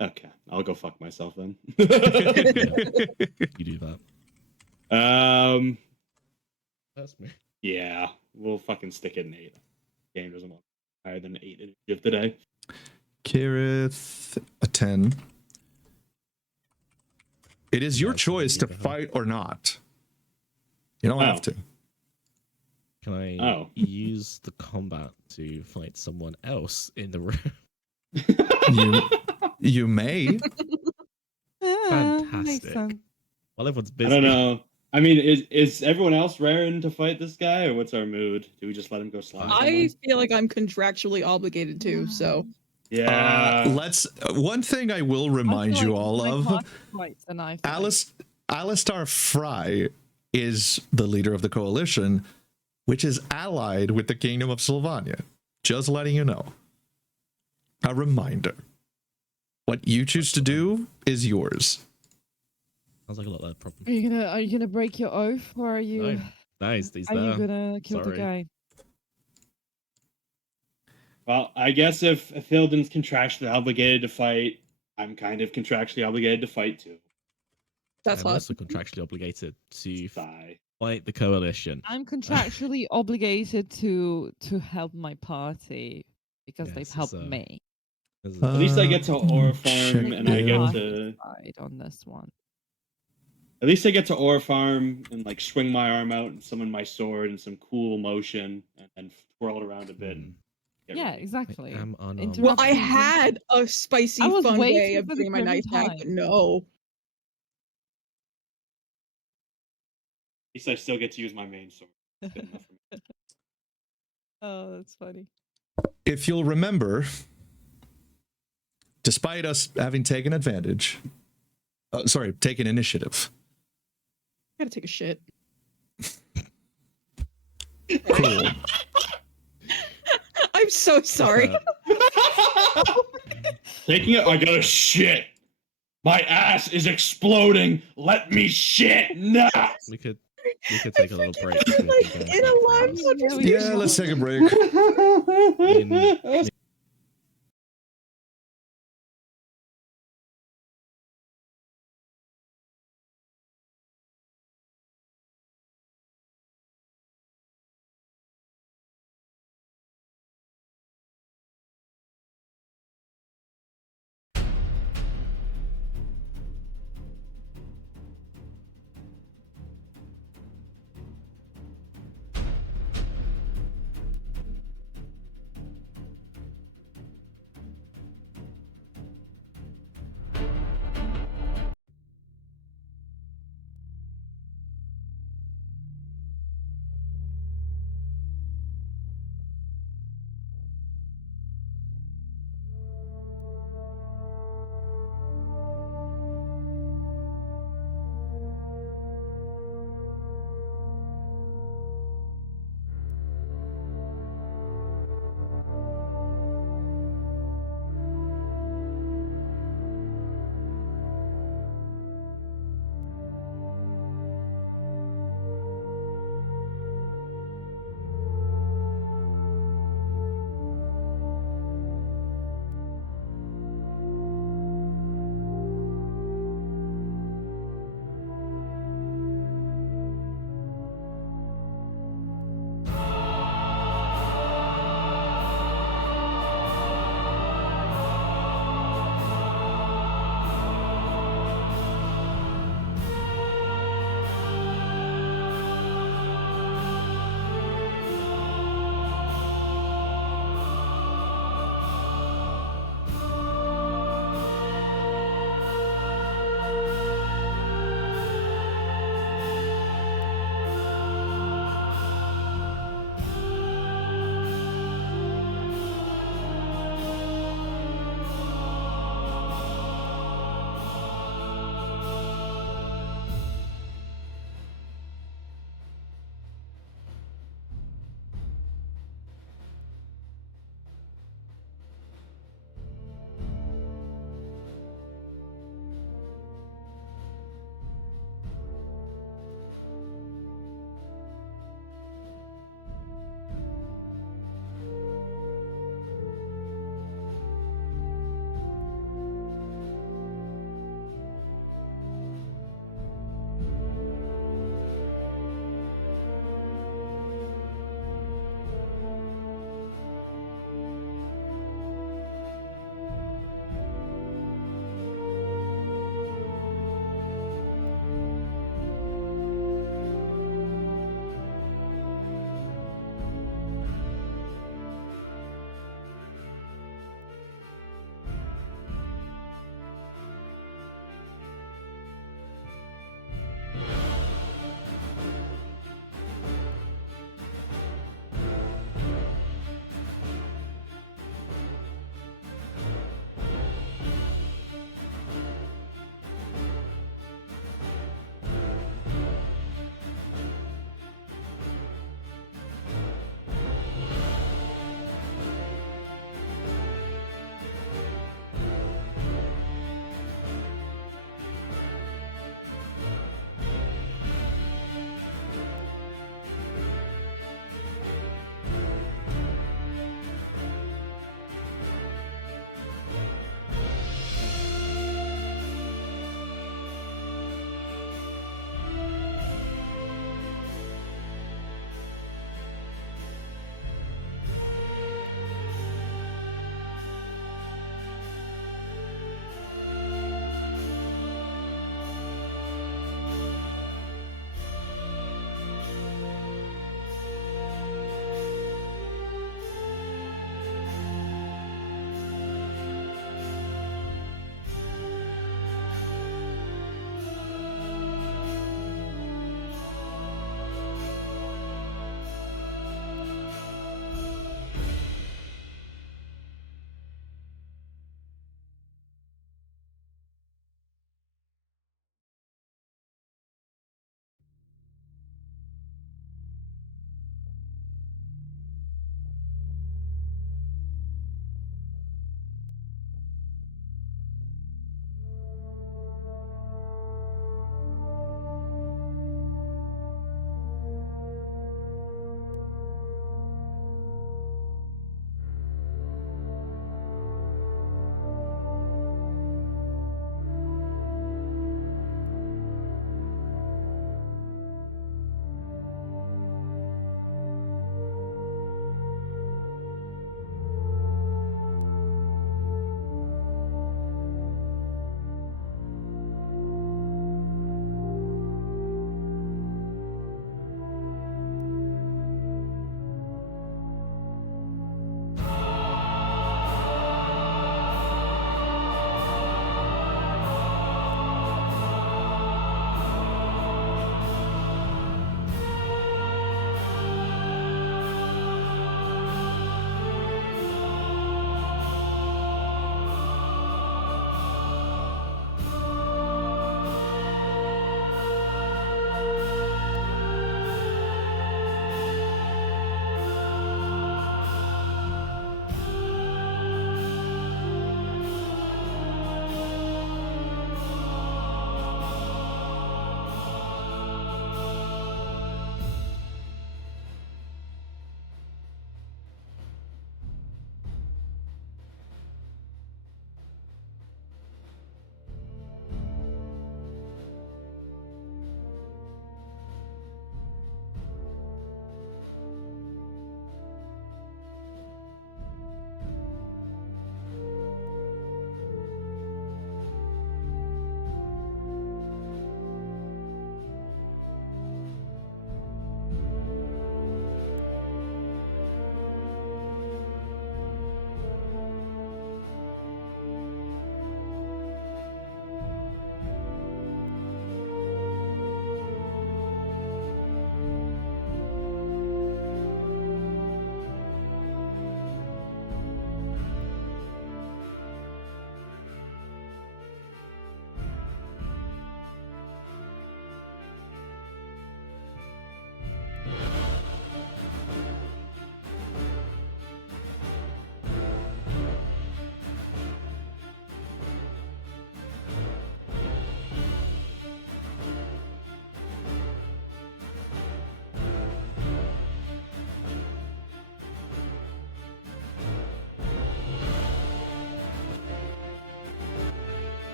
Okay, I'll go fuck myself then. You do that. That's me. Yeah, we'll fucking stick it in 8. Game doesn't want higher than 8 initiative today. Kirith, a 10. It is your Yeah, it's choice to gonna be fight or not. You don't have to. Can I Oh. use the combat to fight someone else in the room? You may. Makes Fantastic. sense. While everyone's I busy. don't know. I mean, is everyone else raring to fight this guy, or what's our mood? Do we just let him go slide? I feel like I'm contractually obligated to, so Yeah. Let's. One thing I will remind I feel you like all my of: party fights and I fight. Alistar Fry is the leader of the coalition, which is allied with the Kingdom of Sylvania. Just letting you know. A reminder. What you choose to do is yours. Sounds like a lot of problem. Are you gonna break your oath or are you No, he's are you there. gonna kill the Sorry. guy? Well, I guess if Hilden's contractually obligated to fight, I'm kind of contractually obligated to fight too. that's I'm hot. also contractually obligated to Sigh. fight the coalition. I'm contractually obligated to help my party because Yes, they've it's, helped me. There's At least I get to Aura check Farm, and I get it. to. Side on this one. At least I get to Aura Farm and like swing my arm out and summon my sword in some cool motion, and twirl it around a bit. And get Yeah, ready. exactly. I am unarmed. Well, I Interruptions. had a spicy I was fun way waiting of for the getting my knife back, time. but no. At least I still get to use my main sword. Good enough for me. Oh, that's funny. If you'll remember, despite us having taken advantage, taken initiative. I gotta take a shit. Cool. I'm so sorry. Taking it. I gotta shit. My ass is exploding. Let me shit now. We could take a little break. So we Like, can go in a live into conversation. Yeah, let's take a break. in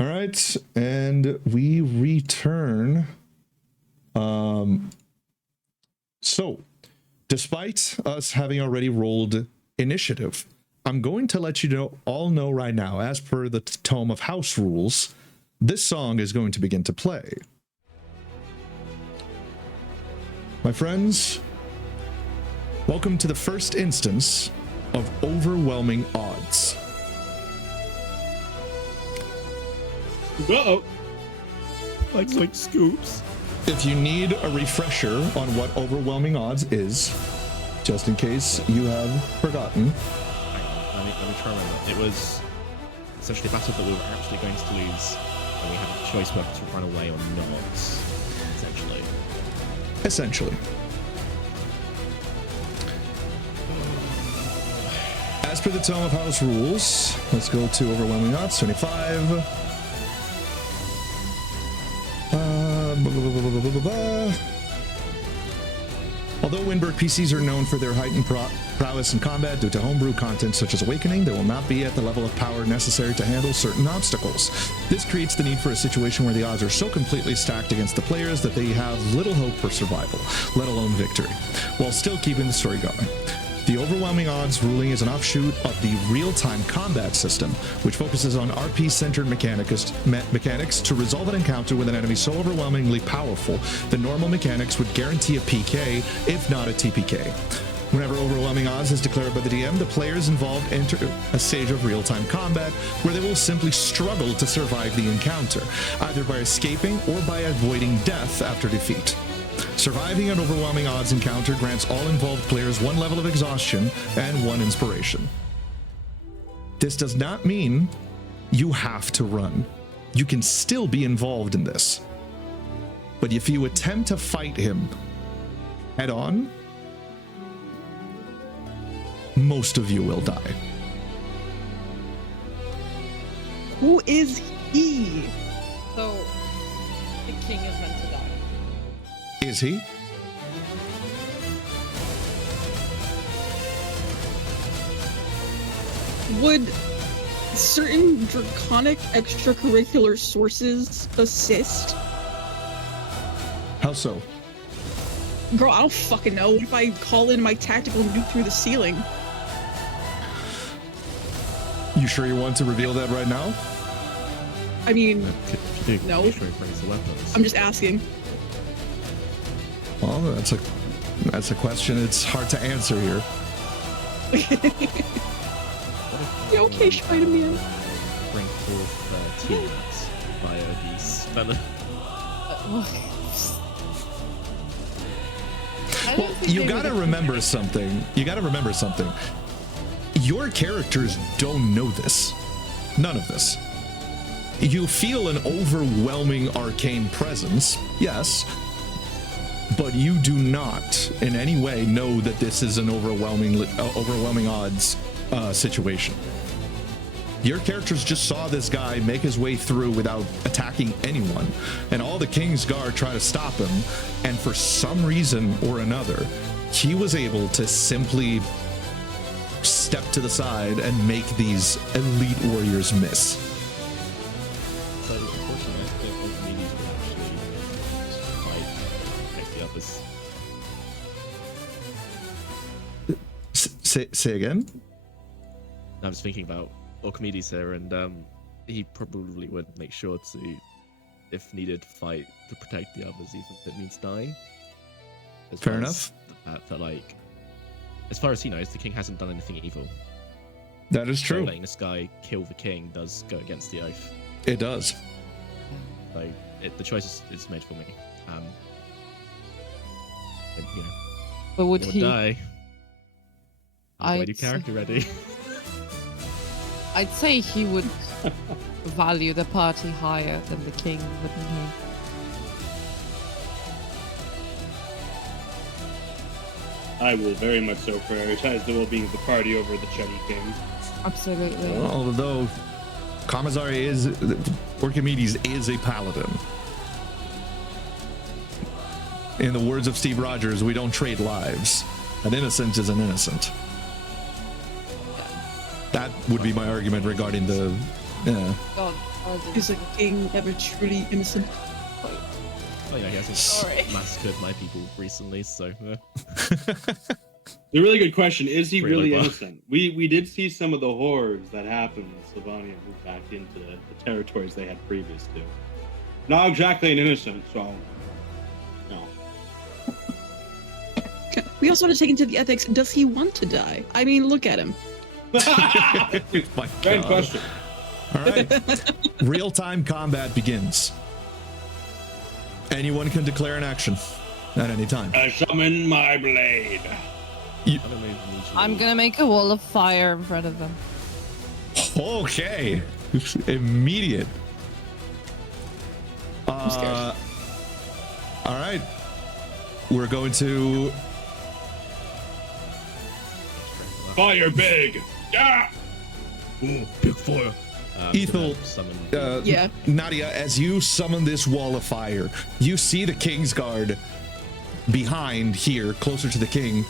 All right, and we return. So, despite us having already rolled initiative, I'm going to let you all know right now, as per the Tome of House rules, this song is going to begin to play. My friends, welcome to the first instance of overwhelming odds. Uh-oh. Like scoops. If you need a refresher on what overwhelming odds is, just in case you have forgotten. Hang on, let me try remember. It was essentially a battle that we were actually going to lose, and we had a choice whether to run away or not, Essentially. As per the Tome of House rules, let's go to overwhelming odds, 25. Although Wyndburgh PCs are known for their heightened prowess in combat due to homebrew content such as Awakening, they will not be at the level of power necessary to handle certain obstacles. This creates the need for a situation where the odds are so completely stacked against the players that they have little hope for survival, let alone victory, while still keeping the story going. The overwhelming odds ruling is an offshoot of the real-time combat system, which focuses on RP-centered mechanics to resolve an encounter with an enemy so overwhelmingly powerful, the normal mechanics would guarantee a PK, if not a TPK. Whenever overwhelming odds is declared by the DM, the players involved enter a stage of real-time combat where they will simply struggle to survive the encounter, either by escaping or by avoiding death after defeat. Surviving an overwhelming odds encounter grants all involved players one level of exhaustion and one inspiration. This does not mean you have to run. You can still be involved in this. But if you attempt to fight him head on, most of you will die. Who is he? So, the king is meant to die. Is he? Would certain draconic extracurricular sources assist? How so? Girl, I don't fucking know. What if I call in my tactical nuke through the ceiling? You sure you want to reveal that right now? I mean, no. Make sure he brings the weapons. I'm just asking. Well, that's a question it's hard to answer here. You okay, Spider-Man? Bring forth teammates via these spell. Well, you gotta remember something. Your characters don't know this. None of this. You feel an overwhelming arcane presence, yes, but you do not in any way know that this is an overwhelming odds situation. Your characters just saw this guy make his way through without attacking anyone, and all the King's Guard try to stop him, and for some reason or another, he was able to simply step to the side and make these elite warriors miss. So, unfortunately, I think both comedians will actually fight the others. Say again? I was thinking about Archimedes here, and he probably would make sure to, if needed, fight to protect the others, even if it means dying. Fair enough. That, like, as far as he knows, the king hasn't done anything evil. That is So true. letting this guy kill the king does go against the oath. It does. So the choice is made for me. And, you know, But would he he? would die. I'd Ready, character ready. I'd say he would value the party higher than the king, wouldn't he? I will very much so prioritize the well-being of the party over the Chetty King. Absolutely. Although Archimedes is a paladin. In the words of Steve Rogers, we don't trade lives. An innocent is an innocent. That would be my argument regarding the Yeah. God, Is a king ever truly innocent? Oh yeah, he hasn't Sorry. massacred my people recently, so A really good question. Is he Pretty really low bar. innocent? We did see some of the horrors that happened when Sylvania moved back into the territories they had previous to. Not exactly an innocent, so no. We also want to take into the ethics. Does he want to die? I mean, look at him. My Great God. question. All right. Real-time combat begins. Anyone can declare an action at any time. I summon my blade. I'm gonna make a wall of fire in front of them. Okay. Immediate. I'm scared. All right. We're going to. Fire big. Yeah. ooh, big fire. Ethel, Summon. Yeah. Nadia, as you summon this wall of fire, you see the King's Guard behind here, closer to the king.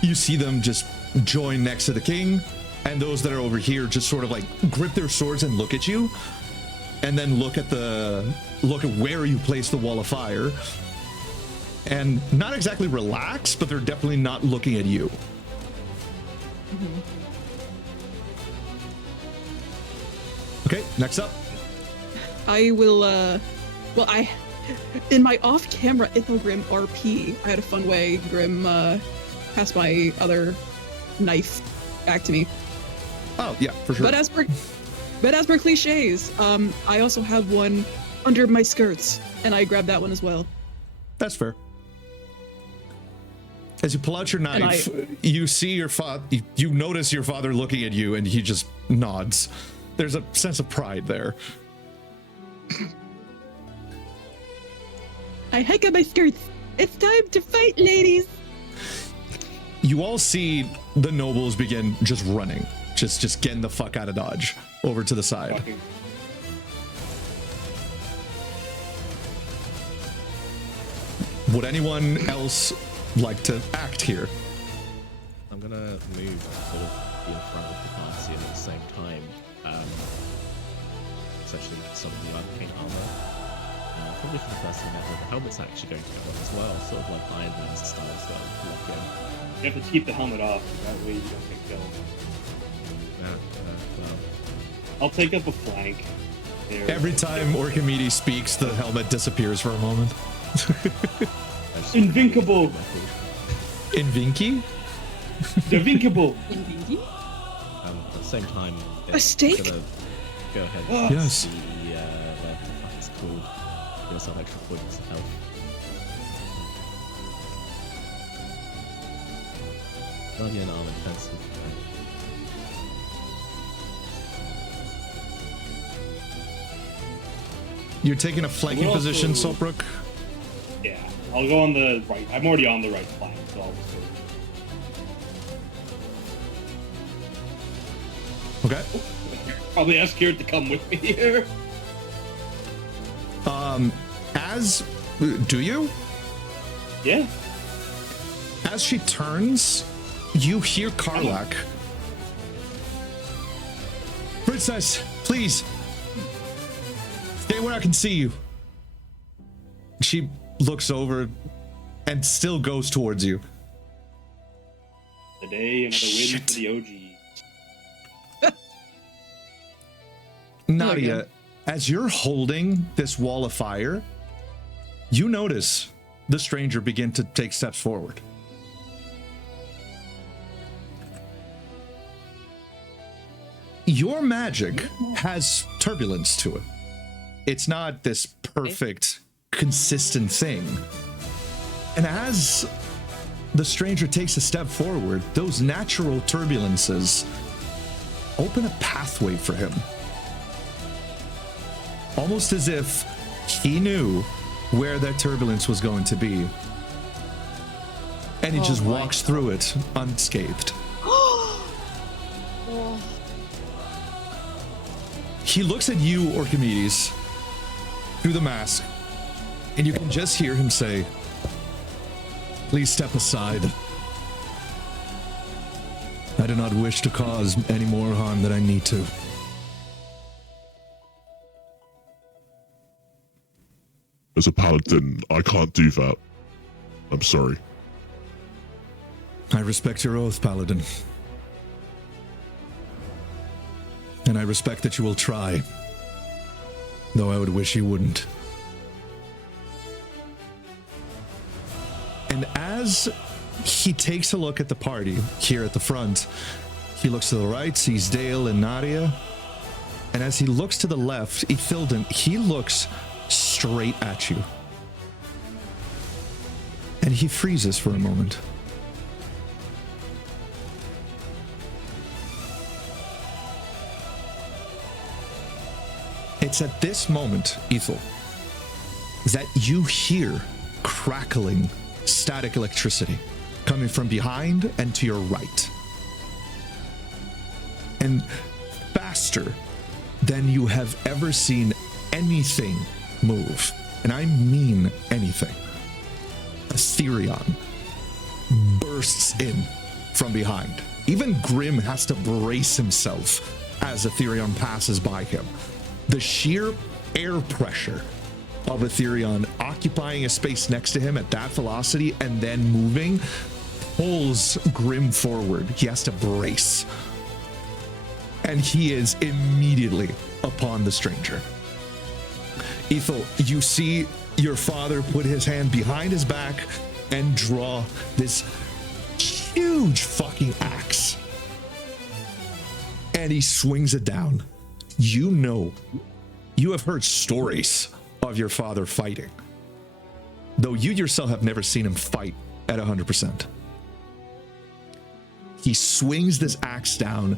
You see them just join next to the king, and those that are over here just sort of like grip their swords and look at you, and then look at where you place the wall of fire, and not exactly relax, but they're definitely not looking at you. Okay, next up. I will, in my off-camera Ithilgrim RP, I had a fun way Grim, passed my other knife back to me. Oh, yeah, for sure. But as per cliches, I also have one under my skirts, and I grabbed that one as well. That's fair. As you pull out your knife, you see your father, you notice your father looking at you, and he just nods. There's a sense of pride there. I hike up my skirts. It's time to fight, ladies. You all see the nobles begin just running, just getting the fuck out of Dodge over to the side. Fucking Would anyone else like to act here? I'm gonna move sort of be in front of the party and at the same time, essentially some of the arcane armor. Probably for the first time ever, the helmet's actually going to go on as well, sort of like Iron Man style as well. Lock in. You have to keep the helmet off, that way you don't get killed. Well, I'll take up a flank. There. Every time Orchimede speaks, the helmet disappears for a moment. Invincible! Invinky? Invincible! at the same time, A steak? I'm gonna go ahead and Yes. see what the fuck it's called. Give us some extra points of health. Guardian armor defensive. You're taking a flanking We'll also- position, Solbrook? Yeah, I'll go on the right. I'm already on the right flank, so I'll just go. Okay. Probably ask Kirt to come with me here. Do you? Yeah. As she turns, you hear Karlak. Princess, please. Stay where I can see you. She looks over and still goes towards you. Today, another win Shit. for the OG. Nadia, as you're holding this wall of fire, you notice the stranger begin to take steps forward. Your magic has turbulence to it. It's not this perfect, consistent thing. And as the stranger takes a step forward, those natural turbulences open a pathway for him. Almost as if he knew where that turbulence was going to be. And he just walks through it unscathed. He looks at you, Orchimedes, through the mask, and you can just hear him say, "Please step aside. I do not wish to cause any more harm than I need to." As a paladin, I can't do that. I'm sorry. I respect your oath, Paladin. And I respect that you will try. Though I would wish you wouldn't. And as he takes a look at the party here at the front, he looks to the right, sees Dale and Nadia. And as he looks to the left, Ithilden, he looks straight at you. And he freezes for a moment. It's at this moment, Ethel, that you hear crackling static electricity coming from behind and to your right. And faster than you have ever seen anything move. And I mean anything. Aetherion bursts in from behind. Even Grim has to brace himself as Aetherion passes by him. The sheer air pressure of Aetherion occupying a space next to him at that velocity and then moving pulls Grim forward. He has to brace. And he is immediately upon the stranger. Ethel, you see your father put his hand behind his back and draw this huge fucking axe. And he swings it down. You know, you have heard stories of your father fighting, though you yourself have never seen him fight at 100%. He swings this axe down,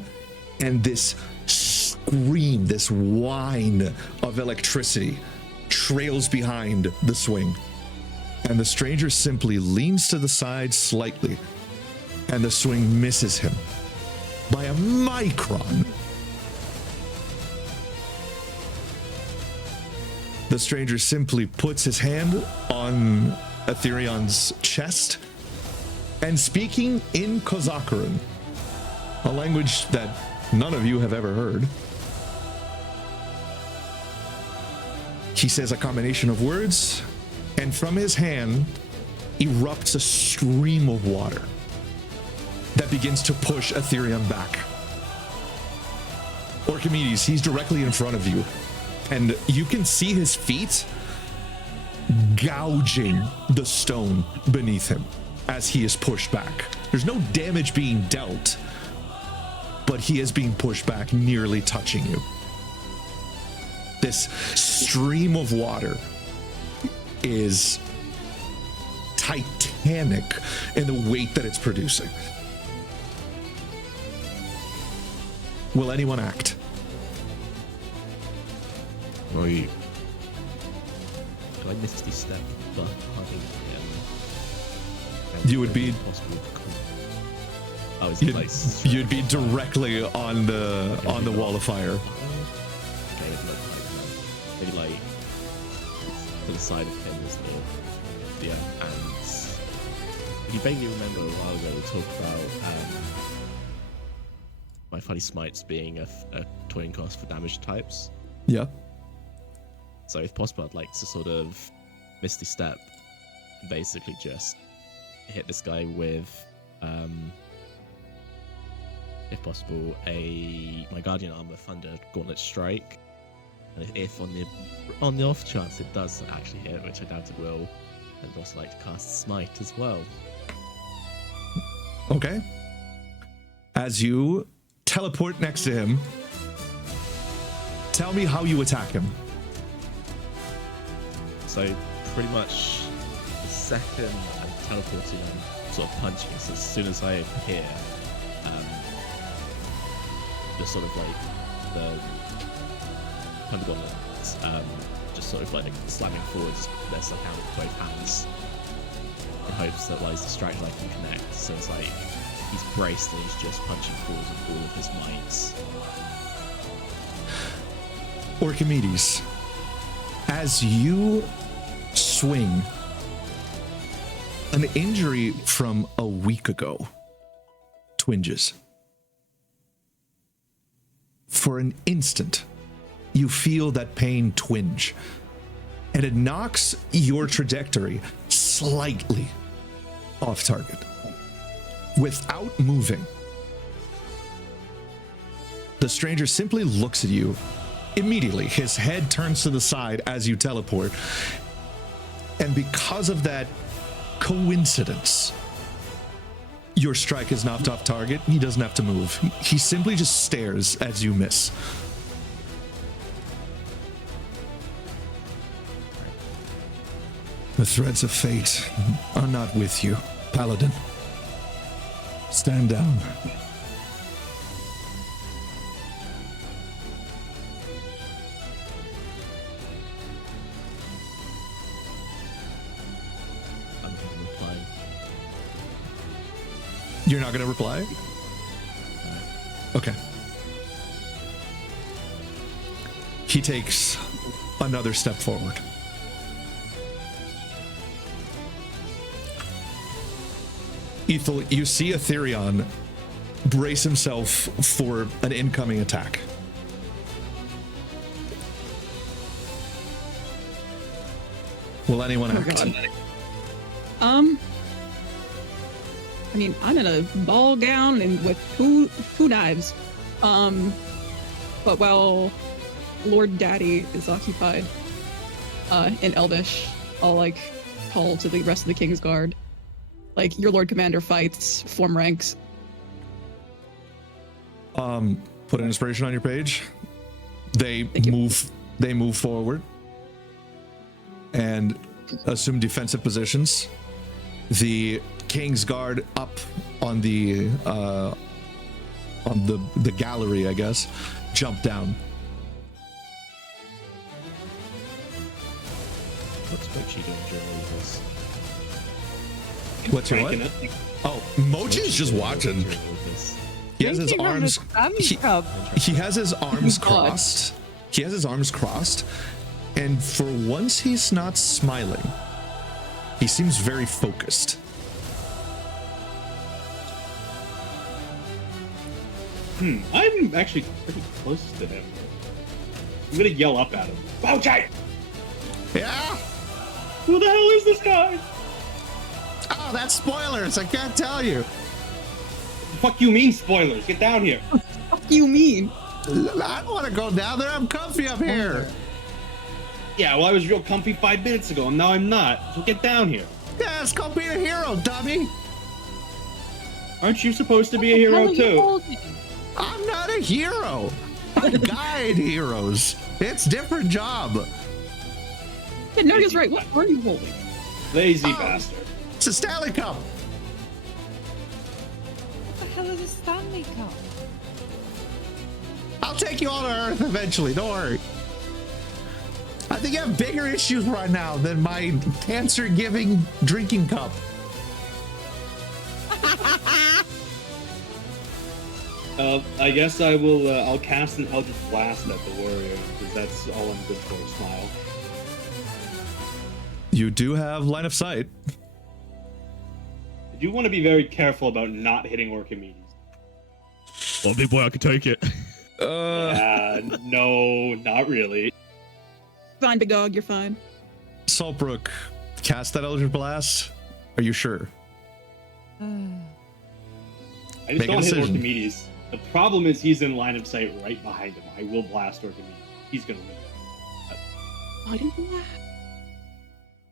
and this scream, this whine of electricity trails behind the swing. And the stranger simply leans to the side slightly, and the swing misses him by a micron. The stranger simply puts his hand on Aetherion's chest, and speaking in Kozakaran, a language that none of you have ever heard, he says a combination of words, and from his hand erupts a stream of water that begins to push Aetherion back. Orchimedes, he's directly in front of you, and you can see his feet gouging the stone beneath him as he is pushed back. There's no damage being dealt, but he is being pushed back, nearly touching you. This stream of water is titanic in the weight that it's producing. Will anyone act? Or you? Do I misty step behind him? You would be possible. Oh, is it like you'd be directly on the wall of fire. Okay, maybe like to the side of him is the ants. If you vaguely remember a while ago, we talked about my funny smites being a toying cost for damage types. Yeah. So if possible, I'd like to sort of misty step and basically just hit this guy with, if possible, my Guardian Armor Thunder Gauntlet Strike. And if on the off chance it does actually hit, which I doubt it will, I'd also like to cast Smite as well. Okay. As you teleport next to him, tell me how you attack him. So pretty much the second I'm teleporting, I'm sort of punching. So as soon as I appear, just sort of like the Gauntlet, just sort of like slamming forward, just best I can with both hands, in hopes that like the strike I can connect. So it's like he's braced and he's just punching forward with all of his might. Orchimedes, as you swing, an injury from a week ago twinges. For an instant, you feel that pain twinge, and it knocks your trajectory slightly off target without moving. The stranger simply looks at you. Immediately, his head turns to the side as you teleport. And because of that coincidence, your strike is knocked off target. He doesn't have to move. He simply just stares as you miss. The threads of fate are not with you, Paladin. Stand down. I'm going to reply. You're not going to reply? Okay. He takes another step forward. Ethel, you see Aetherion brace himself for an incoming attack. Will anyone act? God. I mean, I'm in a ball gown and with two knives. But while Lord Daddy is occupied in Elvish, I'll like call to the rest of the King's Guard. Like, your Lord Commander fights, form ranks. Put an inspiration on your page. They Thank you. move forward and assume defensive positions. The King's Guard up on the gallery, I guess, jump down. What's Mochi doing during all of this? What's your what? Cranking it. Oh, Mochi's just watching. During all of this? He has his Drinking from arms. the He, Sammy cup. he has his arms God. crossed. He has his arms crossed, and for once he's not smiling. He seems very focused. I'm actually pretty close to him. I'm gonna yell up at him. Mochi! Yeah. Who the hell is this guy? Oh, that's spoilers. I can't tell you. Fuck you mean spoilers? Get down here. What do you mean? I don't want to go down there. I'm comfy up here. Yeah, well, I was real comfy 5 minutes ago, and now I'm not. So get down here. Yeah, it's called being a hero, dummy. Aren't you supposed to be a How hero are you too? holding? I'm not a hero. I guide heroes. It's different job. Yeah, Nerga's right. What are you holding? Lazy Oh. bastard. It's a Stanley Cup. What the hell is a Stanley Cup? I'll take you all to Earth eventually. Don't worry. I think you have bigger issues right now than my cancer-giving drinking cup. I guess I will. I'll cast an Eldritch Blast at the warrior because that's all I'm good for. Smile. You do have line of sight. I do want to be very careful about not hitting Orchimedes. Well, big boy, I could take it. No, not really. Fine, big dog, you're fine. Saltbrook, cast that Eldritch Blast. Are you sure? I Make just a don't hit decision. Orchimedes. The problem is he's in line of sight right behind him. I will blast Orchimedes. He's gonna win. I didn't do that.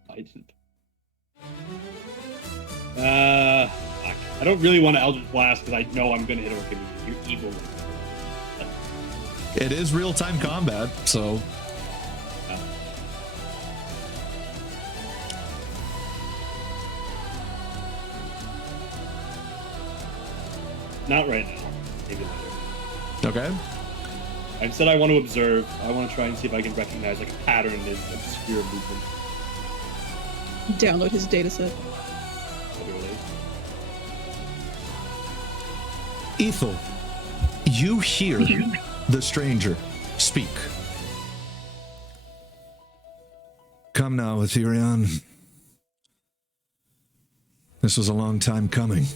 I didn't. Fuck. I don't really want to Eldritch Blast because I know I'm gonna hit Orchimedes. You're evil. It is real-time combat, so Not right now. Maybe later. okay. Instead, I want to observe. I want to try and see if I can recognize like a pattern in his obscure movement. Download his dataset. Literally. Ethel, you hear the stranger speak. Come now, Aetherion. This was a long time coming.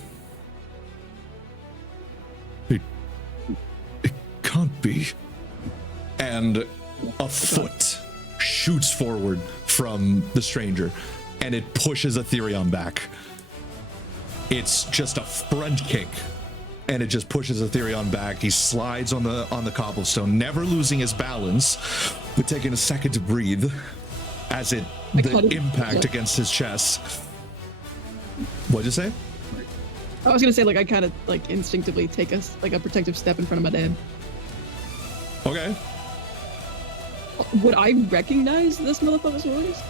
It can't be. And a foot shoots forward, from the stranger, and it pushes Ethereon back. It's just a front kick, and it just pushes Ethereon back. He slides on the cobblestone, never losing his balance, but taking a second to breathe as the impact against his chest. What'd you say? I was gonna say, like, I kind of like instinctively take a protective step in front of my dad. Okay. Would I recognize this motherfucker's voice?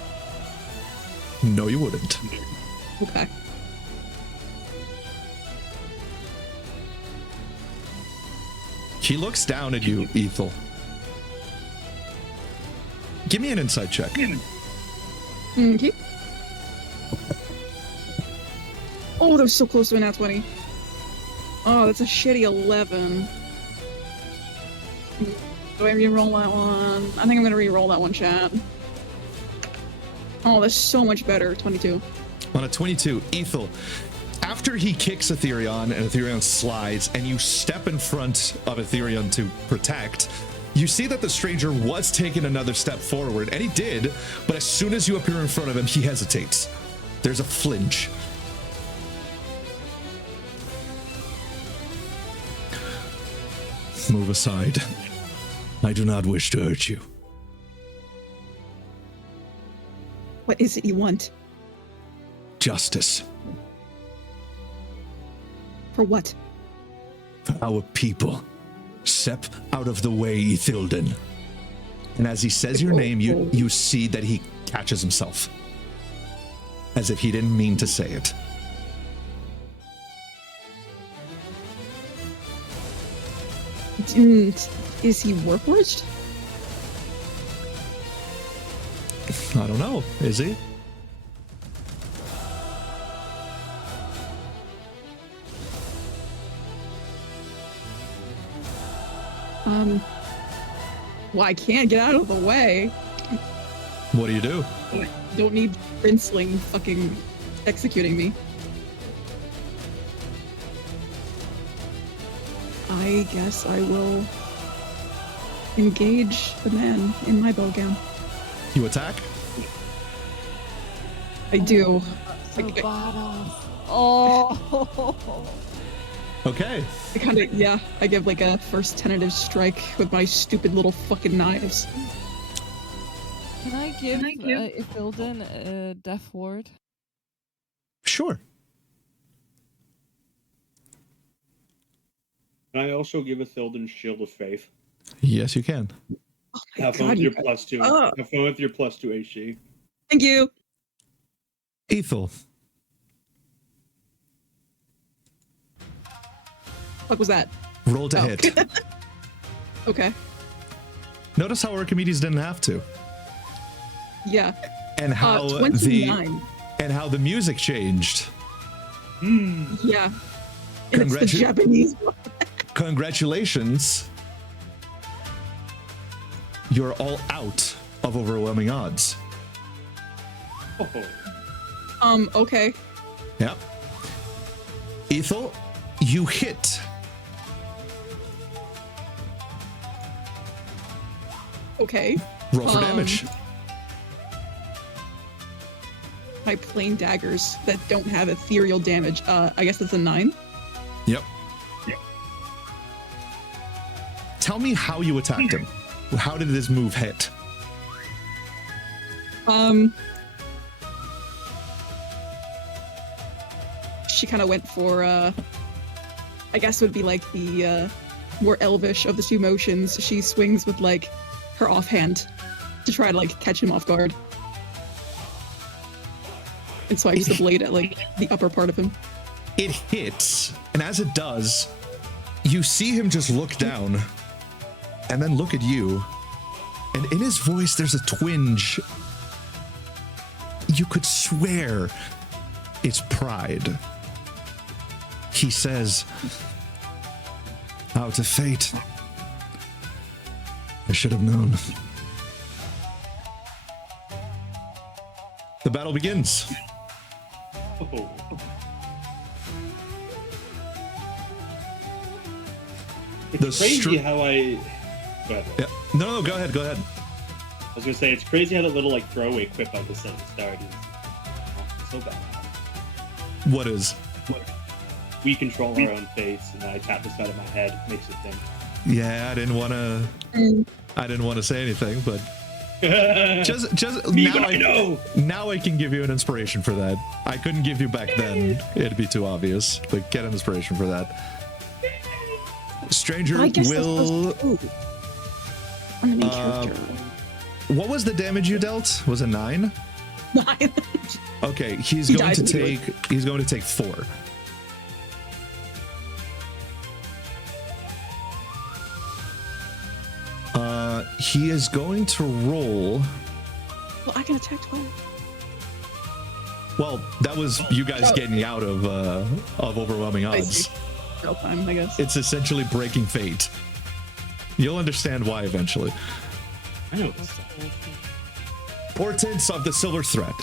No, you wouldn't. Okay. He looks down at you, Ethel. Give me an insight check. Okay. Oh, they're so close to a nat 20. Oh, that's a shitty 11. Do I re-roll that one? I think I'm gonna re-roll that one, chat. Oh, that's so much better. 22. On a 22, Ethel, after he kicks Ethereon and Ethereon slides and you step in front of Ethereon to protect, you see that the stranger was taking another step forward, and he did, but as soon as you appear in front of him, he hesitates. There's a flinch. Move aside. I do not wish to hurt you. What is it you want? Justice. For what? For our people. Step out of the way, Ithilden. And as he says your name, you see that he catches himself. As if he didn't mean to say it. Is he warforged? I don't know. Is he? Well, I can't get out of the way. What do you do? I don't need Princeling fucking executing me. I guess I will engage the man in my bow gown. You attack? I do. So badass. Oh. Okay. I kind of, yeah, I give like a first tentative strike with my stupid little fucking knives. Can I give Ithilden a death ward? Sure. Can I also give Ithilden Shield of Faith? Yes, you can. Oh Have fun with your +2. Have fun with your +2 AC. Thank you. Ethel. What was that? Roll to hit. Okay. Notice how Archimedes didn't have to. Yeah. And how 29. how the music changed. Yeah. And it's the Japanese one. Congratulations. You're all out of overwhelming odds. Okay. Yep. Ethel, you hit. Okay. Roll for damage. My plain daggers that don't have ethereal damage. I guess that's a 9. Yep. Tell me how you attacked him. How did this move hit? She kind of went for, I guess it would be like the more elvish of the two motions. She swings with like her offhand to try to like catch him off guard. And swipes the blade at like the upper part of him. It hits, and as it does, you see him just look down and then look at you. And in his voice, there's a twinge. You could swear it's pride. He says, out of fate. I should have known. The battle begins. It's crazy how I... Yeah. No, go ahead. was gonna say it's crazy how that little like throwaway quip I just said at the start is so bad. What is? We control our own face, and then I tap the side of my head, makes it think. Yeah, I didn't want to say anything, but just Me, now but I know. Now I can give you an inspiration for that. I couldn't give you back then; it'd be too obvious. But get an inspiration for that. Stranger I guess will. On the main character. What was the damage you dealt? Was it 9? 9. Okay, he's He going to dies immediately. take. He's going to take 4. He is going to roll. Well, I can attack twice. Well, that was you guys getting out of overwhelming I odds. see. Real time, I guess. It's essentially breaking fate. You'll understand why eventually. I know. Portents of the Silver Thread.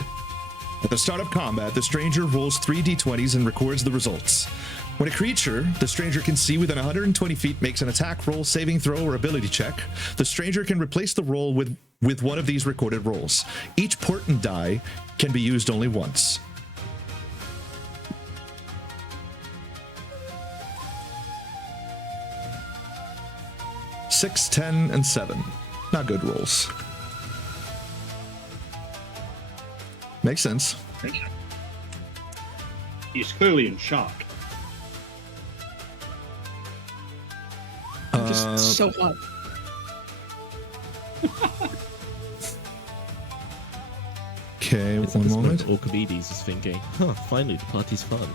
At the start of combat, the stranger rolls 3 d20s and records the results. When a creature the stranger can see within 120 feet makes an attack roll, saving throw, or ability check, the stranger can replace the roll with one of these recorded rolls. Each portent die can be used only once. Six, 10, and 7. Not good rolls. Makes sense. He's clearly in shock. I'm just so hot. Okay, It's one this moment. Orchimedes is thinking, huh, finally the party's fun.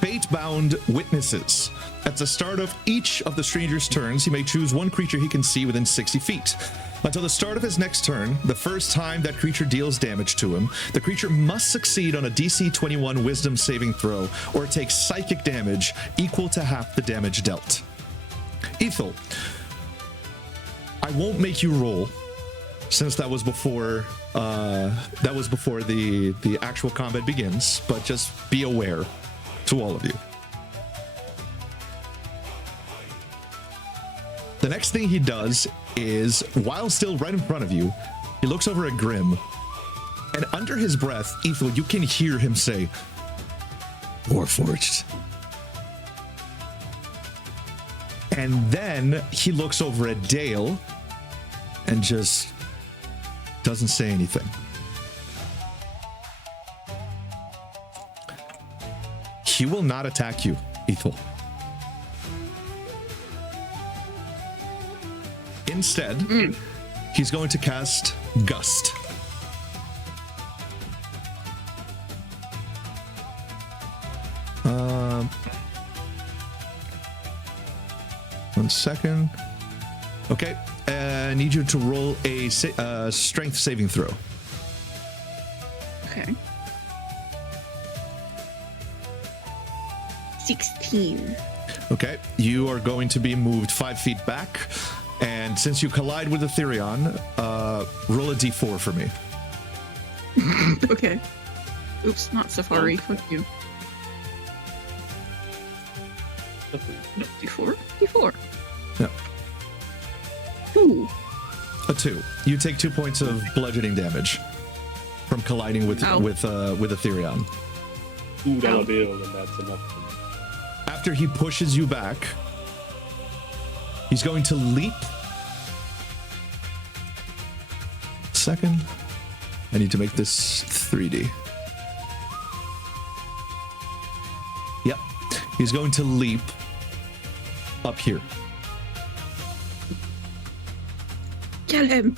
Fate-bound witnesses. At the start of each of the stranger's turns, he may choose one creature he can see within 60 feet. Until the start of his next turn, the first time that creature deals damage to him, the creature must succeed on a DC 21 Wisdom saving throw or take psychic damage equal to half the damage dealt. Ethel, I won't make you roll, since that was before the actual combat begins, but just be aware to all of you. The next thing he does is, while still right in front of you, he looks over at Grim, and under his breath, Ethel, you can hear him say, Warforged. And then he looks over at Dale and just doesn't say anything. He will not attack you, Ethel. Instead, he's going to cast Gust. One second. Okay, I need you to roll a strength saving throw. Okay. 16. Okay, you are going to be moved 5 feet back, and since you collide with Ethereon, roll a d4 for me. Okay. Oops, not Safari. Fuck you. D4? D4. No, Ooh. a 2. You take 2 points of bludgeoning damage from colliding with Ow. with Ethereon. Ooh, that'll be and that's enough for me. After he pushes you back, he's going to leap. Second, I need to make this 3D. Yep, he's going to leap up here. Kill him.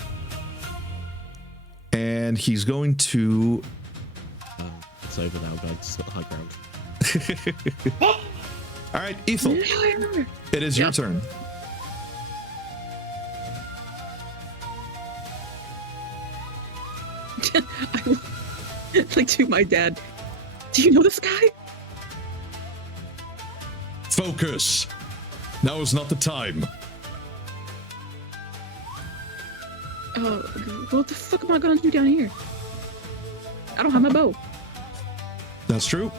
And he's going to It's over now, guys. It's got high ground. all right, Ethel, it is your turn. Like to my dad. Do you know this guy? Focus. Now is not the time. What the fuck am I gonna do down here? I don't have my bow. That's true.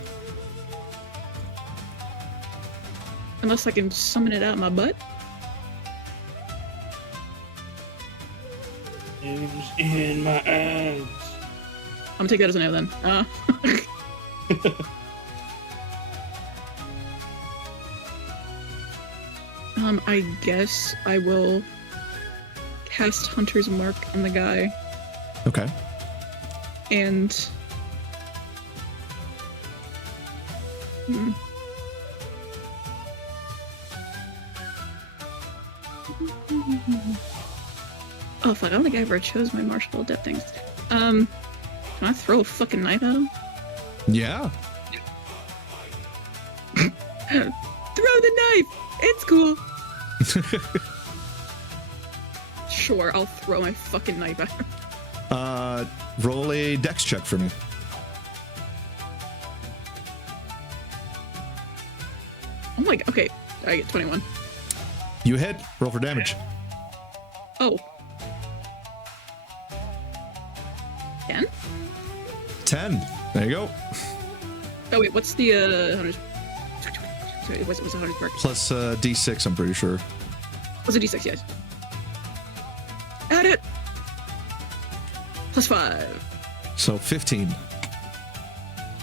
Unless I can summon it out my butt. It's in my ass. I'm gonna take that as a no then. I guess I will cast Hunter's Mark on the guy. Okay. And oh fuck, I don't think I ever chose my martial adept things. Can I throw a fucking knife at him? Yeah. Throw the knife! It's cool. Sure, I'll throw my fucking knife at him. Roll a dex check for me. Oh my god, okay. I get 21. You hit. Roll for damage. Oh. 10? 10. There you go. Oh wait, what's the 100? Sorry, what's 100 mark? Plus d6, I'm pretty sure. Was it D6? Yes. Add it. Plus 5. So 15.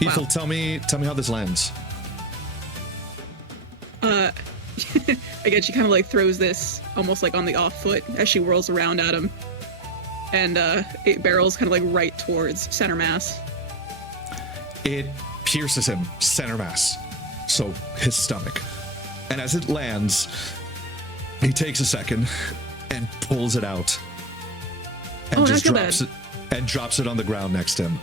Ethel, Wow. tell me how this lands. Again, she kind of like throws this almost like on the off foot as she whirls around at him, and it barrels kind of like right towards center mass. It pierces him center mass, so his stomach. And as it lands, he takes a second and pulls it out, and Oh, just not so drops bad. it and drops it on the ground next to him.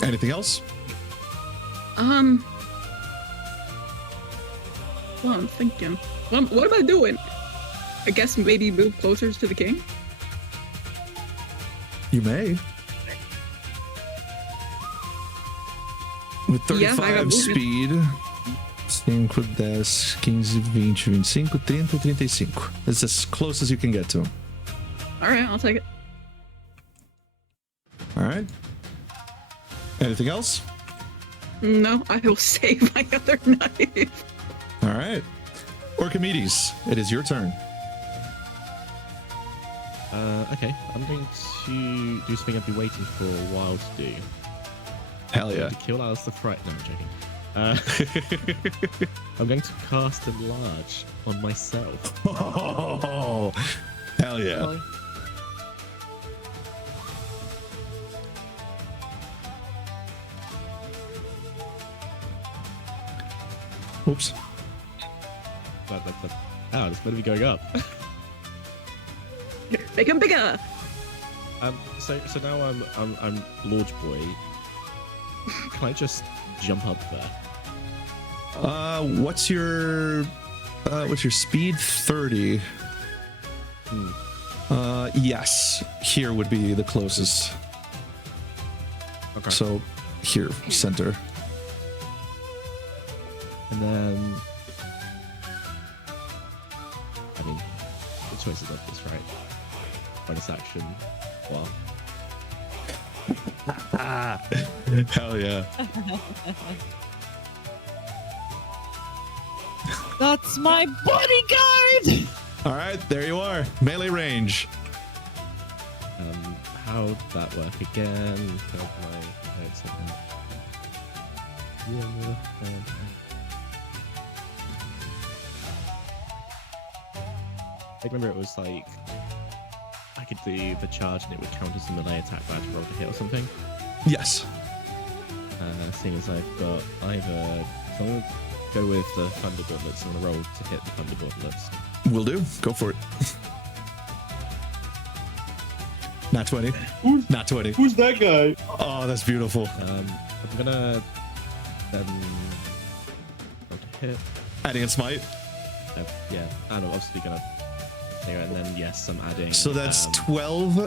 Anything else? Well, I'm thinking. What am I doing? I guess maybe move closer to the king. You may. With Yeah, I got 35 movement. speed. 5, 10, 15, 20, 25, 30, 35. It's as close as you can get to him. All right, I'll take it. All right. Anything else? No, I will save my other knife. All right. Orchimedes, it is your turn. Okay, I'm going to do something I've been waiting for a while to do. Hell yeah. To kill Alice the Fright. No, I'm joking. I'm going to cast Enlarge on myself. Oh, hell yeah. Really? Oops. Oh, it's meant to be going up. Make him bigger. So now I'm Lord Boy. Can I just jump up there? What's your speed? 30. Yes. Here would be the closest. Okay. So here, center. And then, I mean, the choice is obvious, right? Bonus action. Well, Hell yeah. That's my bodyguard! All right, there you are. Melee range. how'd that work again? How'd my notes on that? Yeah, I remember it was like I could do the charge and it would count as a melee attack, but I had to roll to hit or something. Yes. Seeing as I've got either, so I'm gonna go with the Thunder Gauntlets. I'm gonna roll to hit the Thunder Gauntlets. Will do. Go for it. Not 20. Not 20. Who's that guy? Oh, that's beautiful. I'm gonna then roll to hit. Adding a smite. Yeah, and I'm obviously gonna. And then yes, I'm adding. So that's 12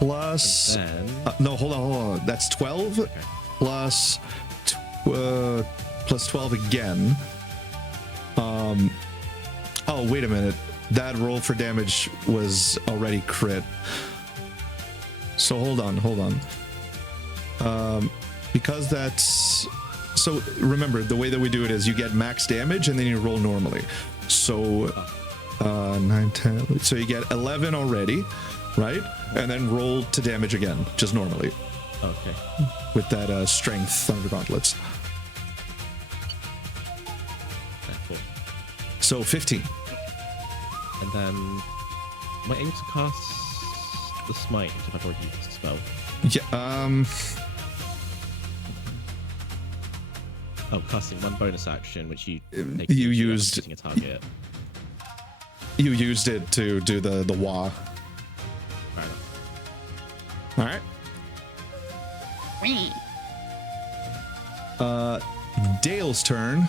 plus. Then No, hold on. That's 12 okay. plus plus 12 again. Oh, wait a minute. That roll for damage was already crit. So hold on. Because that's so. Remember, the way that we do it is you get max damage and then you roll normally. So 9, 10. So you get 11 already, right? And then roll to damage again, just normally. Okay. With that strength thunder gauntlets. Cool. So 15. And then am I able to cast the smite if I've already used the spell? Yeah. Oh, casting one bonus action, which you You used- hitting a target. You used it to do the wah. Fair enough. All right. Dale's turn.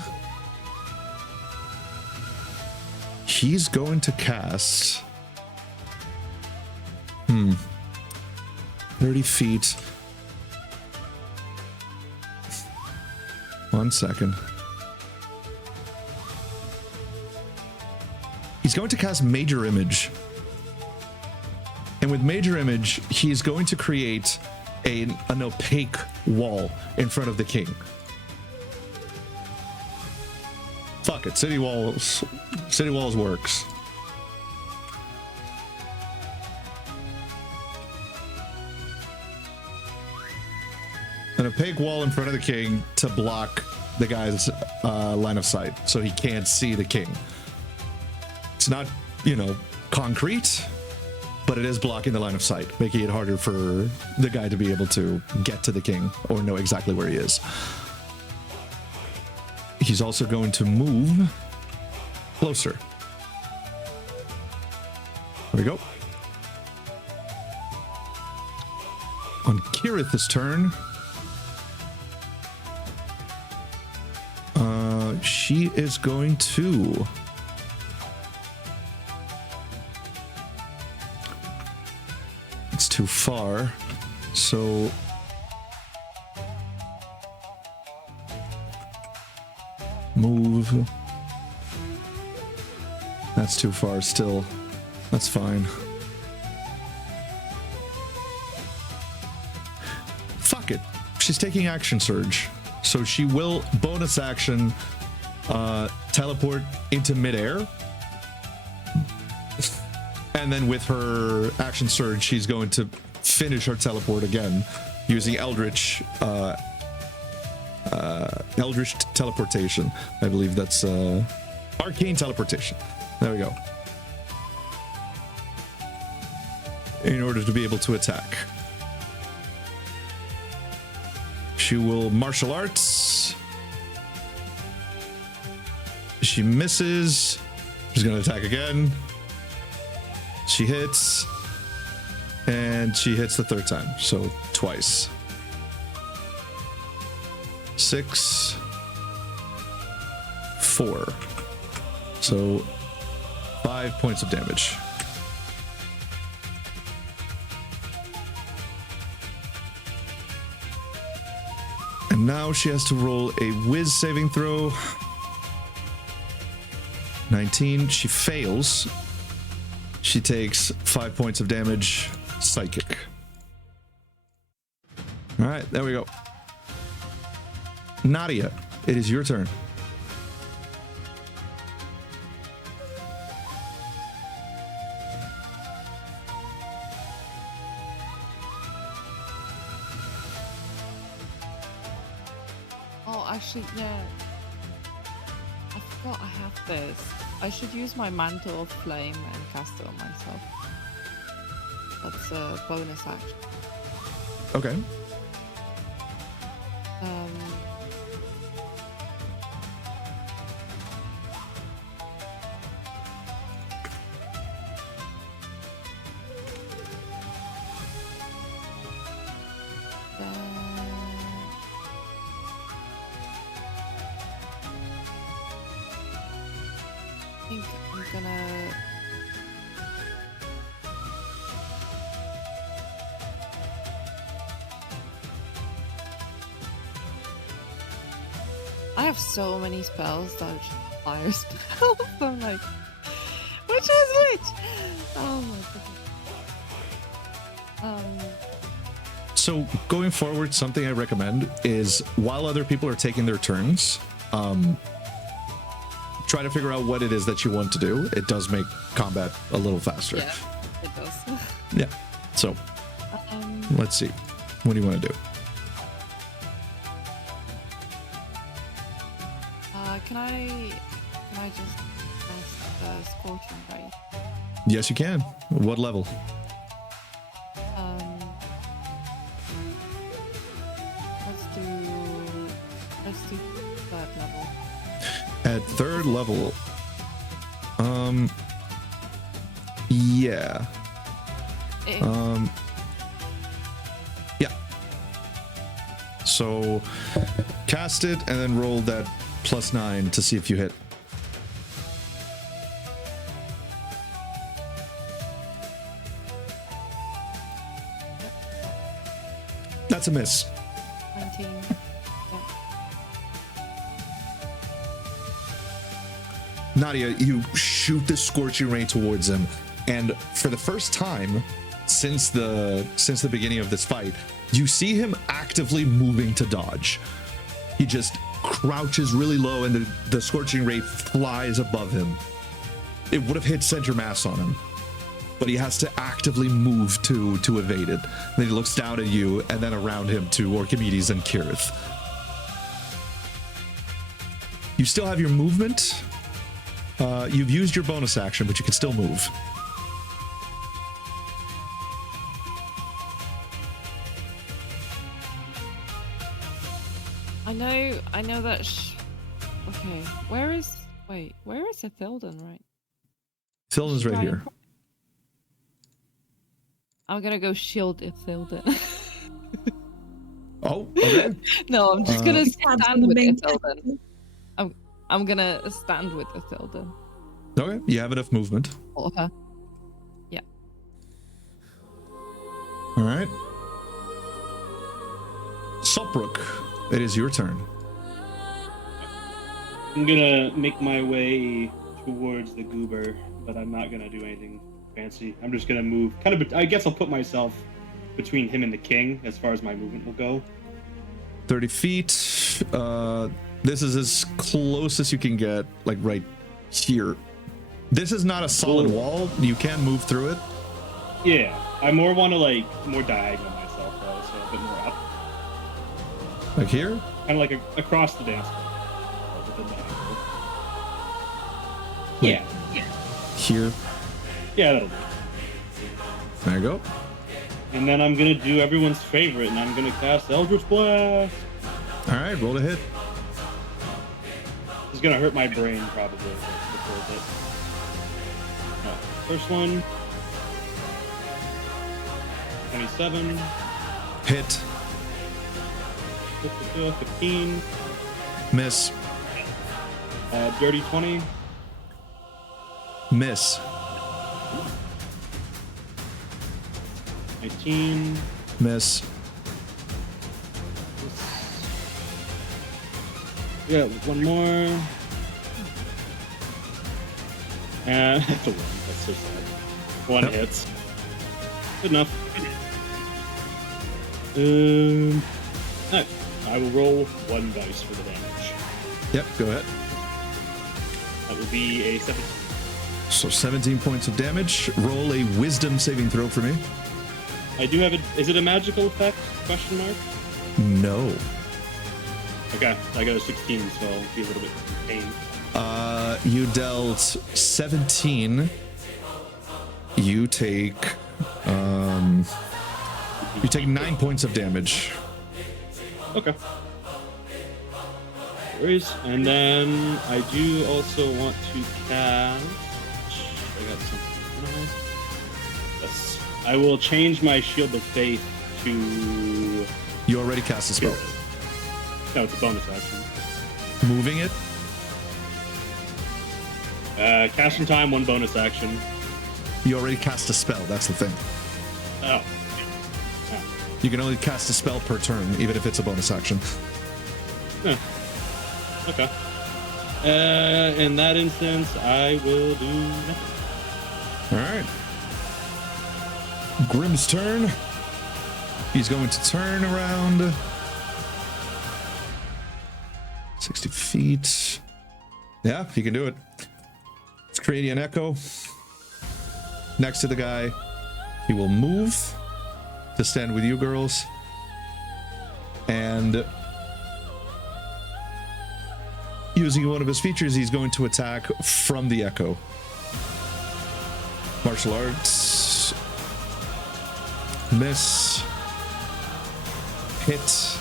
He's going to cast 30 feet. 1 second. He's going to cast Major Image. And with Major Image, he is going to create an opaque wall in front of the king. Fuck it, City Walls works. An opaque wall in front of the king to block the guy's line of sight, so he can't see the king. It's not, concrete, but it is blocking the line of sight, making it harder for the guy to be able to get to the king or know exactly where he is. He's also going to move closer. There we go. On Kirith's turn, she is going to it's too far, so move. That's too far still. That's fine. Fuck it. She's taking action surge. So she will bonus action teleport into midair. And then with her action surge, she's going to finish her teleport again using Eldritch teleportation. I believe that's arcane teleportation. There we go. In order to be able to attack. She will martial arts. She misses. She's going to attack again. She hits. And she hits the third time. So twice. 6, 4. So 5 points of damage. And now she has to roll a whiz saving throw. 19. She fails. She takes 5 points of damage. Psychic. All right, there we go. Nadia, it is your turn. Oh, actually, yeah. I forgot I have this. I should use my Mantle of Flame and cast it on myself. That's a bonus action. Okay. I think I'm gonna... I have so many spells that are just fire spells. I'm like, which is which? Oh my goodness. So going forward, something I recommend is while other people are taking their turns, try to figure out what it is that you want to do. It does make combat a little faster. Yeah, it does. Yeah. So let's see. What do you want to do? Can I just cast the Scorching Ray? Yes, you can. What level? Let's do third level. At third level. Yeah. Yeah. So cast it and then roll that +9 to see if you hit. That's a miss. 19. Nadia, you shoot the Scorching Ray towards him, and for the first time since the beginning of this fight, you see him actively moving to dodge. He just crouches really low, and the Scorching Ray flies above him. It would have hit center mass on him, but he has to actively move to evade it. Then he looks down at you, and then around him to Archimedes and Kirith. You still have your movement. You've used your bonus action, but you can still move. I know that. Okay, where is Ithilden? Right. Thilden's right here. I'm gonna go shield Ithilden. Oh, okay. No, I'm just gonna Tabs on stand the with main Ithilden. I'm gonna stand with Ithilden. Okay, you have enough movement. All of her. Yeah. All right. Sopbrook, it is your turn. I'm gonna make my way towards the goober, but I'm not gonna do anything fancy. I'm just gonna move kind of. I guess I'll put myself between him and the king as far as my movement will go. 30 feet. This is as close as you can get, like right here. This is not a solid wall. You can move through it. Yeah, I more want to more diagonal myself though, so a bit more up. Like here? Kind of like across the dance floor. Yeah. Here. Yeah, that'll do. There you go. And then I'm gonna do everyone's favorite, and I'm gonna cast Eldritch Blast. All right, roll to hit. It's gonna hurt my brain probably before it. First one. 27. Hit. 15. Miss. Dirty 20. Miss. 19. Miss. Yeah, one more. That's a one. That's so sad. One hits. Good enough. Alright. I will roll one dice for the damage. Yep, go ahead. That will be a 17. So 17 points of damage. Roll a wisdom saving throw for me. I do have is it a magical effect? Question mark? No. Okay, I got a 16, so I'll be a little bit in pain. You dealt 17. You take 9 points of damage. Okay. Worries. And then I do also want to cast. I got something. Yes. I will change my Shield of Faith to. You already cast a spell. No, it's a bonus action. Moving it. Casting time, one bonus action. You already cast a spell. That's the thing. Oh. You can only cast a spell per turn, even if it's a bonus action. Huh. Okay. In that instance, I will do nothing. All right. Grim's turn. He's going to turn around 60 feet. Yeah, he can do it. It's creating an echo next to the guy. He will move to stand with you girls. And using one of his features, he's going to attack from the echo. Martial arts. Miss. Hit.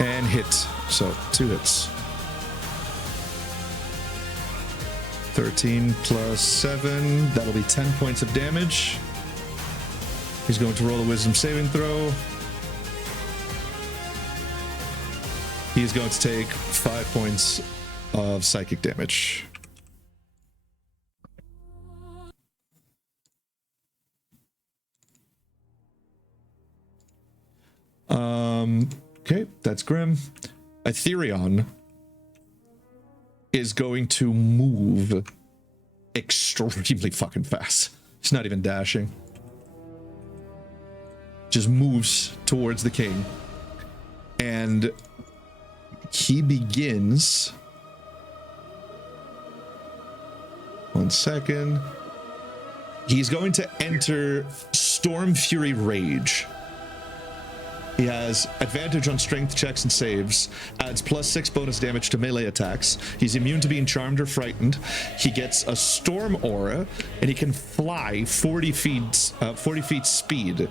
And hit. So 2 hits. 13 plus 7. That'll be 10 points of damage. He's going to roll a wisdom saving throw. He's going to take 5 points of psychic damage. Okay, that's Grim. Aetherion is going to move extremely fucking fast. He's not even dashing. Just moves towards the king. And he begins... One second. He's going to enter Storm Fury Rage. He has advantage on strength checks and saves, adds +6 bonus damage to melee attacks. He's immune to being charmed or frightened. He gets a storm aura, and he can fly 40 feet speed.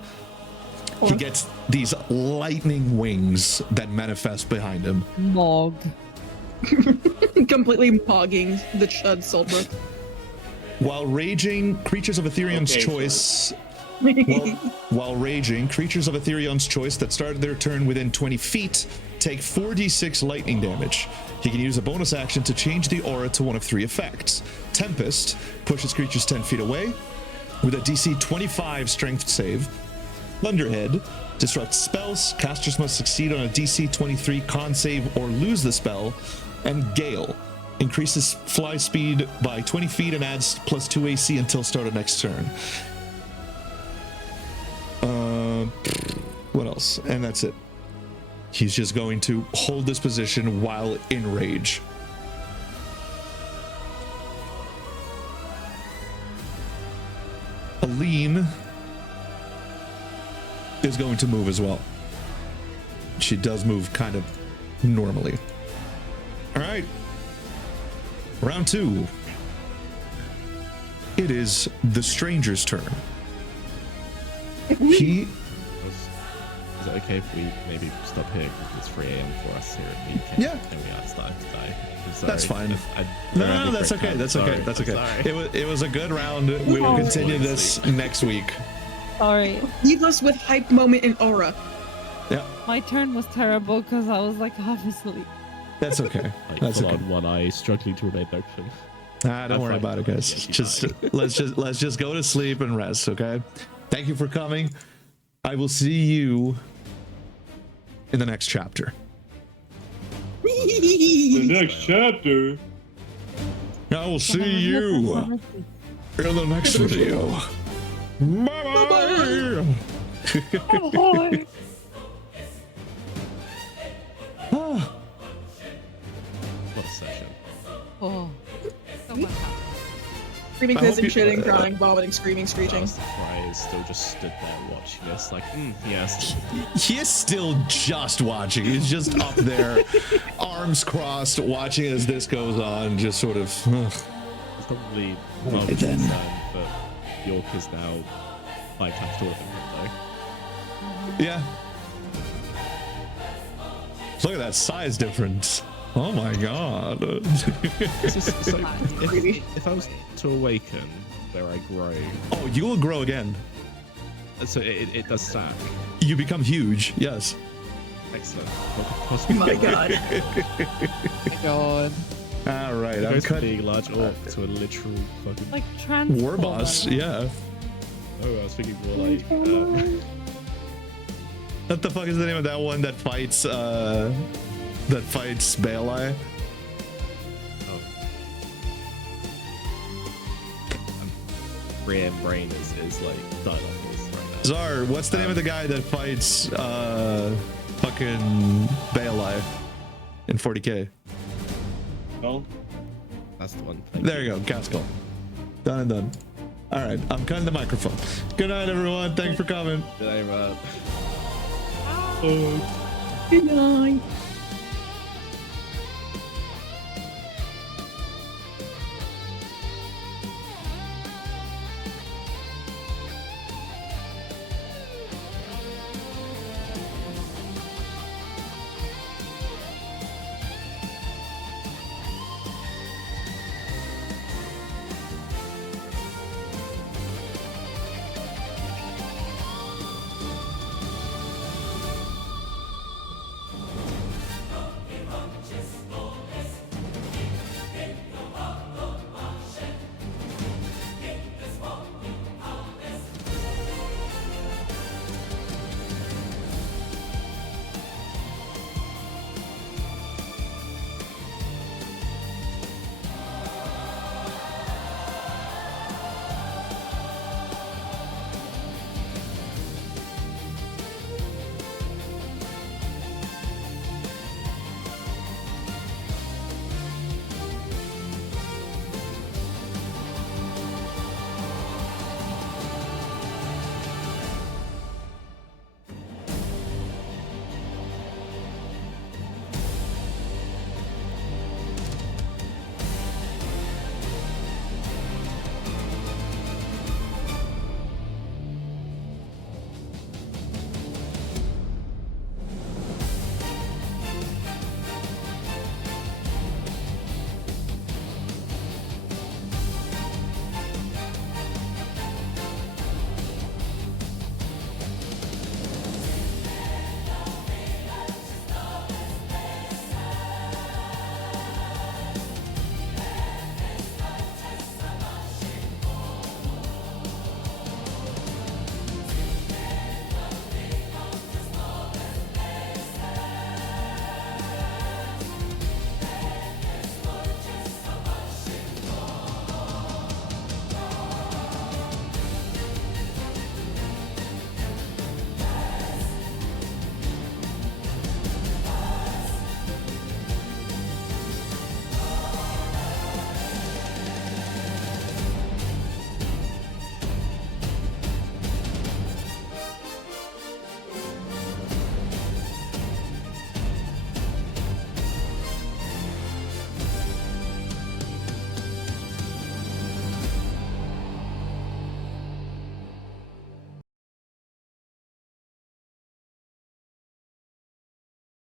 He gets these lightning wings that manifest behind him. Mog. Completely mogging the Saltbrook. While raging, creatures of Aetherion's choice... While raging, creatures of Aetherion's choice that started their turn within 20 feet take 4d6 lightning damage. He can use a bonus action to change the aura to one of 3 effects. Tempest pushes creatures 10 feet away with a DC 25 strength save. Thunderhead disrupts spells. Casters must succeed on a DC 23 con save or lose the spell. And Gale increases fly speed by 20 feet and adds +2 AC until start of next turn. What else? And that's it. He's just going to hold this position while in rage. Aline is going to move as well. She does move kind of normally. All right. Round 2. It is the stranger's turn. He... Is it okay if we maybe stop here because it's 3 a.m. for us here at Beacon? Yeah. And we are starting to die. That's fine. No, that's okay. That's okay. That's okay. It was a good round. We will continue this next week. Sorry. Leave us with hype moment and aura. Yeah. My turn was terrible because I was like half asleep. That's okay. Like That's full okay. on one eye, struggling to remain open. Don't worry about it, guys. Let's just go to sleep and rest, okay? Thank you for coming. I will see you in the next chapter. The next chapter. I will see you in the next video. Bye-bye. Bye. What a session. Oh, so much happened. Screaming, I hope pissing, you- shitting, crying, vomiting, screaming, screeching. Fry still just stood there watching us like, yes. He is still just watching. He's just up there, arms crossed, watching as this goes on, just sort of. It's probably not concerned that York is now 5 times taller than him, though. Yeah. Look at that size difference. Oh my god. So if I was to awaken where I grow, Oh, you will grow again. so it does stack. You become huge. Yes. Excellent. What could possibly My god. My God. All right. It I'm goes from cutting. being a large orc to a literal fucking. Like trans. War boss. Yeah. Oh, I was thinking more like. What the fuck is the name of that one that fights? That fights Baelai? Rear brain is like dialogue is right. Czar, what's the name of the guy that fights fucking Baelai in 40k? Well, That's the one. There you go, Gaskell. Done and done. All right, I'm cutting the microphone. Good night, everyone. Thanks for coming. Good night, Rob. Good night.